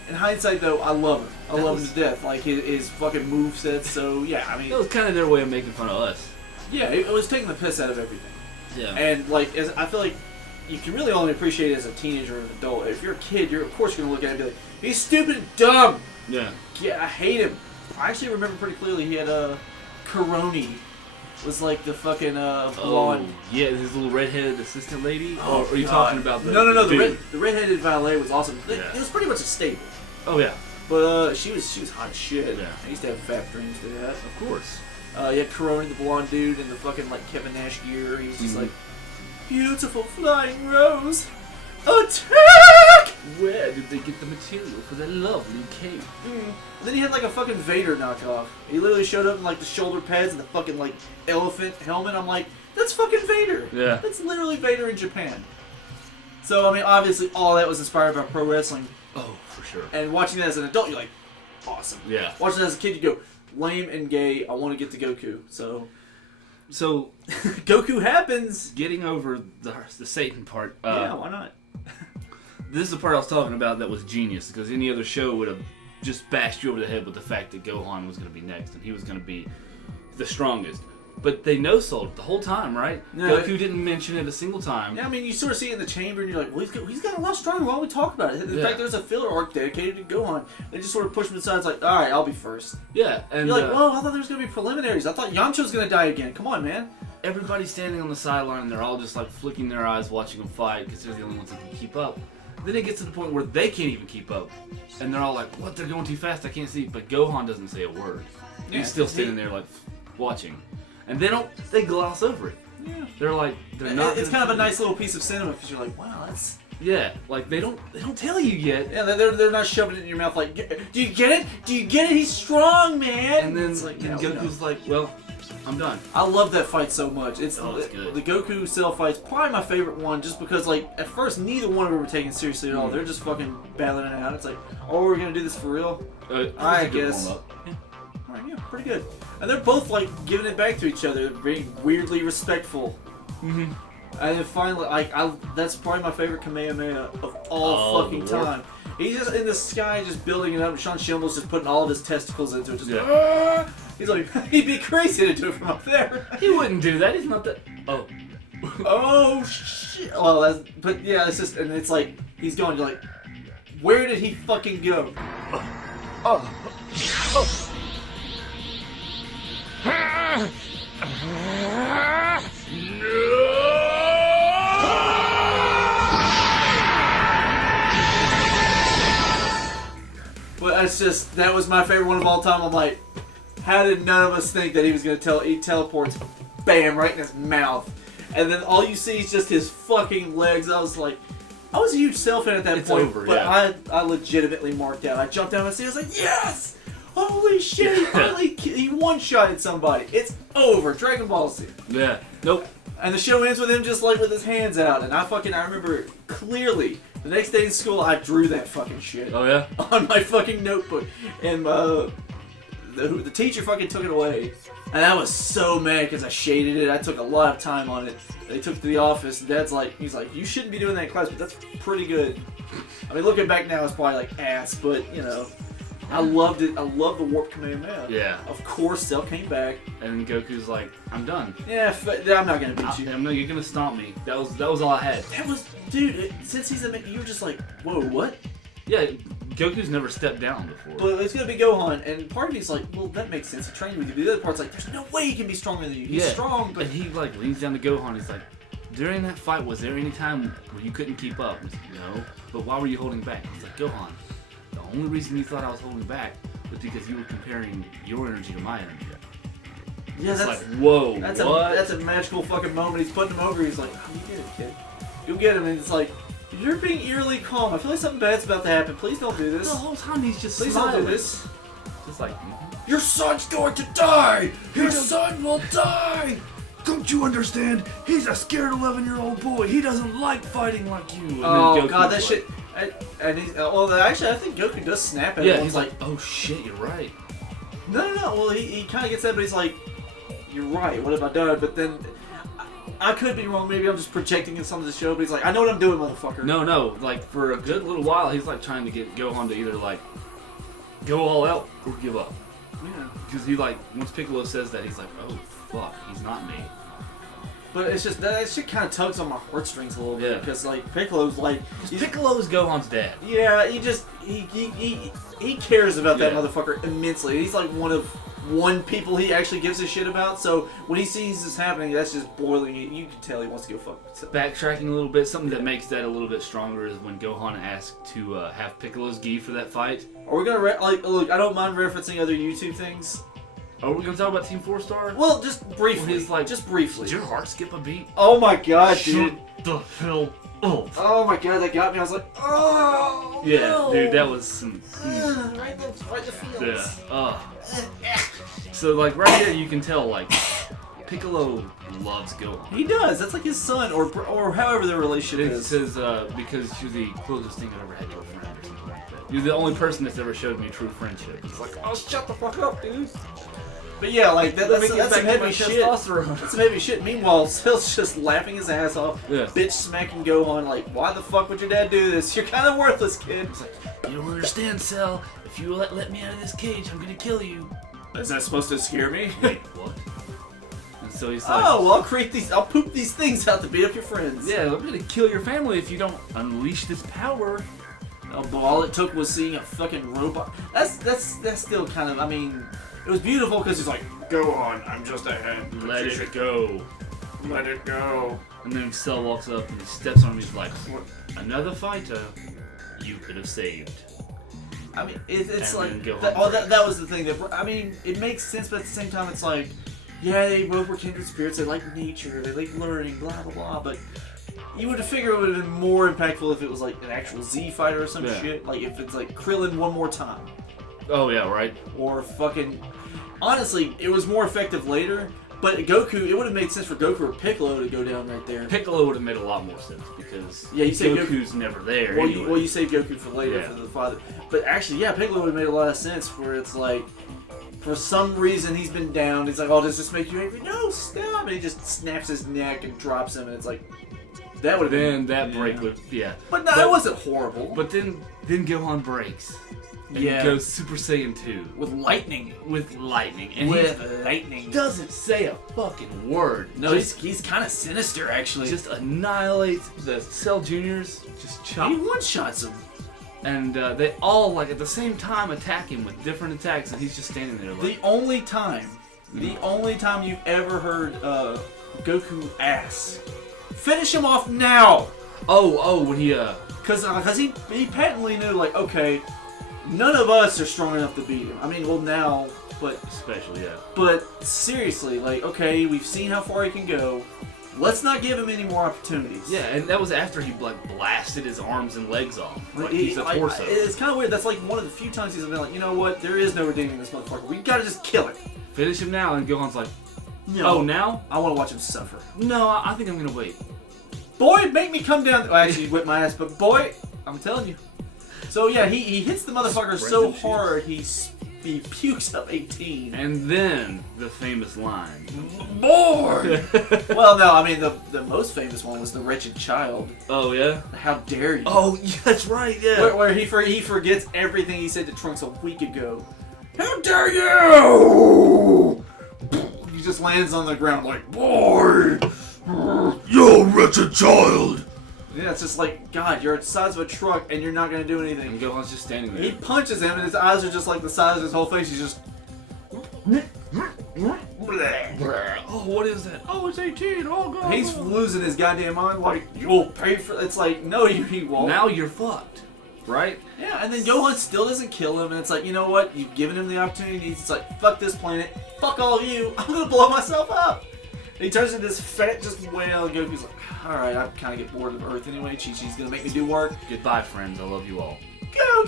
In hindsight, though, I love him. I love him to death. Like his fucking moveset. So yeah, I mean, it was kind of their way of making fun of us. Yeah, it was taking the piss out of everything. Yeah. And like, I feel like you can really only appreciate it as a teenager or an adult. If you're a kid, you're of course gonna look at it and be like, he's stupid and dumb. Yeah. Yeah, I hate him. I actually remember pretty clearly he had a Karoni. Was like the fucking blonde. Oh, yeah, his little redheaded assistant lady. Or are you talking about the? No. Dude? The redheaded valet was awesome. Yeah. It was pretty much a staple. Oh yeah. But she was hot as shit. Yeah. I used to have fat dreams to that. Of course. You had Karoni, the blonde dude, and the fucking like Kevin Nash gear. He was just like, beautiful flying rose, attack! Where did they get the material for that lovely cape? And then he had like a fucking Vader knockoff. He literally showed up in like the shoulder pads and the fucking like elephant helmet. I'm like, that's fucking Vader. Yeah. That's literally Vader in Japan. So I mean, obviously, all that was inspired by pro wrestling. Oh, for sure. And watching that as an adult, you're like, awesome. Yeah. Watching that as a kid, you go, lame and gay. I want to get to Goku. So Goku happens. Getting over the Satan part. Yeah, why not? This is the part I was talking about that was genius, because any other show would have just bashed you over the head with the fact that Gohan was going to be next and he was going to be the strongest. But they no-sold it the whole time, right? Yeah. Goku didn't mention it a single time. Yeah, I mean, you sort of see it in the chamber, and you're like, well, he's got a lot stronger. Why don't we talk about it? In fact, there's a filler arc dedicated to Gohan. They just sort of push him aside. It's like, all right, I'll be first. Yeah, and you're like, well, I thought there was going to be preliminaries. I thought Yamcha was going to die again. Come on, man. everybody's standing on the sideline and they're all just like flicking their eyes watching them fight because they're the only ones that can keep up. Then it gets to the point where they can't even keep up. And they're all like, what? They're going too fast. I can't see. But Gohan doesn't say a word. Yeah, he's still standing there like watching. And they gloss over it. Yeah. They're like, they're not. It's kind of a nice little piece of cinema because you're like, wow, that's... Yeah, like they don't tell you yet. Yeah, they're not shoving it in your mouth like, do you get it? Do you get it? He's strong, man. And then it's like, and Goku's like, well, I'm done. I love that fight so much. It's good. The Goku Cell fight's probably my favorite one, just because like at first neither one of them were taken seriously at all. They're just fucking battling it out. It's like, oh, we're gonna do this for real? I guess. Yeah. All right, yeah, pretty good. And they're both like giving it back to each other, being weirdly respectful. Mm-hmm. And then finally, that's probably my favorite Kamehameha of all fucking time. He's just in the sky, just building it up. Sean Schimmel's just putting all of his testicles into it. Just he's like, he'd be crazy to do it from up there. He wouldn't do that. He's not that. Oh. Oh shit. Well, it's just, and it's like he's going. You're like, where did he fucking go? But it's just, that was my favorite one of all time. I'm like, how did none of us think that he was going to he teleports, bam, right in his mouth. And then all you see is just his fucking legs. I was like, I was a huge Cell fan at that point, over, but yeah. I legitimately marked out. I jumped down and I was like, yes! Holy shit, he one-shotted somebody. It's over. Dragon Ball Z. Yeah. Nope. And the show ends with him just like with his hands out. And I remember it clearly. The next day in school, I drew that fucking shit. Oh, yeah? On my fucking notebook. And the teacher fucking took it away. And I was so mad because I shaded it. I took a lot of time on it. They took it to the office. And Dad's like, he's like, you shouldn't be doing that in class, but that's pretty good. I mean, looking back now, it's probably like ass, but, you know. I loved it. I love the Warp Kamehameha. Yeah. Of course, Cell came back. And Goku's like, I'm done. Yeah, I'm not gonna beat you. You're gonna stomp me. That was all I had. That was, dude. Since he's you were just like, whoa, what? Yeah, Goku's never stepped down before. But it's gonna be Gohan, and part of me's like, well, that makes sense. He trained with you. But the other part's like, there's no way he can be stronger than you. He's strong, but and he like leans down to Gohan. He's like, during that fight, was there any time where you couldn't keep up? He's like, no. But why were you holding back? He's like, Gohan, the only reason you thought I was holding back was because you were comparing your energy to my energy. yeah, It's like, whoa, that's what? that's a magical fucking moment. He's putting him over. He's like, you get it, kid. You'll get him. And it's like, you're being eerily calm. I feel like something bad's about to happen. Please don't do this. The whole time he's just Please smiling. don't do this. Just like, Your son's going to die! Your son will die! Don't you understand? He's a scared 11-year-old boy. He doesn't like fighting like you. And Oh then Goku's god, that like, shit. And he's actually, I think Goku does snap at him. Yeah, he's like, oh shit, you're right. No. Well, he kind of gets that, but he's like, you're right. What have I done? But then I could be wrong. Maybe I'm just projecting in some of the show. But he's like, I know what I'm doing, motherfucker. No. Like for a good little while, he's like trying to get Gohan to either like go all out or give up. Yeah. Because he like once Piccolo says that, he's like, oh fuck, he's not me. But it's just that shit kind of tugs on my heartstrings a little bit because like Piccolo's like Piccolo's Gohan's dad. Yeah, he cares about that motherfucker immensely. He's like one people he actually gives a shit about. So when he sees this happening, that's just boiling. You can tell he wants to go fuck himself. Backtracking a little bit, something that makes that a little bit stronger is when Gohan asked to have Piccolo's gi for that fight. Are we gonna look? I don't mind referencing other YouTube things. Are we gonna talk about Team 4-Star? Well, just briefly. He's like, just briefly. Did your heart skip a beat? Oh my god, dude. Shut the hell up. Oh my god, that got me. I was like, oh. Yeah, no. dude, that was some. Right the feels. Yeah. So like right here, you can tell like Piccolo loves Gohan. He does. That's like his son, or however their relationship It is. says because you're the closest thing I've ever had to a friend or something like that. You're the only person that's ever showed me true friendship. It's like, Oh, shut the fuck up, dude. But yeah, like that's some heavy shit. That's some heavy shit. Meanwhile, Cell's just laughing his ass off, bitch smacking Gohan. Like, why the fuck would your dad do this? You're kind of worthless, kid. It's like, you don't understand, Cell. If you let me out of this cage, I'm gonna kill you. Is that supposed to scare me? Wait, what? so he's like, oh, well, I'll poop these things out to beat up your friends. yeah, I'm gonna kill your family if you don't unleash this power. Oh, but all it took was seeing a fucking robot. That's still kind of, I mean, it was beautiful because he's like, go on, I'm just a head. Let it go. Let it go. And then Cell walks up and he steps on him. He's like, another fighter you could have saved. I mean, it's like, then that was the thing that, I mean, it makes sense, but at the same time, it's like, yeah, they both were kindred spirits. They like nature. They like learning. Blah blah blah. But you would have figured it would have been more impactful if it was like an actual Z fighter or some shit. Like if it's like Krillin one more time. Oh yeah, right. Or fucking. Honestly, it was more effective later. But Goku, it would have made sense for Goku or Piccolo to go down right there. Piccolo would have made a lot more sense because you say Goku's never there. Well, anyway. you save Goku for later for the father. But actually, yeah, Piccolo would have made a lot of sense where it's like, for some reason he's been down. He's like, oh, does this make you angry? No, stop! And he just snaps his neck and drops him, and it's like, that would have been... Then that break would, But no, it wasn't horrible. But then Gohan breaks. And he goes Super Saiyan 2. With lightning. With lightning. And lightning. He doesn't say a fucking word. No, he's kind of sinister, actually. Just annihilates the Cell Juniors. Just chop. He one-shots them. And they all, like, at the same time attack him with different attacks, and he's just standing there like... The only time you've ever heard Goku ask, finish him off now! Oh, when he, Because he patently knew, like, okay, none of us are strong enough to beat him. I mean, well, now, but... Especially, yeah. But, seriously, like, okay, we've seen how far he can go. Let's not give him any more opportunities. Yeah, and that was after he, like, blasted his arms and legs off. Like, he's a torso. It's kind of weird. That's, like, one of the few times he's been like, you know what? There is no redeeming this motherfucker. We gotta just kill it. Finish him now, and Gohan's like, no. Oh, now? I want to watch him suffer. No, I think I'm gonna wait. Boy, make me come down. Well, actually, whip my ass, but boy, I'm telling you. So, yeah, he hits the motherfucker so hard, he pukes up 18. And then the famous line. Boy! Well, no, I mean, the most famous one was the wretched child. Oh, yeah? How dare you? Oh, yeah, that's right, yeah. Where he forgets everything he said to Trunks a week ago. How dare you! He just lands on the ground like, boy! You wretched child! Yeah, it's just like, God, you're the size of a truck and you're not going to do anything. And Gohan's just standing there. He punches him and his eyes are just like the size of his whole face. He's just... Oh, what is that? Oh, it's 18. Oh, God. He's losing his goddamn mind. Like, you'll pay for... It's like, no, he won't. Now you're fucked. Right? Yeah, and then Gohan still doesn't kill him. And it's like, you know what? You've given him the opportunity. He's like, fuck this planet. Fuck all of you. I'm going to blow myself up. And he turns into this fat just whale. And Goku's like, alright, I kind of get bored of Earth anyway. Chi-Chi's going to make me do work. Goodbye, friends. I love you all. Go!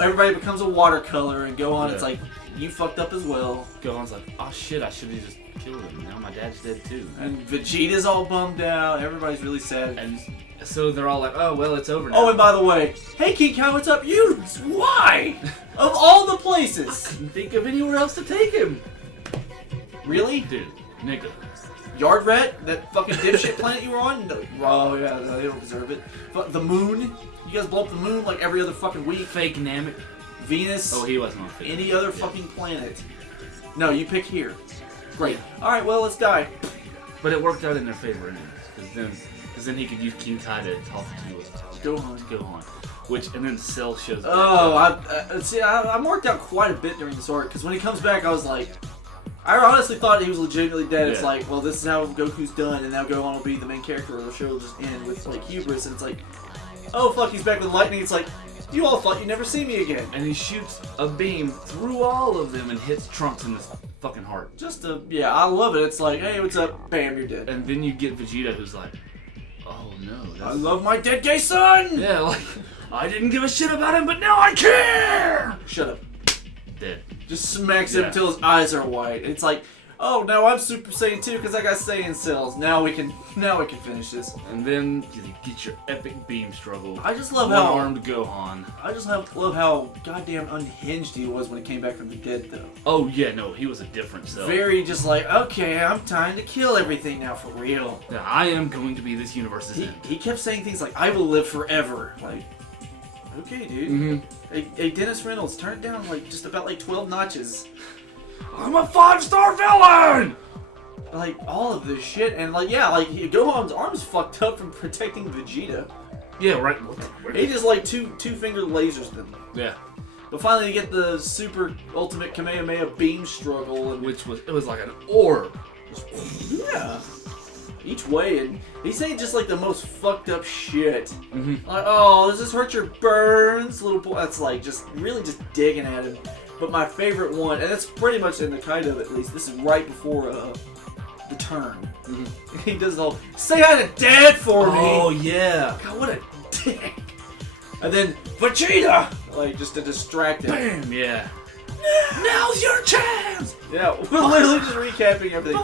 Everybody becomes a watercolor. And Gohan, it's like, you fucked up as well. Gohan's like, oh shit, I should have just killed him. Now my dad's dead too. And Vegeta's all bummed out. Everybody's really sad. And so they're all like, oh, well, it's over now. Oh, and by the way, hey King Cow, what's up? You, why? Of all the places. I couldn't think of anywhere else to take him. Really? Dude, nigga. Yard Rat? That fucking dipshit planet you were on? No. Oh, yeah, no, they don't deserve it. But the moon? You guys blow up the moon like every other fucking week. Fake Namek. Venus? Oh, he wasn't on Fake. Any other fucking planet. No, you pick here. Great. Alright, well, let's die. But it worked out in their favor anyways. Because then he could use King Kai to talk to Gohan. And then Cell shows back. Oh, I'm worked out quite a bit during this arc. Because when he comes back, I was like... I honestly thought he was legitimately dead. Yeah. It's like, well, this is how Goku's done, and now Gohan will be the main character of the show. Will just end with like hubris, and it's like, oh fuck, he's back with lightning. It's like, you all thought you'd never see me again. And he shoots a beam through all of them and hits Trunks in his fucking heart. Yeah, I love it. It's like, hey, what's up? Bam, you're dead. And then you get Vegeta, who's like, oh no, I love my dead gay son. Yeah, like, I didn't give a shit about him, but now I care. Shut up. Dead. Just smacks him until his eyes are white. It's like, oh, now I'm Super Saiyan 2 because I got Saiyan cells. Now we can finish this. And then you get your epic beam struggle. I just love how one-armed Gohan. I just love how goddamn unhinged he was when he came back from the dead, though. Oh yeah, no, he was a different self. Very just like, okay, I'm time to kill everything now for real. Yeah, I am going to be this universe's end. He kept saying things like, I will live forever. Like, okay, dude. Mm-hmm. Hey, Dennis Reynolds, turn it down like just about like 12 notches. I'm a 5-star villain! like all of this shit, and like Gohan's arm's fucked up from protecting Vegeta. Yeah, right. He just like two-finger lasers them. Yeah. But finally, you get the super ultimate Kamehameha beam struggle, and Which was like an orb. yeah, each way, and he's saying just like the most fucked up shit. Mm-hmm. Like, oh, does this hurt your burns, little boy? That's like just really just digging at him. But my favorite one, and it's pretty much in the Kaido at least. This is right before the turn. Mm-hmm. He does the whole say hi to Dad for me. Oh yeah. God, what a dick. And then Vegeta, like just to distract him. Bam. Yeah. Now's your chance. Yeah, we're literally just recapping everything.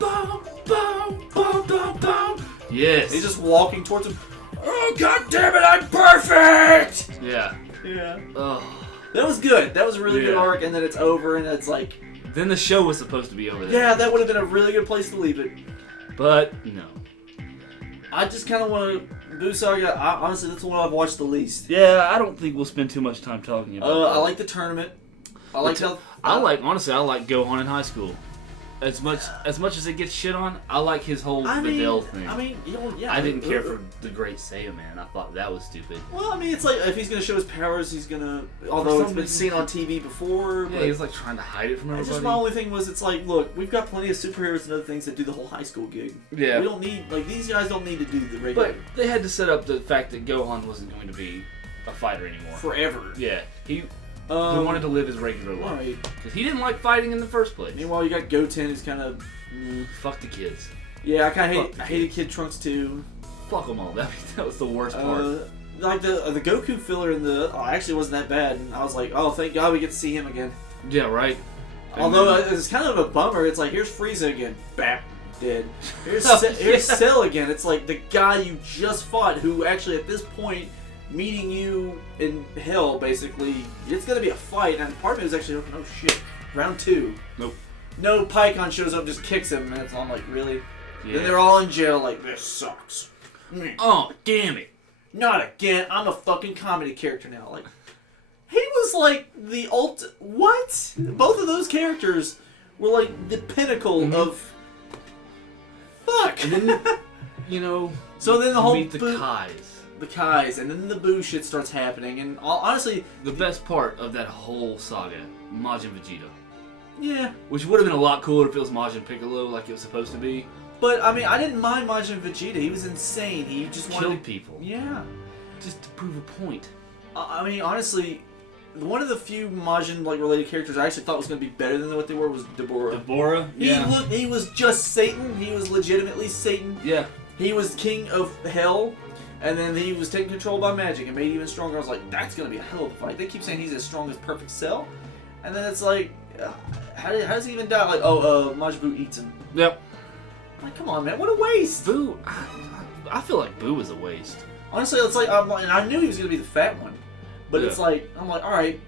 Boom, boom, boom, boom, boom. Yes. He's just walking towards him. Oh, God damn it, I'm perfect! Yeah. Yeah. Oh. That was good. That was a really good Yeah. arc, and then it's over, and it's like... Then the show was supposed to be over there. Yeah, that would have been a really good place to leave it. But no. I just kind of want to... Boo Saga, honestly, that's the one I've watched the least. Yeah, I don't think we'll spend too much time talking about that. I like the tournament. I like how... I like Gohan in high school. As much as it gets shit on, I like his whole Videl thing. I mean, you know, yeah. I didn't care for the Great Saiyan Man. I thought that was stupid. Well, I mean, it's like, if he's going to show his powers, he's going to... Although it's been seen on TV before. Yeah, but he's like trying to hide it from everybody. just my only thing was, it's like, look, we've got plenty of superheroes and other things that do the whole high school gig. Yeah. We don't need, like, these guys don't need to do the regular... But they had to set up the fact that Gohan wasn't going to be a fighter anymore. Forever. Yeah. He wanted to live his regular life. Right. Because he didn't like fighting in the first place. Meanwhile, you got Goten, who's kind of... Fuck the kids. Yeah, I kind of hated Kid Trunks too. Fuck them all. That was the worst part. Like the Goku filler in the actually wasn't that bad, and I was like, oh, thank God we get to see him again. Yeah, right. Although it's kind of a bummer. It's like, here's Frieza again, bap, dead. Here's Oh, here's Cell again. It's like the guy you just fought, who actually at this point meeting you in hell, basically, it's gonna be a fight. And part of me was actually, oh shit, round 2. Nope. No, Pycon shows up, just kicks him, and I'm like, really? Yeah. Then they're all in jail, like, this sucks. Oh, damn it. Not again. I'm a fucking comedy character now. Like, he was like the what? Both of those characters were like the pinnacle of. Fuck. And then, you know, so then the whole meet the Kais. The Kais, and then the Boo shit starts happening, and honestly, The best part of that whole saga, Majin Vegeta. yeah. Which would have been a lot cooler if it was Majin Piccolo like it was supposed to be. But I mean, I didn't mind Majin Vegeta. He was insane. He just wanted Killed people. Yeah. Just to prove a point. I mean, honestly, one of the few Majin like related characters I actually thought was going to be better than what they were was Deborah. Deborah? Yeah. He was just Satan. He was legitimately Satan. Yeah. He was king of hell, and then he was taken control by magic and made even stronger. I was like, that's going to be a hell of a fight. They keep saying he's as strong as Perfect Cell, and then it's like, how does he even die? Like, Majin Buu eats him. Yep. Like, come on, man, what a waste. Boo, I feel like Boo was a waste. Honestly, it's like, and I knew he was going to be the fat one, but it's like, I'm like, all right,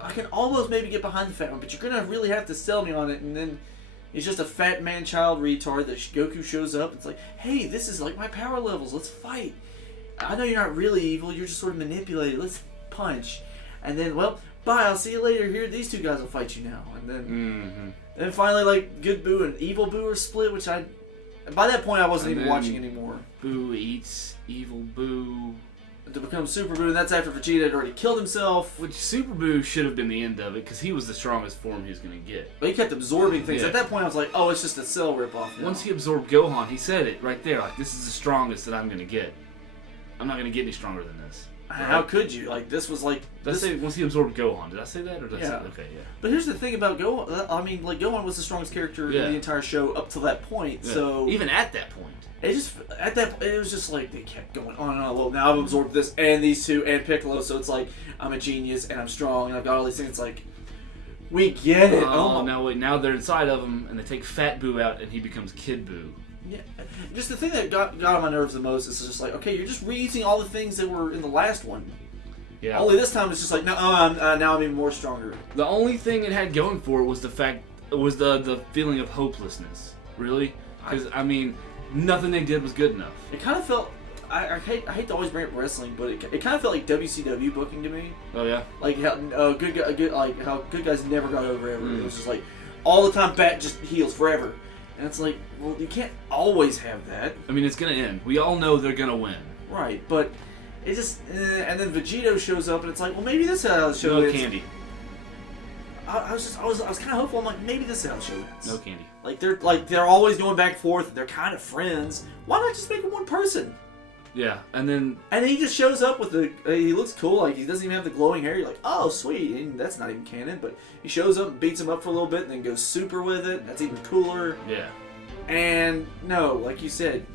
I can almost maybe get behind the fat one, but you're going to really have to sell me on it, and then it's just a fat man-child retard that Goku shows up. It's like, hey, this is like my power levels. Let's fight. I know you're not really evil. You're just sort of manipulated. Let's punch. And then, well, bye. I'll see you later. Here, these two guys will fight you now. And then, then finally, like, good Boo and evil Boo are split, which by that point I wasn't even watching anymore. Boo eats evil Boo. To become Super Boo, and that's after Vegeta had already killed himself. Which Super Boo should have been the end of it, because he was the strongest form he was going to get. But he kept absorbing things. Yeah. At that point, I was like, oh, it's just a Cell ripoff now. Once he absorbed Gohan, he said it right there, like, this is the strongest that I'm going to get. I'm not going to get any stronger than this. How could you? Like, this was like... Did I say once he absorbed Gohan? Did I say that? Or did I say Yeah. Okay, yeah. But here's the thing about Gohan. I mean, like, Gohan was the strongest character in the entire show up to that point, Yeah. so... Even at that point. It just... At that point, it was just like, they kept going on and on. Well, now I've absorbed this, and these two, and Piccolo, so it's like, I'm a genius, and I'm strong, and I've got all these things. It's like, we get it. Oh, now they're inside of him, and they take Fat Boo out, and he becomes Kid Boo. Yeah, just the thing that got on my nerves the most is just like, okay, you're just reusing all the things that were in the last one. Yeah. Only this time it's just like, no, now I'm even more stronger. The only thing it had going for it was the feeling of hopelessness. Really? Because I mean, nothing they did was good enough. It kind of felt. I hate to always bring up wrestling, but it kind of felt like WCW booking to me. Oh yeah. Like how how good guys never got over ever. It was just like all the time, just heels forever. And it's like, well, you can't always have that. I mean, it's gonna end. We all know they're gonna win. Right, but it just... and then Vegito shows up, and it's like, well, maybe this is how the show No ends. candy. I was kind of hopeful. I'm like, maybe this is how the show ends. No candy. They're always going back and forth. They're kind of friends. Why not just make them one person? Yeah, and then... And he just shows up with he looks cool, like he doesn't even have the glowing hair. You're like, oh, sweet. And that's not even canon, but he shows up and beats him up for a little bit and then goes super with it. That's even cooler. Yeah. And no, like you said,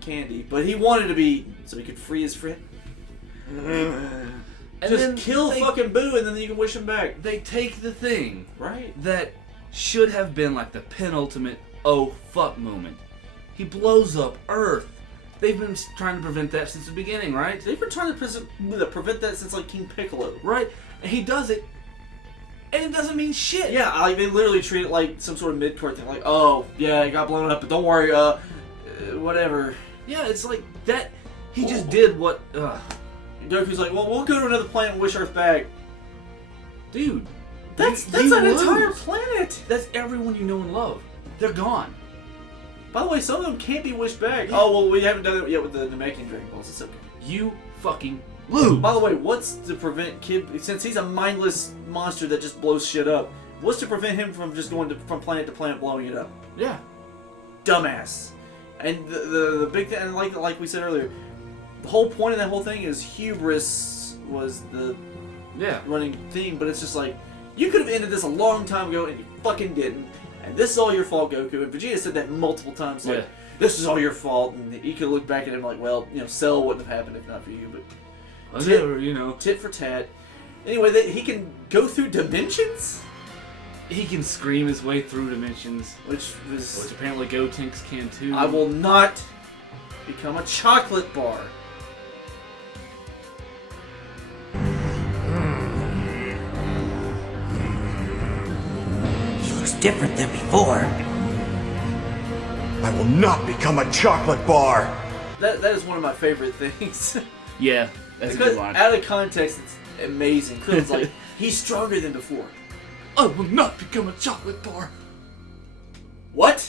candy. But he wanted to be, so he could free his friend. And Just then kill fucking Boo and then you can wish him back. They take the thing Right. that should have been like the penultimate oh fuck moment. He blows up Earth. They've been trying to prevent that since the beginning, right? They've been trying to prevent that since like King Piccolo. Right? And he does it, and it doesn't mean shit. Yeah, like they literally treat it like some sort of mid-court thing. Like, oh, yeah, it got blown up, but don't worry, whatever. Yeah, it's like that. He just did what. Goku's like, well, we'll go to another planet and wish Earth back. Dude, That's they an lose. entire planet. That's everyone you know and love. They're gone. By the way, some of them can't be wished back. Oh, well, we haven't done it yet with the Namekian Dragon Balls. It's okay. You fucking lose. By the way, what's to prevent Kid... Since he's a mindless monster that just blows shit up, what's to prevent him from just going from planet to planet blowing it up? Yeah. Dumbass. And the big thing, and like we said earlier, the whole point of that whole thing is hubris was the running theme, but it's just like, you could have ended this a long time ago and you fucking didn't. And this is all your fault, Goku. And Vegeta said that multiple times, like, this is all your fault. And he could look back at him like, well, Cell wouldn't have happened if not for you. But tit for tat. Anyway, he can go through dimensions? He can scream his way through dimensions. Which apparently Gotenks can too. I will not become a chocolate bar. Different than before. I will not become a chocolate bar. That is one of my favorite things. Yeah, that's because a good line. Out of context, it's amazing. Krillin's like, he's stronger than before. I will not become a chocolate bar. What?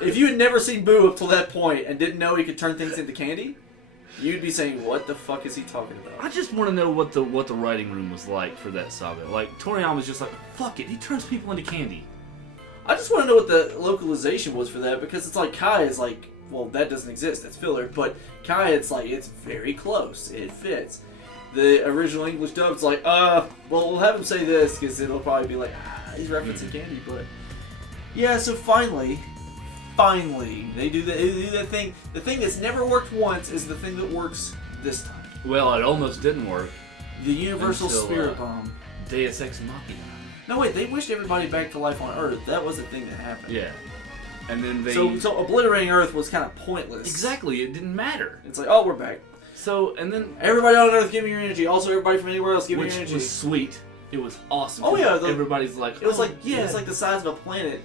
If you had never seen Boo up till that point and didn't know he could turn things into candy, you'd be saying, what the fuck is he talking about? I just want to know what the writing room was like for that saga. Like, Toriyama's just like, fuck it, he turns people into candy. I just want to know what the localization was for that, because it's like Kai is like, well, that doesn't exist, that's filler, but Kai, it's like, it's very close, it fits. The original English dub's like, well, we'll have him say this, because it'll probably be like, he's referencing candy, but... Yeah, so finally, they do that thing. The thing that's never worked once is the thing that works this time. Well, it almost didn't work. The Universal Until, Spirit Bomb. Deus Ex Machina. No, wait, they wished everybody back to life on Earth. That was the thing that happened. Yeah. And then they... So obliterating Earth was kind of pointless. Exactly, it didn't matter. It's like, oh, we're back. So, and then... Everybody on Earth, give me your energy. Also, everybody from anywhere else, give me your Which energy. was sweet. It was awesome. Oh, yeah. Everybody's like... It was like, yeah, it's like the size of a planet.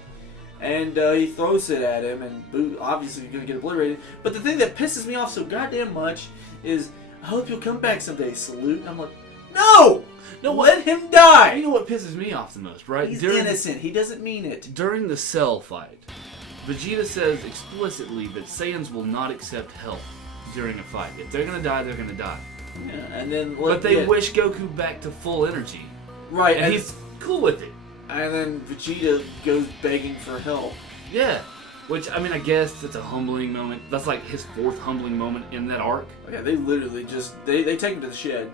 And he throws it at him, and Boo obviously going to get obliterated. But the thing that pisses me off so goddamn much is, I hope you'll come back someday, Salute. And I'm like, no! No, let him die! You know what pisses me off the most, right? He's innocent. He doesn't mean it. During the Cell fight, Vegeta says explicitly that Saiyans will not accept help during a fight. If they're going to die, they're going to die. Yeah, and then... But they wish Goku back to full energy. Right. And he's cool with it. And then Vegeta goes begging for help. Yeah. Which, I mean, I guess it's a humbling moment. That's like his fourth humbling moment in that arc. Yeah, they literally just... They take him to the shed.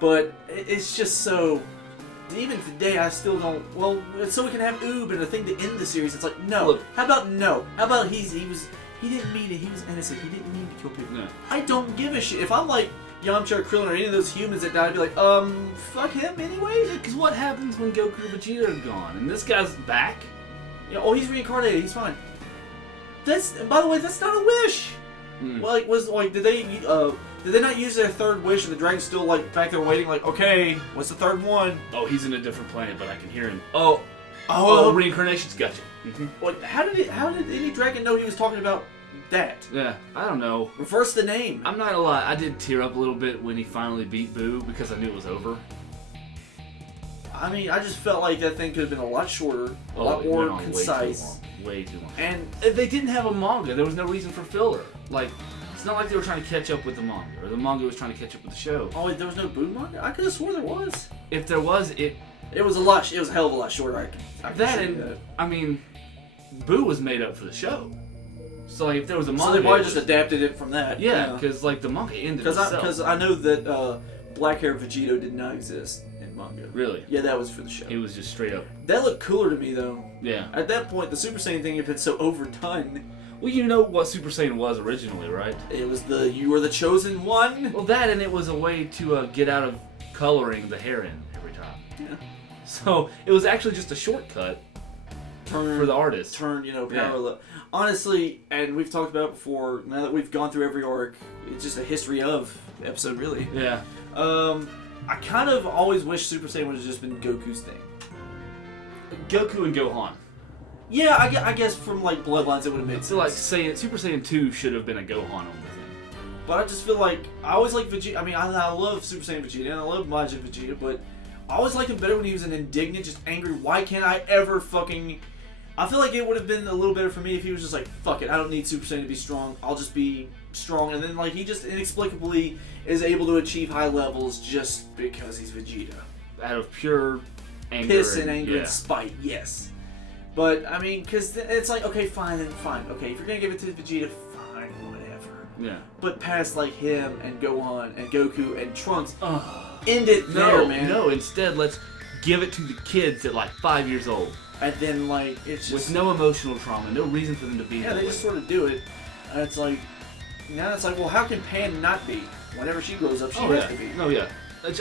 But it's just so... Even today, I still don't... Well, so we can have Oob and a thing to end the series. It's like, no. Look, how about no? How about he didn't mean it. He was innocent. He didn't mean to kill people. No. I don't give a shit. If I'm like Yamcha or Krillin or any of those humans that died, I'd be like, fuck him anyway? Because what happens when Goku and Vegeta are gone? And this guy's back? Yeah, oh, he's reincarnated. He's fine. By the way, that's not a wish. Well, did they not use their third wish and the dragon's still like back there waiting? Like, okay, what's the third one? Oh, he's in a different planet, but I can hear him. Oh, reincarnation's gotcha. What? How did any dragon know he was talking about that? Yeah, I don't know. Reverse the name. I'm not gonna lie, I did tear up a little bit when he finally beat Boo because I knew it was over. I mean, I just felt like that thing could have been a lot shorter, a lot it more went on concise. Way too long. And They didn't have a manga. There was no reason for filler. Like, it's not like they were trying to catch up with the manga, or the manga was trying to catch up with the show. oh, wait, there was no Boo manga? I could have swore there was. If there was, It was a lot. It was a hell of a lot shorter. I can that see and that. I mean, Boo was made up for the show. So like, if there was a manga, So they probably just adapted it from that. yeah, because like the manga ended itself. Because I know that black hair Vegito did not exist in manga. Really, Yeah, that was for the show. he was just straight up. That looked cooler to me though. Yeah. At that point, the Super Saiyan thing had been so overdone. Well, you know what Super Saiyan was originally, right? It was the you were the chosen one. Well, that and it was a way to get out of coloring the hair in every time. Yeah. So it was actually just a shortcut for the artist. Turn, Yeah. parallel. Honestly, and we've talked about it before, now that we've gone through every arc, it's just a history of episode, really. Yeah. I kind of always wish Super Saiyan would have just been Goku's thing. Goku and Gohan. Yeah, I guess from, like, Bloodlines it would have made sense. So like Super Saiyan 2 should have been a Gohan only thing. But I just feel like, I always like Vegeta, I mean, I love Super Saiyan Vegeta, and I love Majin Vegeta, but I always liked him better when he was an indignant, just angry, why can't I ever fucking... I feel like it would have been a little better for me if he was just like, fuck it, I don't need Super Saiyan to be strong, I'll just be strong, and then like he just inexplicably is able to achieve high levels just because he's Vegeta. Out of pure anger. Piss and anger yeah. and spite, yes. But, I mean, because it's like, okay, fine, then fine. Okay, if you're going to give it to Vegeta, fine, whatever. Yeah. But past, like, him and Gohan and Goku and Trunks, Oh. end it there, man. No, instead let's give it to the kids at like 5 years old. And then, like, it's just... With no emotional trauma, no reason for them to be Yeah, that they way. just sort of do it. And it's like... Now it's like, well, how can Pan not be? Whenever she grows up, she Oh has yeah. to be. No, yeah.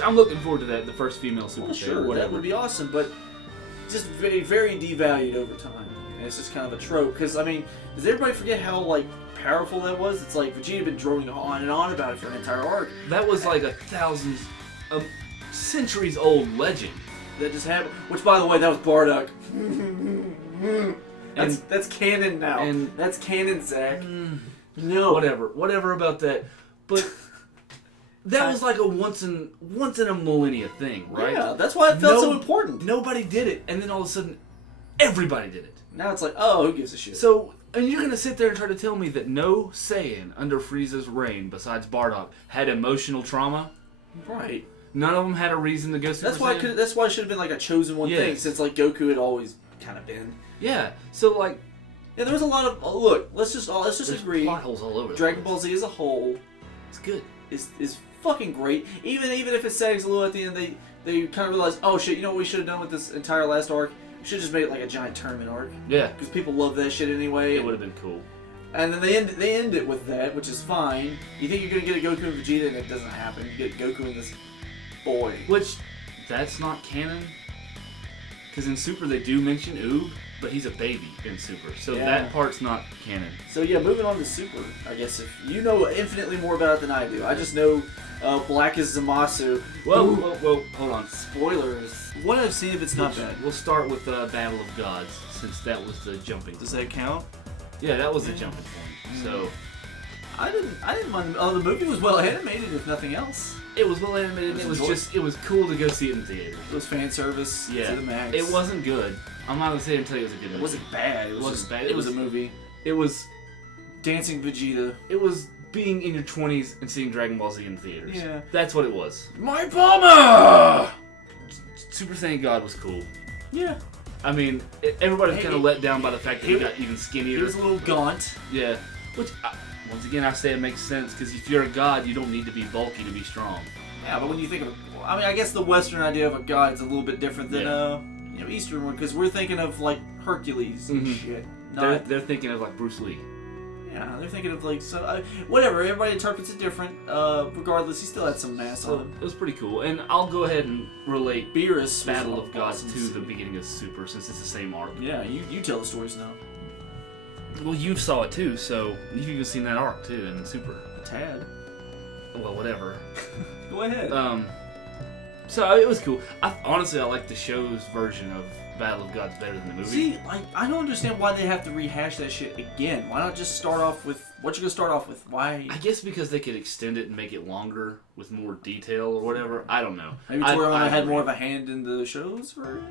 I'm looking forward to that, the first female Super Well, Saiyan, sure, whatever. that would be awesome, but just very, very devalued over time. And it's just kind of a trope. Because, I mean, does everybody forget how, like, powerful that was? It's like Vegeta had been droning on and on about it for an entire arc. That was like a centuries old legend. That just happened. Which, by the way, that was Bardock. That's canon now. and- That's canon, Zach. No. Whatever about that. But that was like a once in a millennia thing, right? Yeah, that's why it felt so important. Nobody did it, and then all of a sudden, everybody did it. Now it's like, oh, who gives a shit? So, and you're gonna sit there and try to tell me that no Saiyan under Frieza's reign, besides Bardock, had emotional trauma? Right. None of them had a reason to go Super Saiyan? That's why it should have been like a chosen one thing, Yes. since like Goku had always kind of been. Yeah. So like, Yeah, there was a lot of look. Let's just there's agree. plot holes all over. the Dragon place. Ball Z as a whole It's good. is fucking great. Even if it sags a little at the end, they kind of realize, oh shit, you know what we should have done with this entire last arc? We should have just made it like a giant tournament arc Yeah. because people love that shit anyway. It would have been cool. And then they end it with that, which is fine. You think you're gonna get a Goku and Vegeta, and it doesn't happen. You get Goku and this boy. Which, that's not canon. Because in Super they do mention Oob, but he's a baby in Super. So Yeah. that part's not canon. So yeah, moving on to Super. I guess if you know infinitely more about it than I do, I just know Black is Zamasu. Well, Ooh, hold on. spoilers. What I've seen, if it's not bad. We'll start with Battle of Gods, since that was the jumping. Does that count? Yeah, that was the jumping point. So I didn't mind. Oh, the movie was well animated, if nothing else. it was well animated. And it was cool to go see it in theaters. It was fan service Yeah, to the max. it wasn't good. I'm not gonna say until it was a good movie. It wasn't bad. It was wasn't just, bad. It was a movie. It was. Dancing Vegeta. It was being in your 20s and seeing Dragon Ball Z in theaters. Yeah. That's what it was. My bomber! Super Saiyan God was cool. Yeah. I mean, everybody was Hey, kind of let down by the fact that he he- got even He skinnier. was a little gaunt. Yeah. Which, once again, I say it makes sense, because if you're a god, you don't need to be bulky to be strong. Yeah, but when you think of, I mean, I guess the Western idea of a god is a little bit different than Yeah. Eastern one, because we're thinking of like Hercules and Mhm. shit. They're, Not, they're thinking of like Bruce Lee. yeah, they're thinking of like whatever. Everybody interprets it different. Regardless, he still had some mass So on him. it was pretty cool. And I'll go ahead and relate Beerus was Battle of Gods awesome to see. the beginning of Super, since it's the same arc. Yeah, you tell the stories now. Well, you saw it too, so you've even seen that arc too in Super. A tad. Well, whatever. Go ahead. So it was cool. Honestly, I like the show's version of Battle of Gods better than the movie. See, like, I don't understand why they have to rehash that shit again. Why not just start off with What you gonna start off with? Why? I guess because they could extend it and make it longer with more detail or whatever. I don't know. Maybe Toriyama had more of a hand in the shows? Or...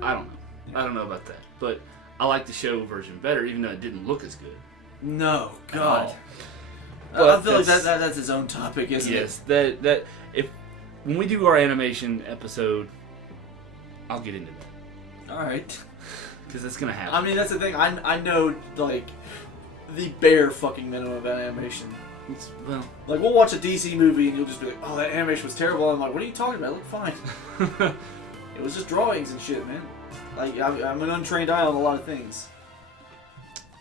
I don't know. I don't know about that. But I like the show version better, even though it didn't look as good. No, God. But I feel like that's his own topic, isn't it? Yes, that if when we do our animation episode, I'll get into that. All right. Because it's gonna happen. I mean, that's the thing. I know like the bare fucking minimum of animation. Well, like we'll watch a DC movie and you'll just be like, "Oh, that animation was terrible." I'm like, "What are you talking about? It looked fine." It was just drawings and shit, man. Like I'm an untrained eye on a lot of things.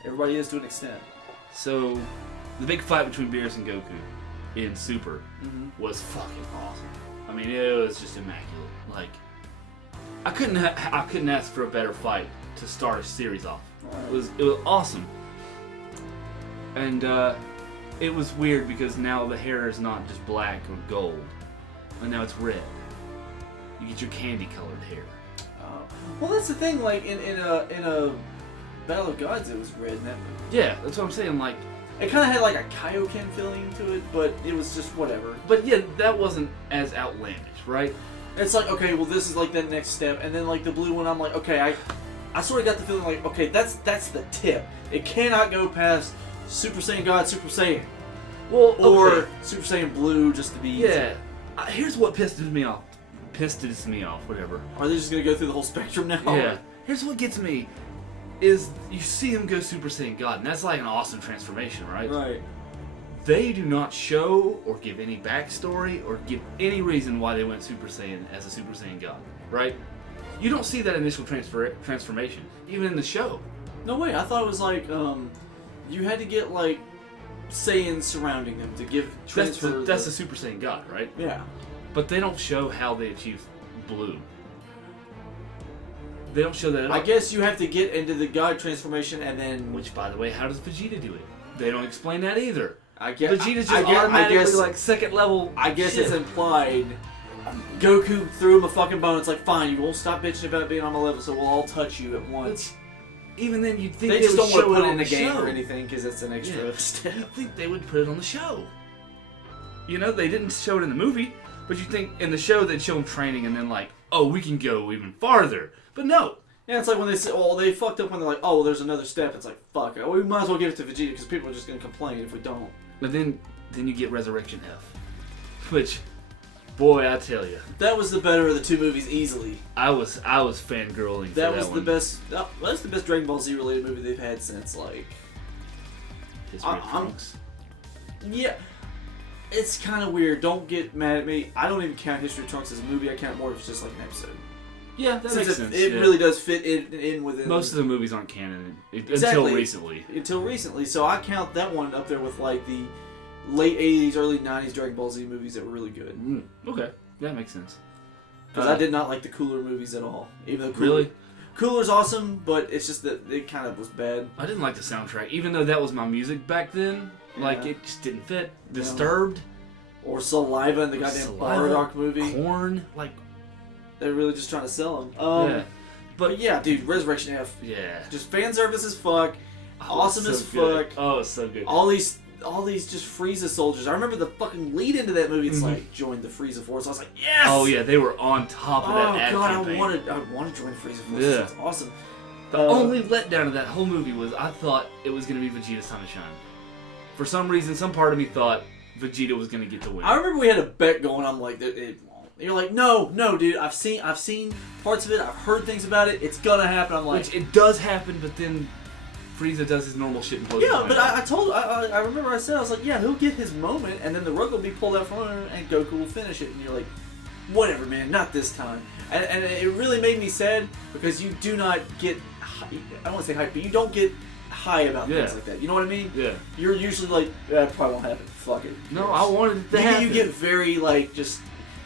Everybody is to an extent. So, the big fight between Beerus and Goku in Super was fucking awesome. I mean, it was just immaculate. Like, I couldn't ask for a better fight to start a series off. It was awesome. And it was weird because now the hair is not just black or gold, and now it's red. You get your candy colored hair. Well, that's the thing. Like in a Battle of Gods, it was red in that movie. Yeah, that's what I'm saying. Like, it kind of had like a Kaioken feeling to it, but it was just whatever. But yeah, that wasn't as outlandish, right? It's like, okay, well, this is like the next step, and then like the blue one, I'm like, okay, I sort of got the feeling like, okay, that's the tip. It cannot go past Super Saiyan God, Super Saiyan, Well, or Super Saiyan Blue, just to be yeah. Here's what pisses me off. Whatever. Are they just gonna go through the whole spectrum now? Yeah. Here's what gets me. Is you see him go Super Saiyan God, and that's like an awesome transformation, right? Right. They do not show or give any backstory or give any reason why they went Super Saiyan as a Super Saiyan God, right? You don't see that initial transformation, even in the show. No way. I thought it was like you had to get like Saiyans surrounding them to give transfer. That's the Super Saiyan God, right? Yeah. But they don't show how they achieve blue. They don't show that at all. I guess you have to get into the God transformation and then. Which, by the way, how does Vegeta do it? They don't explain that either. I guess Vegeta's just automatically like second level. I guess shit. it's implied. Goku threw him a fucking bone. It's like, fine, you won't stop bitching about being on my level, so we'll all touch you at once. Even then, you'd think they just would don't want to show put it in the a game show. or anything because it's an extra step. You'd think they would put it on the show. You know, they didn't show it in the movie, but you think in the show they'd show him training and then like, oh, we can go even farther. But no. Yeah, it's like when they say, oh, they fucked up when they're like, oh, well, there's another step. It's like, fuck, we might as well give it to Vegeta because people are just going to complain if we don't. But then you get Resurrection F, which, boy, I tell you, that was the better of the two movies easily. I was fangirling. For that was one. the best. That's the best Dragon Ball Z related movie they've had since like. History of Trunks. Yeah, it's kind of weird. Don't get mad at me. I don't even count History of Trunks as a movie. I count more as just like an episode. Yeah, that makes sense. It really does fit in within. Most of the movies aren't canon exactly. Until recently. So I count that one up there with like the late 80s, early 90s Dragon Ball Z movies that were really good. Okay, that makes sense. Because I did not like the Cooler movies at all. Even though really? Cooler's awesome, but it's just that it kind of was bad. I didn't like the soundtrack, even though that was my music back then. Yeah. Like, it just didn't fit. Disturbed. Or Saliva in the goddamn Bardock movie. Korn. Like, they're really just trying to sell them. Yeah. But yeah, dude, Resurrection F. Yeah. Just fan service as fuck. Awesome as fuck. Oh, it's so good. All these just Frieza soldiers. I remember the fucking lead into that movie. It's like, join the Frieza Force. I was like, yes! Oh, yeah, they were on top of that ad campaign. I want to join Frieza Force. Yeah. That's awesome. The only letdown of that whole movie was I thought it was going to be Vegeta's time to shine. For some reason, some part of me thought Vegeta was going to get the win. I remember we had a bet going. I'm like, it won't. You're like, no, dude. I've seen parts of it. I've heard things about it. It's gonna happen. I'm like, which it does happen, but then Frieza does his normal shit and blows. Yeah, but I remember I said, I was like, yeah, he'll get his moment, and then the rug will be pulled out from him, and Goku will finish it. And you're like, whatever, man, not this time. And it really made me sad because you do not get, I don't want to say hype, but you don't get high about things like that. You know what I mean? Yeah. You're usually like, that probably won't happen. Fuck it. No, I wanted it to happen. You get very like just.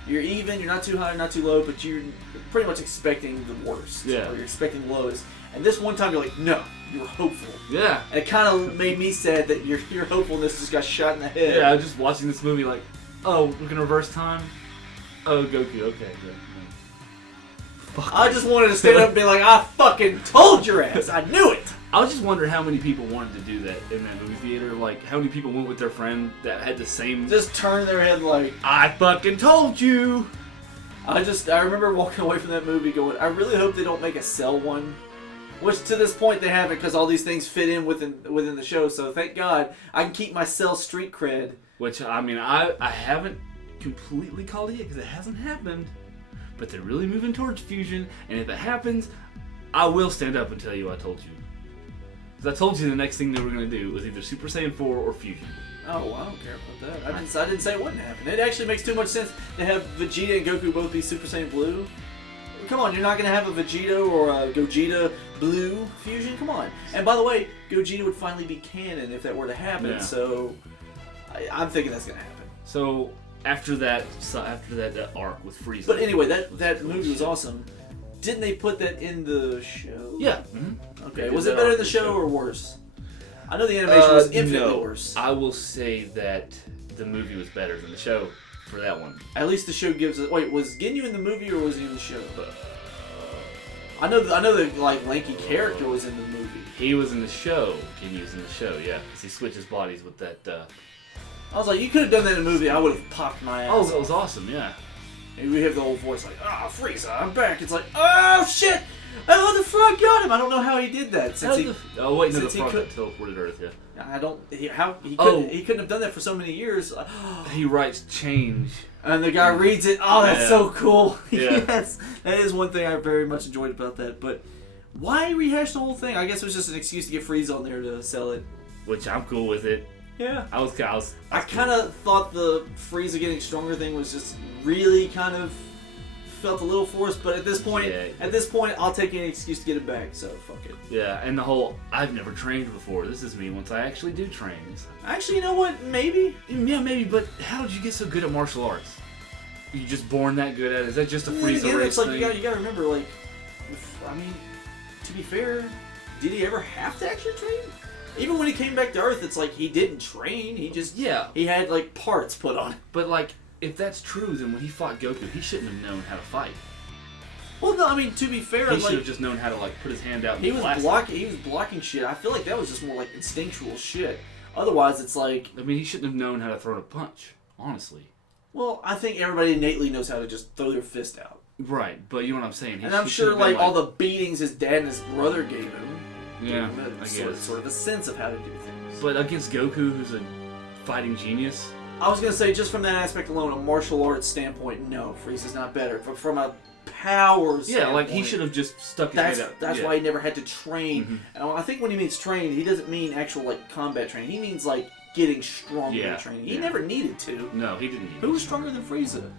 You're even, you're not too high, not too low, but you're pretty much expecting the worst. Yeah. Or you're expecting the lowest. And this one time you're like, no, you're hopeful. Yeah. And it kind of made me sad that your hopefulness just got shot in the head. Yeah, I was just watching this movie like, oh, we can reverse time? Oh, Goku, okay, good. I just wanted to stand up and be like, I fucking told your ass. I knew it. I was just wondering how many people wanted to do that in that movie theater. Like, how many people went with their friend that had the same... Just turn their head like... I fucking told you! I remember walking away from that movie going, I really hope they don't make a Cell one. Which to this point they haven't, because all these things fit in within the show. So thank God I can keep my Cell street cred. Which, I mean, I haven't completely called it yet because it hasn't happened. But they're really moving towards fusion. And if it happens, I will stand up and tell you I told you. Because I told you the next thing they were going to do was either Super Saiyan 4 or fusion. Oh, well, I don't care about that. I didn't say it wouldn't happen. It actually makes too much sense to have Vegeta and Goku both be Super Saiyan Blue. Come on, you're not going to have a Vegeta or a Gogeta Blue fusion? Come on. And by the way, Gogeta would finally be canon if that were to happen, Yeah. so I'm thinking that's going to happen. So, after that arc with Frieza... But anyway, that movie was awesome. Didn't they put that in the show? Yeah. Mm-hmm. Okay, was it better in the show or worse? I know the animation was infinitely no. worse. I will say that the movie was better than the show for that one. At least the show gives it. Wait, was Ginyu in the movie or was he in the show? I know the like lanky character was in the movie. He was in the show. He was in the show, yeah, because he switches bodies with that. I was like, you could have done that in a movie. I would have popped my ass. Oh, that was awesome, yeah. And we have the old voice like, Frieza, I'm back. It's like, oh shit! Oh, the frog got him. I don't know how he did that. The frog that teleported Earth, yeah. I don't. He couldn't have done that for so many years. He writes change. And the guy reads it. Oh, that's so cool. Yeah. Yes, that is one thing I very much enjoyed about that. But why rehash the whole thing? I guess it was just an excuse to get Frieza on there to sell it. Which I'm cool with it. Yeah. I kind of thought the Frieza getting stronger thing was just really kind of felt a little forced. But at this point, I'll take any excuse to get it back. So fuck it. Yeah, and the whole I've never trained before. This is me once I actually do train. Actually, you know what? Maybe. Yeah, maybe. But how did you get so good at martial arts? Are you just born that good at it? Is that just a Frieza race thing? You gotta remember, like, I mean, to be fair, did he ever have to actually train? Even when he came back to Earth, it's like he didn't train. He just he had like parts put on. But like, if that's true, then when he fought Goku, he shouldn't have known how to fight. Well, no, I mean, to be fair, he should have just known how to like put his hand out. He was blocking shit. I feel like that was just more like instinctual shit. Otherwise, it's like, I mean, he shouldn't have known how to throw a punch. Honestly. Well, I think everybody innately knows how to just throw their fist out. Right, but you know what I'm saying. And I'm sure, like all the beatings his dad and his brother gave him. Yeah, I guess. Sort of a sense of how to do things. But against Goku, who's a fighting genius. I was gonna say, just from that aspect alone, a martial arts standpoint, no, Frieza's not better. But from a power standpoint, like he should have just stuck his hand out. That's why he never had to train. Mm-hmm. And I think when he means train, he doesn't mean actual like combat training. He means like getting stronger training. He never needed to. No, he didn't. Who was stronger than Frieza?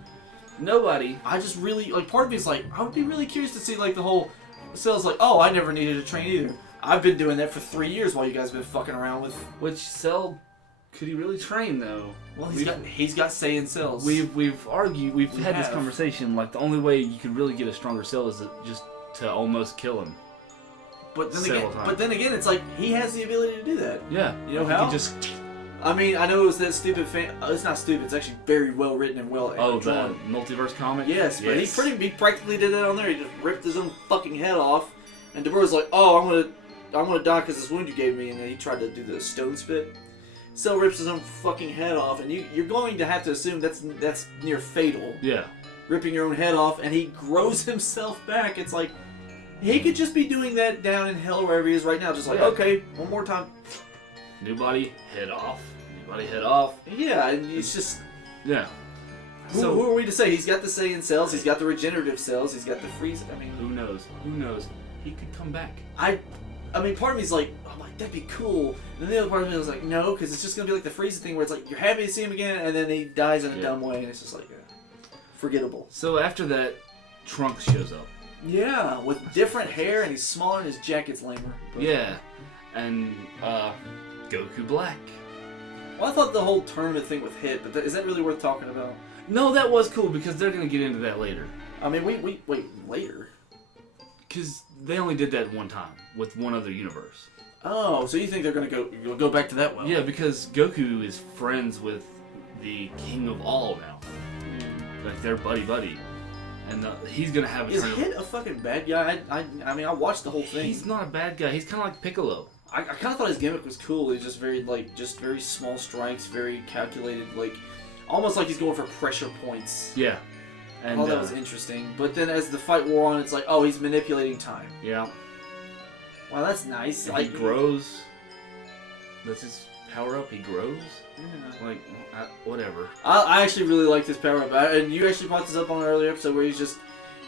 Nobody. I just really like. Part of me is like, I would be really curious to see like the whole. Cell's like, oh, I never needed to train either. I've been doing that for 3 years while you guys have been fucking around with. Which Cell could he really train though? Well, he's got Saiyan cells. We've argued. We've had this conversation. Like the only way you could really get a stronger Cell is just to almost kill him. But then again, it's like he has the ability to do that. Yeah, you know how? I mean, I know it was that stupid it's not stupid. It's actually very well written and well drawn. The multiverse comic. Yes, but he practically did that on there. He just ripped his own fucking head off, and Deborah's like, "Oh, I'm gonna die because this wound you gave me," and then he tried to do the stone spit. Cell rips his own fucking head off, and you're going to have to assume that's near fatal. Yeah. Ripping your own head off, and he grows himself back. It's like he could just be doing that down in hell or wherever he is right now, just like okay, one more time. New body, head off. New body, head off. Yeah, and it's just So who are we to say? He's got the Saiyan cells. He's got the regenerative cells. He's got the freeze. I mean, who knows? Who knows? He could come back. I mean, part of me is like, I'm like, that'd be cool. And then the other part of me was like, no, because it's just gonna be like the Frieza thing where it's like you're happy to see him again, and then he dies in a dumb way, and it's just like forgettable. So after that, Trunks shows up. Yeah, with different hair, and he's smaller, and his jacket's lamer. But... Yeah, and Goku Black. Well, I thought the whole tournament thing with Hit, but is that really worth talking about? No, that was cool because they're gonna get into that later. I mean, we wait later. Because they only did that one time with one other universe. Oh, so you think they're gonna go back to that well? Yeah, because Goku is friends with the King of All now. Like they're buddy. and he's gonna have a Is tournament. Hit a fucking bad guy? I mean, I watched the whole thing. He's not a bad guy. He's kind of like Piccolo. I kind of thought his gimmick was cool. He's just very very small strikes, very calculated, almost like he's going for pressure points. Yeah. And, that was interesting. But then as the fight wore on, it's like, oh, he's manipulating time. Yeah. Wow, that's nice. He grows. That's his power up. He grows. Yeah. Whatever. I actually really like this power up. And you actually brought this up on an earlier episode where he's just,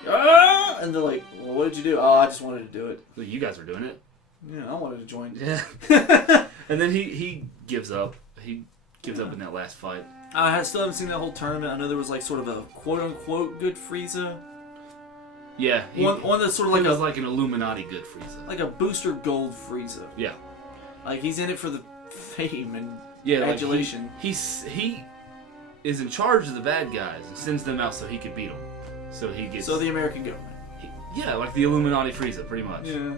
ah! And they're like, well, what did you do? Oh, I just wanted to do it. Well, you guys were doing it. Yeah, I wanted to join. Yeah. And then he gives up. He gives up in that last fight. I still haven't seen that whole tournament. I know there was sort of a quote-unquote good Frieza. Yeah. One that's sort of like an Illuminati good Frieza. like a booster gold Frieza. Yeah. Like he's in it for the fame and Yeah, adulation. He is in charge of the bad guys and sends them out so he could beat them. So he gets. So the American government. Yeah, like the Illuminati Frieza, pretty much. Yeah.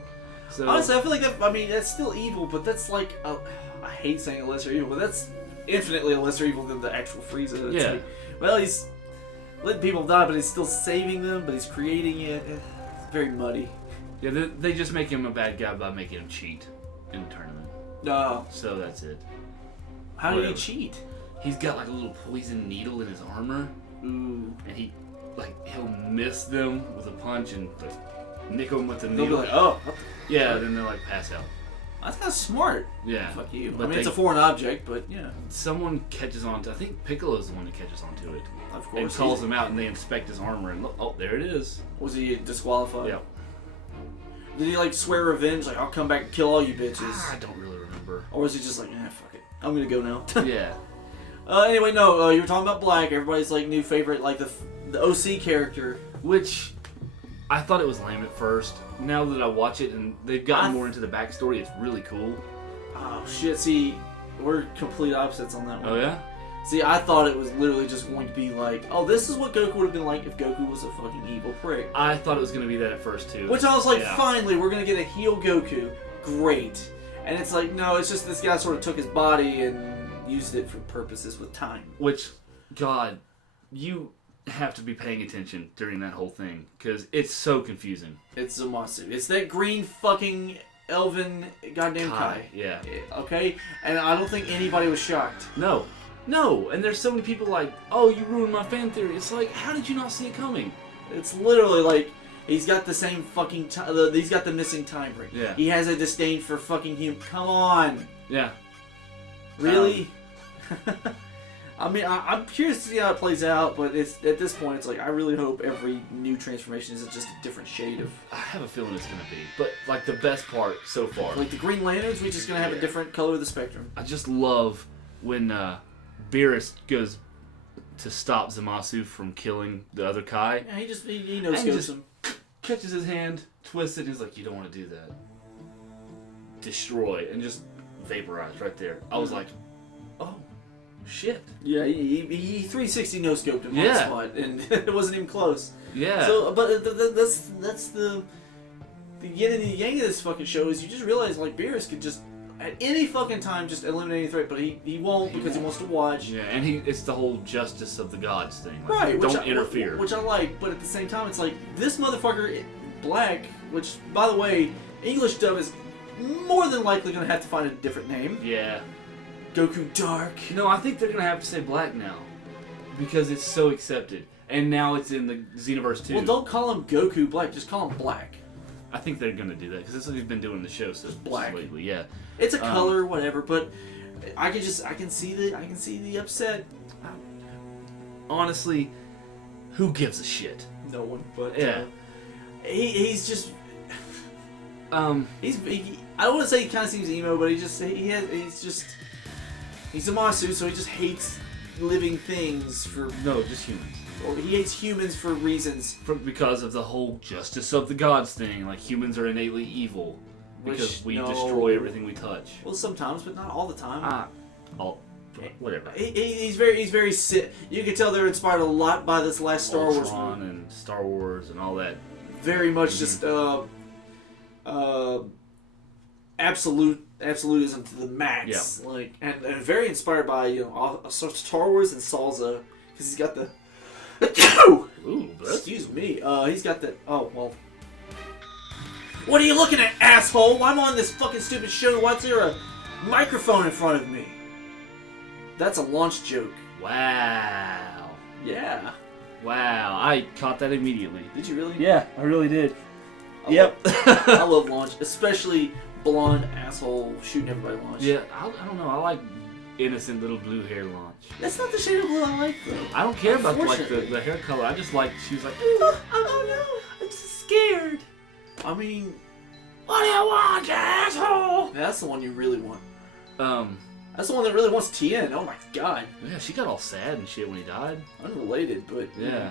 So honestly, I feel like that. I mean, that's still evil, but that's like I hate saying a lesser evil, but that's infinitely a lesser evil than the actual Frieza. It's yeah. Like, well, he's letting people die, but he's still saving them. But he's creating it. It's very muddy. Yeah, they just make him a bad guy by making him cheat in the tournament. No. So that's it. How did he cheat? He's got like a little poison needle in his armor. Ooh. And he'll miss them with a punch and nick them with the They'll needle. be like, oh. Yeah, then they'll pass out. That's kind of smart. Yeah. Fuck you. But I mean, it's a foreign object, but yeah. Someone catches on to. I think Piccolo's the one that catches on to it. Of course. And calls him out, and they inspect his armor, and look, oh, there it is. Was he disqualified? Yeah. Did he swear revenge? Like, I'll come back and kill all you bitches. I don't really remember. Or was he just like, fuck it, I'm gonna go now? Yeah. Anyway, no. You were talking about Black. Everybody's new favorite, the OC character. Which I thought it was lame at first. Now that I watch it and they've gotten more into the backstory, it's really cool. Oh shit! See, we're complete opposites on that one. Oh yeah. See, I thought it was literally just going to be like, oh, this is what Goku would have been like if Goku was a fucking evil prick. I thought it was going to be that at first too. Which I was like, yeah. Finally, we're going to get a heel Goku. Great. And it's like, no, it's just this guy sort of took his body and used it for purposes with time. Which, God, you have to be paying attention during that whole thing because it's so confusing. It's Zamasu. It's that green fucking elven goddamn Kai. Yeah. Okay? And I don't think anybody was shocked. No, and there's so many people like, oh, you ruined my fan theory. It's like, how did you not see it coming? It's literally like, he's got the same fucking time, he's got the missing time ring. Yeah. He has a disdain for fucking human. Come on. Yeah. Really? I mean, I'm curious to see how it plays out, but it's at this point, it's like, I really hope every new transformation is just a different shade of... I have a feeling it's going to be. But, the best part so far... Like the Green Lanterns, we're just going to have a different color of the spectrum. I just love when Beerus goes to stop Zamasu from killing the other Kai. Yeah, he knows goes him. Catches his hand, twists it, and he's like, you don't want to do that. Destroy, and just vaporize right there. I was like, oh, shit. Yeah, he 360 no-scoped him Yeah. on spot, and it wasn't even close. Yeah. So, but that's the yin and the yang of this fucking show is you just realize, Beerus could just at any fucking time just eliminate any threat, but he won't because he wants to watch. Yeah, and it's the whole justice of the gods thing. Right, Don't interfere. Which I like, but at the same time, it's like, this motherfucker, Black, which, by the way, English dub is more than likely going to have to find a different name. Yeah. Goku Dark. No, I think they're going to have to say Black now. Because it's so accepted. And now it's in the Xenoverse 2. Well, don't call him Goku Black, just call him Black. I think they're going to do that, because that's what he's been doing in the show so Black. lately, yeah. It's a color, whatever, but I can see the upset. Honestly, who gives a shit? No one, but Yeah. he's just I don't want to say he kind of seems emo, but he's a Masu, so he just hates living things No, just humans. or he hates humans for reasons. Because of the whole justice of the gods thing, like humans are innately evil. Because we destroy everything we touch. Well, sometimes, but not all the time. Whatever. He's very sick. You can tell they're inspired a lot by this last Star Wars Ultron movie. and Star Wars and all that. Very much just absolutism to the max. Yeah. And very inspired by Star Wars and Salsa because he's got the Ooh, Excuse me. He's got that. Oh, well. What are you looking at, asshole? I'm on this fucking stupid show. Why's there a microphone in front of me? That's a launch joke. Wow. Yeah. Wow. I caught that immediately. Did you really? Yeah, I really did. I love launch, especially blonde asshole shooting everybody launch. Yeah, I don't know. I like innocent little blue hair launch. That's not the shade of blue I like, though. I don't care about like the hair color. I just like she was like, oh no, I'm so scared. I mean, What do you want, asshole? that's the one you really want. Um, That's the one that really wants TN. Oh my god. yeah, she got all sad and shit when he died. Unrelated, but Yeah.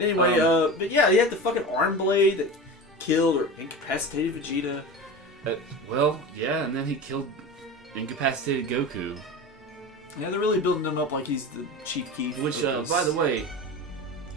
Anyway, but yeah, he had the fucking arm blade that killed or incapacitated Vegeta. Well, yeah, and then he killed incapacitated Goku. Yeah, they're really building him up like he's the chief key. Which, by the way,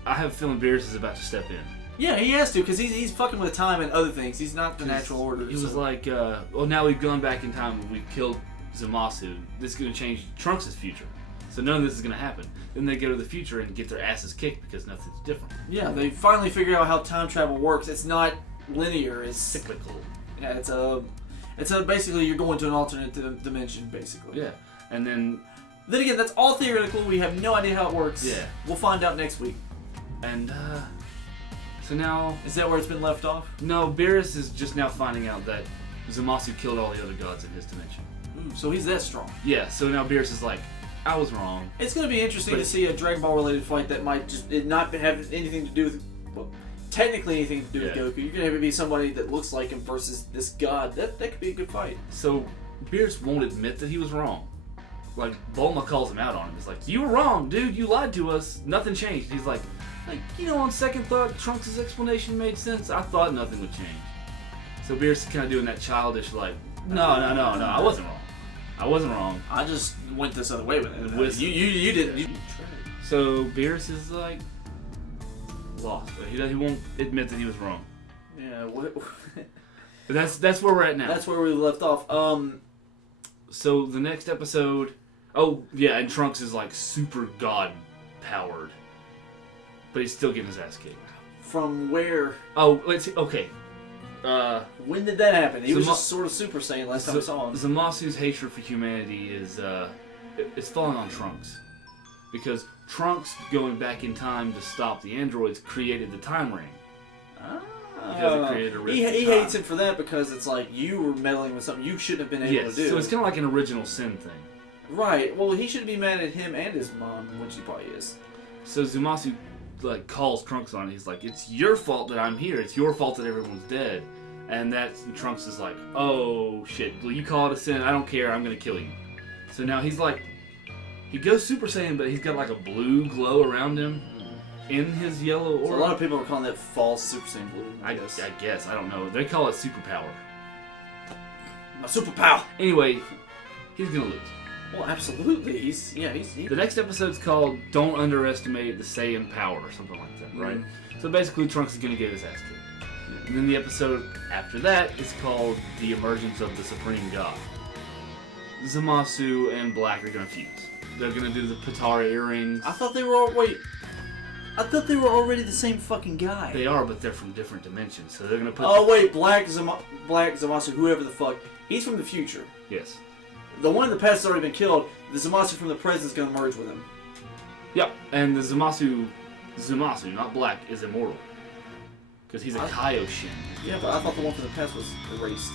I have a feeling Beerus is about to step in. Yeah, he has to, because he's fucking with time and other things. He's not the natural order. He was like, well, now we've gone back in time and we've killed Zamasu. This is going to change Trunks' future. So none of this is going to happen. Then they go to the future and get their asses kicked because nothing's different. Yeah, they finally figure out how time travel works. It's not linear. It's Cyclical. Yeah, it's a basically you're going to an alternate dimension, basically. Yeah. And then again, that's all theoretical. We have no idea how it works. Yeah. We'll find out next week. And, so now... Is that where it's been left off? No, Beerus is just now finding out that Zamasu killed all the other gods in his dimension. So he's that strong. Yeah, so now Beerus is like, I was wrong. It's going to be interesting to see a Dragon Ball related fight that might just not have anything to do with, well, technically anything to do with Goku. You're going to have it be somebody that looks like him versus this god. That could be a good fight. So Beerus won't admit that he was wrong. Like, Bulma calls him out on it. It's like, you were wrong, dude. You lied to us. Nothing changed. He's like, on second thought, Trunks' explanation made sense. I thought nothing would change. So Beerus is kind of doing that childish, like, no, I wasn't wrong. I wasn't wrong. I just went this other way with it. You didn't. So Beerus is like lost. He won't admit that he was wrong. Yeah. But that's where we're at now. That's where we left off. So the next episode. Oh yeah, and Trunks is like super god powered, but he's still getting his ass kicked. From where? Oh, let's see. Okay. When did that happen? He was just sort of Super Saiyan last time I saw him. Zamasu's hatred for humanity is it's falling on Trunks. Because Trunks, going back in time to stop the androids, created the time ring. Because it created a rift he in time. hates him for that because it's like, you were meddling with something you shouldn't have been able to do. So it's kind of like an original sin thing. Right. Well, he should be mad at him and his mom, which he probably is. So Zamasu like calls Trunks on it. He's like, it's your fault that I'm here. It's your fault that everyone's dead. And Trunks is like, oh shit, well, you call it a sin, I don't care, I'm gonna kill you. So now he's like, he goes Super Saiyan, but he's got like a blue glow around him in his yellow aura. So a lot of people are calling that false Super Saiyan blue. I guess, I don't know. They call it superpower. A superpower! Anyway, he's gonna lose. Well, absolutely. He's The next episode's called Don't Underestimate the Saiyan Power, or something like that, right? So basically, Trunks is gonna get his ass kicked. And then the episode after that is called The Emergence of the Supreme God. Zamasu and Black are gonna fuse. They're gonna do the Patara earrings. I thought they were already the same fucking guy. They are, but they're from different dimensions. So they're gonna put. Oh wait, Black Zamasu, whoever the fuck, he's from the future. Yes. The one in the past has already been killed. The Zamasu from the present is gonna merge with him. Yep. And the Zamasu, not Black, is immortal. Because he's a Kaioshin. Yeah, but I thought the one from the past was erased.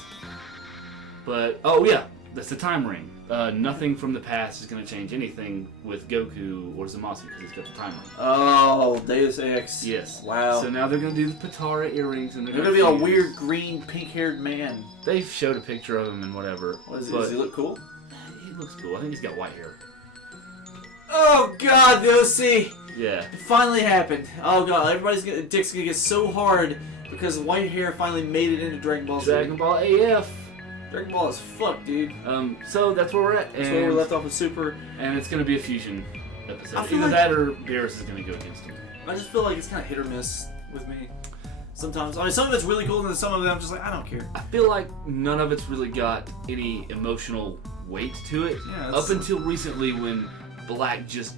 But, oh yeah, that's the time ring. Nothing from the past is going to change anything with Goku or Zamasu because he's got the time ring. Oh, Deus Ex. Yes. Wow. So now they're going to do the Patara earrings and they're going to be a weird green, pink-haired man. They've showed a picture of him and whatever. What is he? Does he look cool? He looks cool. I think he's got white hair. Oh god, the OC! Yeah. It finally happened. Oh god, dick's gonna get so hard because white hair finally made it into Dragon Ball Z. Dragon Ball AF. Dragon Ball is fucked, dude. So that's where we're at. That's where we left off with Super. And it's gonna be a fusion episode. I feel Either like that or Beerus is gonna go against him. I just feel like it's kind of hit or miss with me. Sometimes, I mean, some of it's really cool, and then some of it I'm just like, I don't care. I feel like none of it's really got any emotional weight to it. Yeah, up until recently when Black just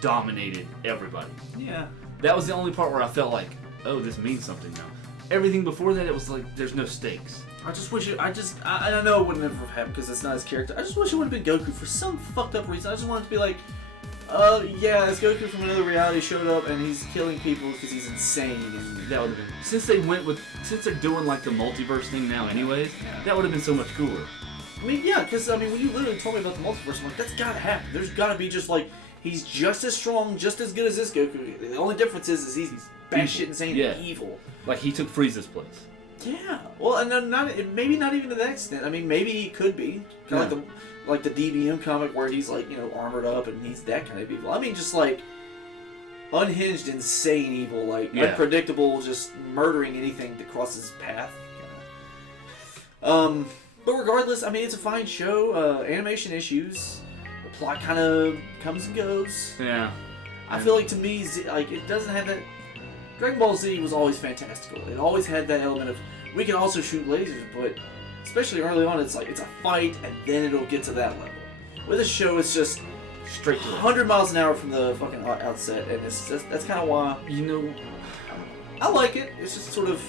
dominated everybody. Yeah. That was the only part where I felt like, oh, this means something now. Everything before that, it was like, there's no stakes. I just wish I know it wouldn't have happened because it's not his character. I just wish it would have been Goku for some fucked up reason. I just wanted to be like, yeah, it's Goku from another reality showed up and he's killing people because he's insane. And That would have been, since they're doing like the multiverse thing now anyways, that would have been so much cooler. I mean, yeah, because when you literally told me about the multiverse, I'm like, that's gotta happen. There's gotta be just like, he's just as strong, just as good as this Goku. The only difference is he's batshit insane and evil. Like he took Frieza's place. Yeah. Well, and then maybe not even to that extent. I mean, maybe he could be kind of like the DBM comic where he's like, armored up and he's that kind of evil. I mean, just like unhinged, insane evil, like unpredictable, just murdering anything that crosses his path. But regardless, I mean, it's a fine show. Animation issues. The plot kind of comes and goes. Yeah. I feel like to me, it doesn't have that. Dragon Ball Z was always fantastical. It always had that element of we can also shoot lasers, but especially early on, it's like it's a fight, and then it'll get to that level. With this show, it's just straight to 100 miles an hour from the fucking outset, and that's kind of why I like it. It's just sort of.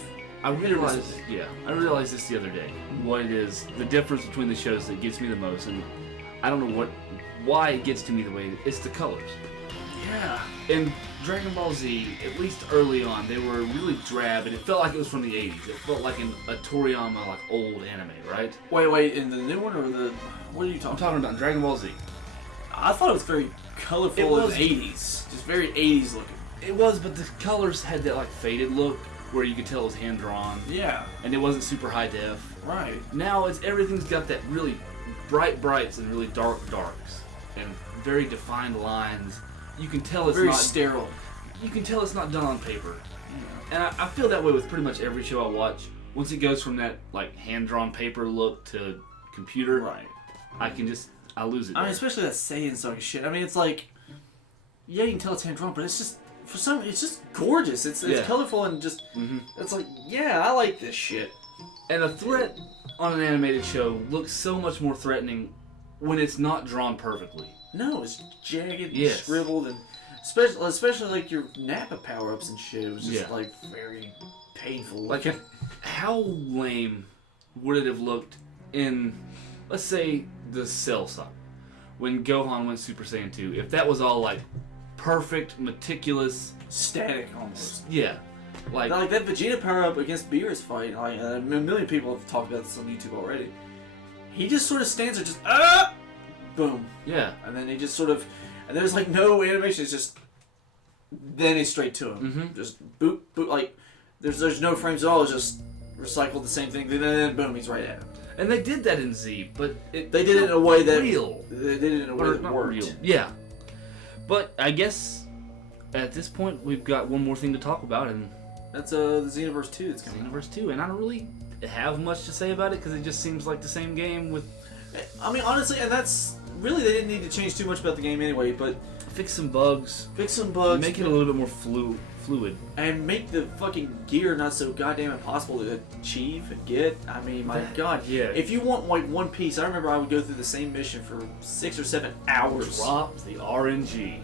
I realized this the other day. What it is, the difference between the shows that gets me the most, and I don't know why it gets to me the way it's the colors. Yeah. In Dragon Ball Z, at least early on, they were really drab, and it felt like it was from the 80s. It felt like a Toriyama, like old anime, right? Wait, in the new one or the? What are you talking? I'm talking about Dragon Ball Z. I thought it was very colorful in the 80s, just very 80s looking. It was, but the colors had that like faded look where you could tell it was hand drawn. Yeah. And it wasn't super high def. Right. Now everything's got that really brights and really darks and very defined lines. You can tell it's very not sterile. You can tell it's not done on paper. Yeah. And I feel that way with pretty much every show I watch. Once it goes from that like hand drawn paper look to computer, right? I lose it. I mean, especially that Saiyan sort of shit. I mean, it's like, yeah, you can tell it's hand drawn, but it's just it's just gorgeous. It's colorful and just it's like, yeah, I like this shit. And a threat on an animated show looks so much more threatening when it's not drawn perfectly. No, it's jagged and scribbled, and especially like your Nappa power-ups and shit. It was just like very painful. Like, how lame would it have looked in, let's say, the Cell saga, when Gohan went Super Saiyan 2? If that was all like perfect, meticulous, static almost. Yeah, like that Vegeta power-up against Beerus fight. Like a million people have talked about this on YouTube already. He just sort of stands there, just boom. Yeah. And then he just sort of, and there's like no animation. It's just, then he's straight to him. Mm-hmm. Just boop, boop. Like there's no frames at all. It's just recycled the same thing. Then boom, he's right at him. And they did that in Z, but they did it in a way that real. They did it in a way that worked. Real. Yeah. But I guess at this point we've got one more thing to talk about, and that's the Xenoverse 2 that's coming. Xenoverse 2, and I don't really have much to say about it because it just seems like the same game with. I mean, honestly, and that's really, they didn't need to change too much about the game anyway, but fix some bugs, make it a little bit more fluid, and make the fucking gear not so goddamn impossible to achieve and get. I mean, my god, yeah. If you want like one piece, I remember I would go through the same mission for 6 or 7 hours. Drop the RNG,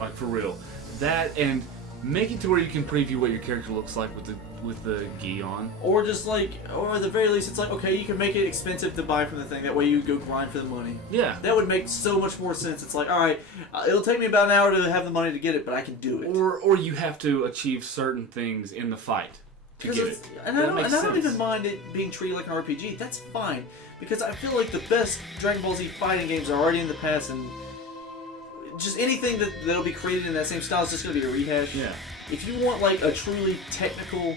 like for real. That, and make it to where you can preview what your character looks like with the gi on. Or just like, or at the very least, it's like, okay, you can make it expensive to buy from the thing. That way you go grind for the money. Yeah. That would make so much more sense. It's like, alright, it'll take me about an hour to have the money to get it, but I can do it. Or you have to achieve certain things in the fight to get it. And I don't even mind it being treated like an RPG. That's fine. Because I feel like the best Dragon Ball Z fighting games are already in the past, and just anything that'll be created in that same style is just going to be a rehash. Yeah. If you want like a truly technical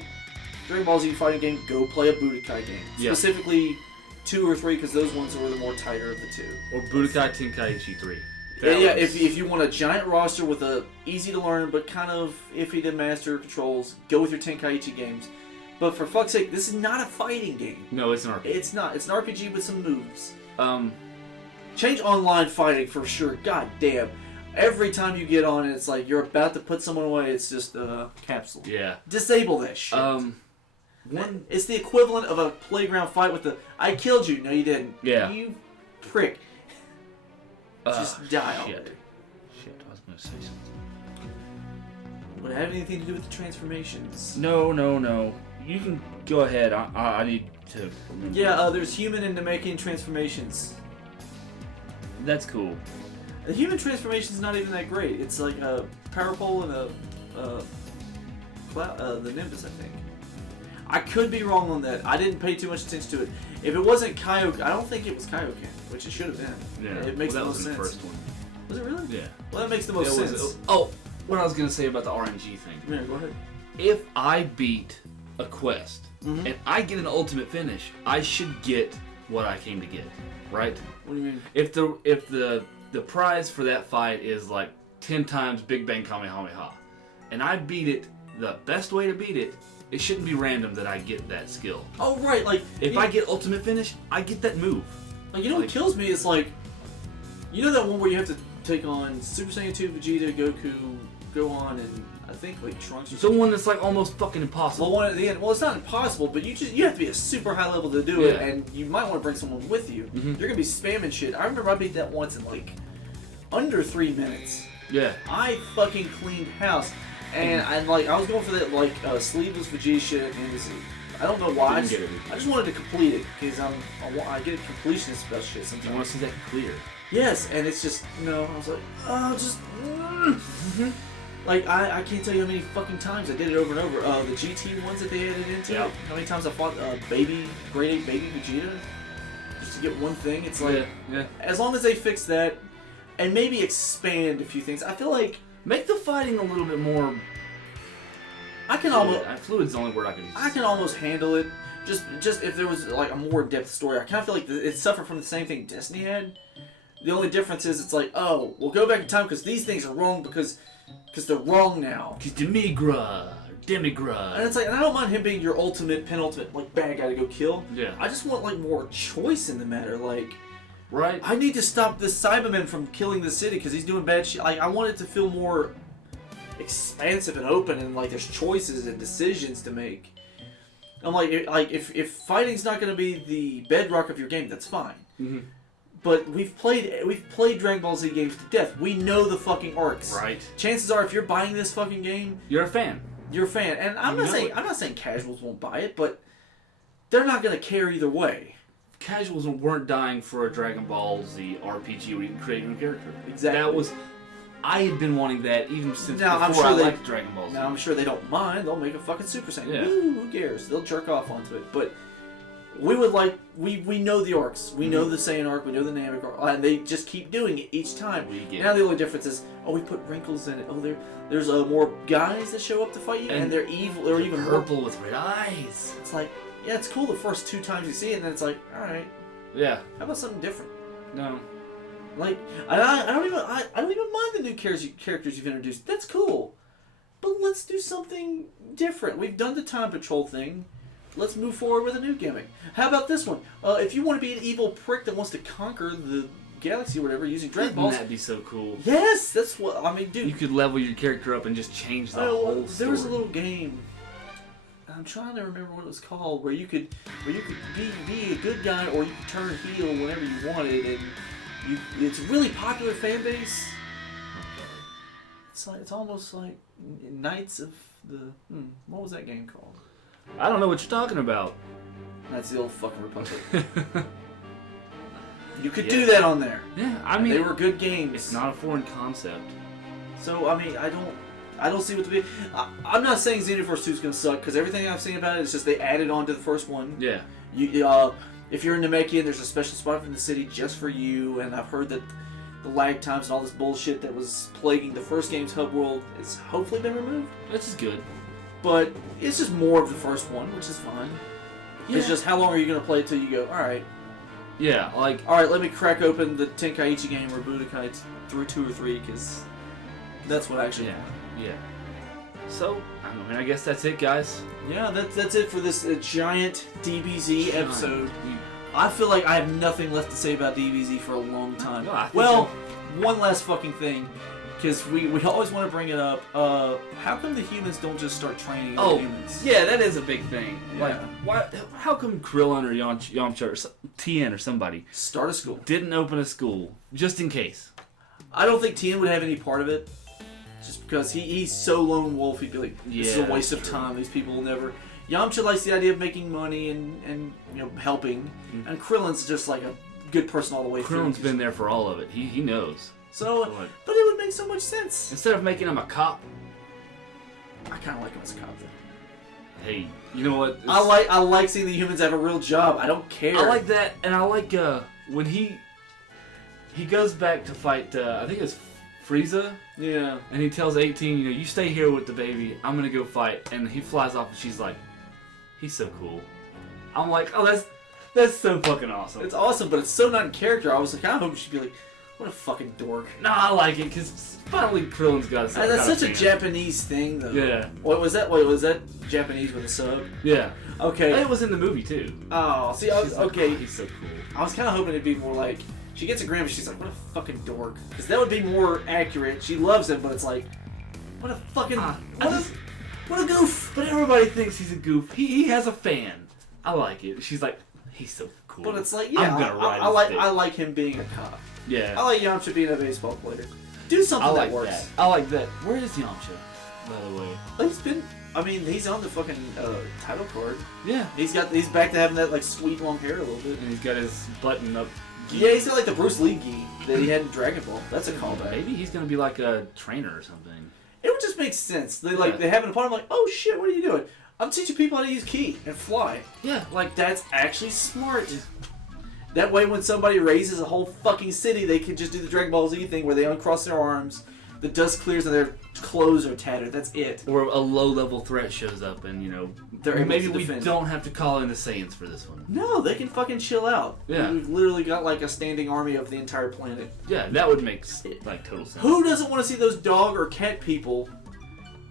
Dragon Ball Z fighting game, go play a Budokai game. Yeah. Specifically 2 or 3, because those ones were the more tighter of the two. Or Budokai Tenkaichi 3. If you want a giant roster with a easy to learn but kind of iffy to master controls, go with your Tenkaichi games. But for fuck's sake, this is not a fighting game. No, it's an RPG. It's not. It's an RPG with some moves. Change online fighting for sure. God damn. Every time you get on it, it's like you're about to put someone away. It's just a capsule. Yeah. Disable that shit. It's the equivalent of a playground fight with the "I killed you." No, you didn't. Yeah. You prick. Just die already. Shit, I was gonna say something. Would it have anything to do with the transformations? No. You can go ahead. I need to remember. Yeah, there's human and Namekian transformations. That's cool. The human transformation is not even that great. It's like a power pole and a cloud, the Nimbus, I think. I could be wrong on that. I didn't pay too much attention to it. If it wasn't Kaioken, I don't think it was Kaioken, which it should have been. Yeah, It makes well, the that most was sense. the first one. Was it really? Yeah. Well, that makes the most sense. What I was gonna say about the RNG thing. Yeah, go ahead. If I beat a quest Mm-hmm. and I get an ultimate finish, I should get what I came to get, right? What do you mean? If the prize for that fight is like 10 times Big Bang Kamehameha, and I beat it the best way to beat it, it shouldn't be random that I get that skill. Oh, right. Like, If I get ultimate finish, I get that move. like, you know what kills me is like, you know that one where you have to take on Super Saiyan 2, Vegeta, Goku, Gohan, and I think like Trunks or The something. one that's like almost fucking impossible. Well, one at the end. Well, it's not impossible, but you have to be a super high level to do it, Yeah. and you might want to bring someone with you. Mhm. You're gonna be spamming shit. I remember I beat that once in like under 3 minutes. Yeah. I fucking cleaned house, and I was going for that like sleeveless Vegeta shit at the end of the season. I don't know why. Didn't get it. I just wanted to complete it because I get completionist about shit You sometimes. want to see that clear? Yes, and it's just I was like, like I can't tell you how many fucking times I did it over and over. The GT ones that they added into Yep. it. How many times I fought grade 8 baby Vegeta just to get one thing. It's like yeah. as long as they fix that and maybe expand a few things, I feel like Make the fighting a little bit more. I can almost Fluid's the only word I can use. I can almost handle it. Just if there was like a more in-depth story, I kind of feel like it suffered from the same thing Destiny had. The only difference is it's like, oh, we'll go back in time because these things are wrong because they're wrong now. Cause Demigra. And it's like, and I don't mind him being your ultimate, penultimate, like bad guy to go kill. Yeah. I just want like more choice in the matter. Like, Right. I need to stop this Cyberman from killing the city because he's doing bad shit. Like, I want it to feel more expansive and open, and like there's choices and decisions to make. I'm like if fighting's not going to be the bedrock of your game, that's fine. Mm-hmm. But we've played Dragon Ball Z games to death. We know the fucking arcs. Right. Chances are, if you're buying this fucking game, You're a fan. you're a fan. And I'm not saying casuals won't buy it, but they're not going to care either way. Casuals weren't dying for a Dragon Ball Z RPG where you can create a new character. Exactly. I had been wanting that even since Now, I'm before sure I they- liked Dragon Ball Z. Now I'm sure they don't mind. They'll make a fucking Super Saiyan. Yeah. Woo, who cares? They'll jerk off onto it. But we would like we know the arcs. We know the Saiyan arc. We know the Namek arc, and they just keep doing it each time. We get Now it. the only difference is, we put wrinkles in it. There's more guys that show up to fight you, and they're evil. They're even more. purple with red eyes. It's like, yeah, it's cool the first 2 times you see it, and then it's like, all right, Yeah. how about something different? No. Like, I don't even mind the new characters you've introduced. That's cool, but let's do something different. We've done the time patrol thing. Let's move forward with a new gimmick. How about this one? If you want to be an evil prick that wants to conquer the galaxy or whatever using Dragon Wouldn't Balls, that be so cool? yes, that's what I mean, dude. You could level your character up and just change the whole story. There was a little game. I'm trying to remember what it was called, where you could be a good guy or you could turn heel whenever you wanted, and it's a really popular fan base. It's almost like Knights of the what was that game called? I don't know what you're talking about. That's the old fucking Republic. You could Yeah. do that on there. Yeah, I mean, They were good games. it's not a foreign concept. So I mean, I don't see what the big. I'm not saying Xenoverse 2 is gonna suck because everything I've seen about it is just they added on to the first one. Yeah. If you're in Namekian, there's a special spot in the city just for you, and I've heard that the lag times and all this bullshit that was plaguing the first game's hub world has hopefully been removed. Which is good. But it's just more of the first one, which is fine. It's just how long are you gonna play it till you go, alright, Yeah, like, let me crack open the Tenkaichi game or Budokai through 2 or 3, because that's what I actually want. yeah. So, I mean, I guess that's it, guys. Yeah, that's it for this giant DBZ Giant. episode. I feel like I have nothing left to say about DBZ for a long time. No, I think Well, one last fucking thing, because we always want to bring it up. How come the humans don't just start training other humans? yeah, that is a big thing. Like, Yeah. why? How come Krillin or Yamcha or Tien or somebody Start a school. didn't open a school just in case? I don't think Tien would have any part of it. Just because he's so lone wolf, he'd be like, this is a waste of time. These people will never... Yamcha likes the idea of making money and helping. Mm-hmm. And Krillin's just like a good person all the way through. Krillin's been there for all of it. He knows. So, but it would make so much sense. Instead of making him a cop... I kind of like him as a cop, though. Hey, you know what? I like seeing the humans have a real job. I don't care. I like that, and I like when he goes back to fight, I think it's Frieza. Yeah. And he tells 18, you stay here with the baby. I'm gonna go fight. And he flies off, and she's like, he's so cool. I'm like, oh, that's so fucking awesome. It's awesome, but it's so not in character. I was like, I hope she'd be like, what a fucking dork. No, I like it because finally Krillin's got some. That's such a Japanese thing, though. Yeah. What was that? Wait, was that Japanese with a sub? Yeah. Okay. And it was in the movie too. Oh, see, I was okay. He's so cool. I was kind of hoping it'd be more like she gets a gram, but she's like, what a fucking dork. Because that would be more accurate. She loves him, but it's like, what a fucking what a goof. But everybody thinks he's a goof. He has a fan. I like it. She's like, he's so cool. But it's like, yeah, I'm gonna ride I like him being a cop. Yeah. I like Yamcha being a baseball player. Do something that works. That. I like that. Where is Yamcha, by the way? He's on the fucking title card. Yeah. He's back to having that like sweet long hair a little bit. And he's got his button up. Yeah, he's got like the Bruce Lee gi that he had in Dragon Ball. That's a callback. Maybe he's gonna be like a trainer or something. It would just make sense. They have an opponent. I'm like, oh shit, what are you doing? I'm teaching people how to use ki and fly. Yeah. Like that's actually smart. That way, when somebody raises a whole fucking city, they can just do the Dragon Ball Z thing where they uncross their arms, the dust clears, and their clothes are tattered. That's it. Or a low-level threat shows up, and maybe we don't have to call in the Saiyans for this one. No, they can fucking chill out. Yeah. We've literally got like a standing army of the entire planet. Yeah, that would make like total sense. Who doesn't want to see those dog or cat people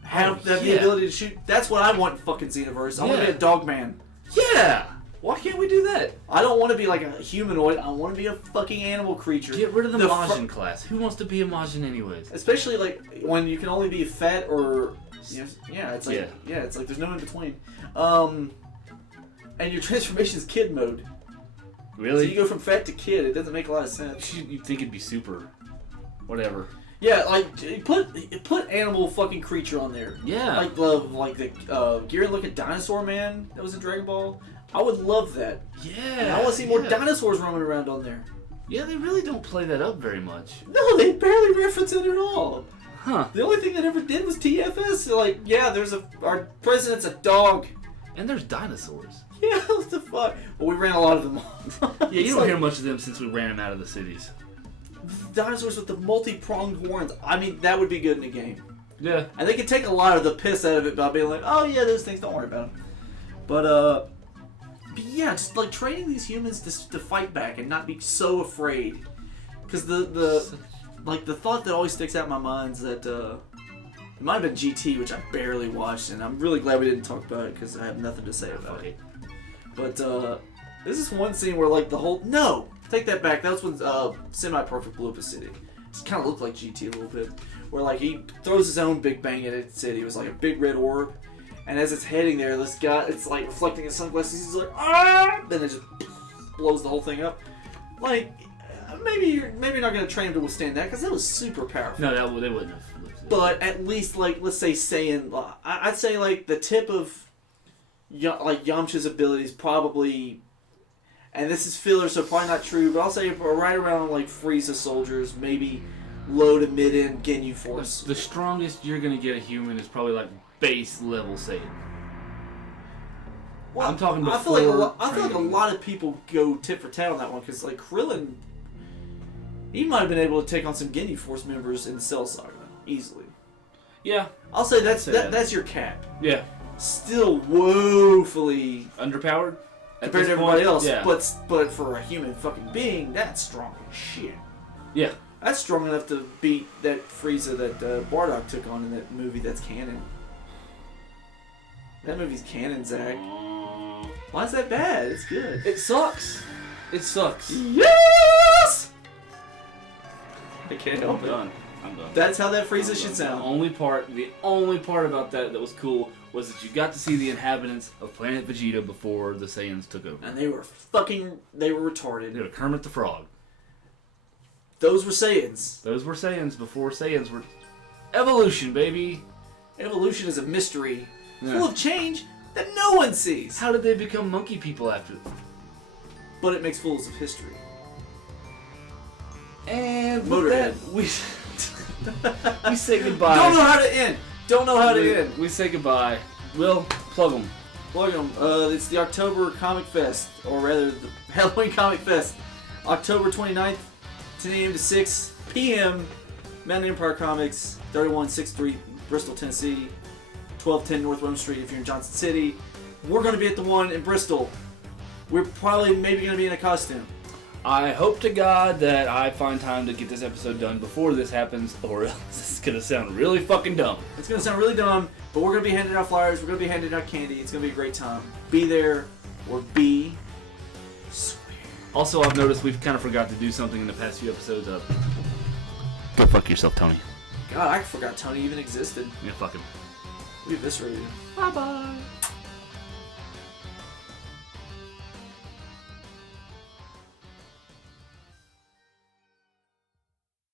have the ability to shoot? That's what I want in fucking Xenoverse. I want to be a dog man. Yeah! Why can't we do that? I don't want to be like a humanoid. I want to be a fucking animal creature. Get rid of the Majin class. Who wants to be a Majin anyways? Especially like when you can only be fat or it's like it's like there's no in between. And your transformation is kid mode. Really? So you go from fat to kid. It doesn't make a lot of sense. You'd think it'd be super, whatever. Yeah, like put animal fucking creature on there. Yeah. Like the Garen looking dinosaur man that was in Dragon Ball. I would love that. Yeah. And I want to see more dinosaurs roaming around on there. Yeah, they really don't play that up very much. No, they barely reference it at all. Huh. The only thing that ever did was TFS. They're like, yeah, our president's a dog. And there's dinosaurs. Yeah, what the fuck? Well, we ran a lot of them. Yeah, you don't hear much of them since we ran them out of the cities. Dinosaurs with the multi-pronged horns. I mean, that would be good in a game. Yeah. And they could take a lot of the piss out of it by being like, oh yeah, those things, don't worry about them. But yeah, just like training these humans to fight back and not be so afraid. Because the thought that always sticks out in my mind is that it might have been GT, which I barely watched, and I'm really glad we didn't talk about it because I have nothing to say about it. But this is one scene where like take that back. That's when Semi-Perfect blew up a city. It kind of looked like GT a little bit, where like he throws his own big bang at a city. It was like a big red orb. And as it's heading there, this guy, it's like reflecting his sunglasses. He's like, ah! Then it just blows the whole thing up. Like, maybe you're not going to train him to withstand that because that was super powerful. No, they wouldn't have. But at least, like, let's say Saiyan, I'd say like the tip of Yamcha's abilities probably, and this is filler, so probably not true. But I'll say right around like Frieza soldiers, maybe low to mid end Ginyu Force. The strongest you're going to get a human is probably like base level Saiyan. Well, I'm talking before. I feel like a lot of people go tit for tat on that one because like Krillin, he might have been able to take on some Ginyu Force members in the Cell Saga easily. Yeah, I'll say that's your cap. Yeah, still woefully underpowered compared to everybody else. Yeah. But for a human fucking being, that's strong as shit. Yeah. That's strong enough to beat that Frieza that Bardock took on in that movie that's canon. That movie's canon, Zach. Why is that bad? It's good. It sucks. It sucks. Yes! I can't help it. I'm done. That's how that Frieza should sound. The only part about that was cool was that you got to see the inhabitants of Planet Vegeta before the Saiyans took over. And they were retarded. They were Kermit the Frog. Those were Saiyans. Those were Saiyans before Saiyans were... Evolution, baby! Evolution is a mystery Yeah. full of change that no one sees. How did they become monkey people after... But it makes fools of history. And with Motorhead. that, we say goodbye. Don't know how to end. Don't know how to end. We say goodbye. Will, plug them. Plug 'em. It's the October Comic Fest, or rather the Halloween Comic Fest. October 29th, 10 a.m. to 6 p.m. Mountain Empire Comics, 3163 Bristol, Tennessee. 1210 North William Street if you're in Johnson City. We're going to be at the one in Bristol. We're probably maybe going to be in a costume. I hope to God that I find time to get this episode done before this happens, or else this is going to sound really fucking dumb. It's going to sound really dumb, but we're going to be handing out flyers. We're going to be handing out candy. It's going to be a great time. Be there or be square. Also, I've noticed we've kind of forgot to do something in the past few episodes of... Go fuck yourself, Tony. God, I forgot Tony even existed. Yeah, fuck him. We eviscerated him. Bye-bye.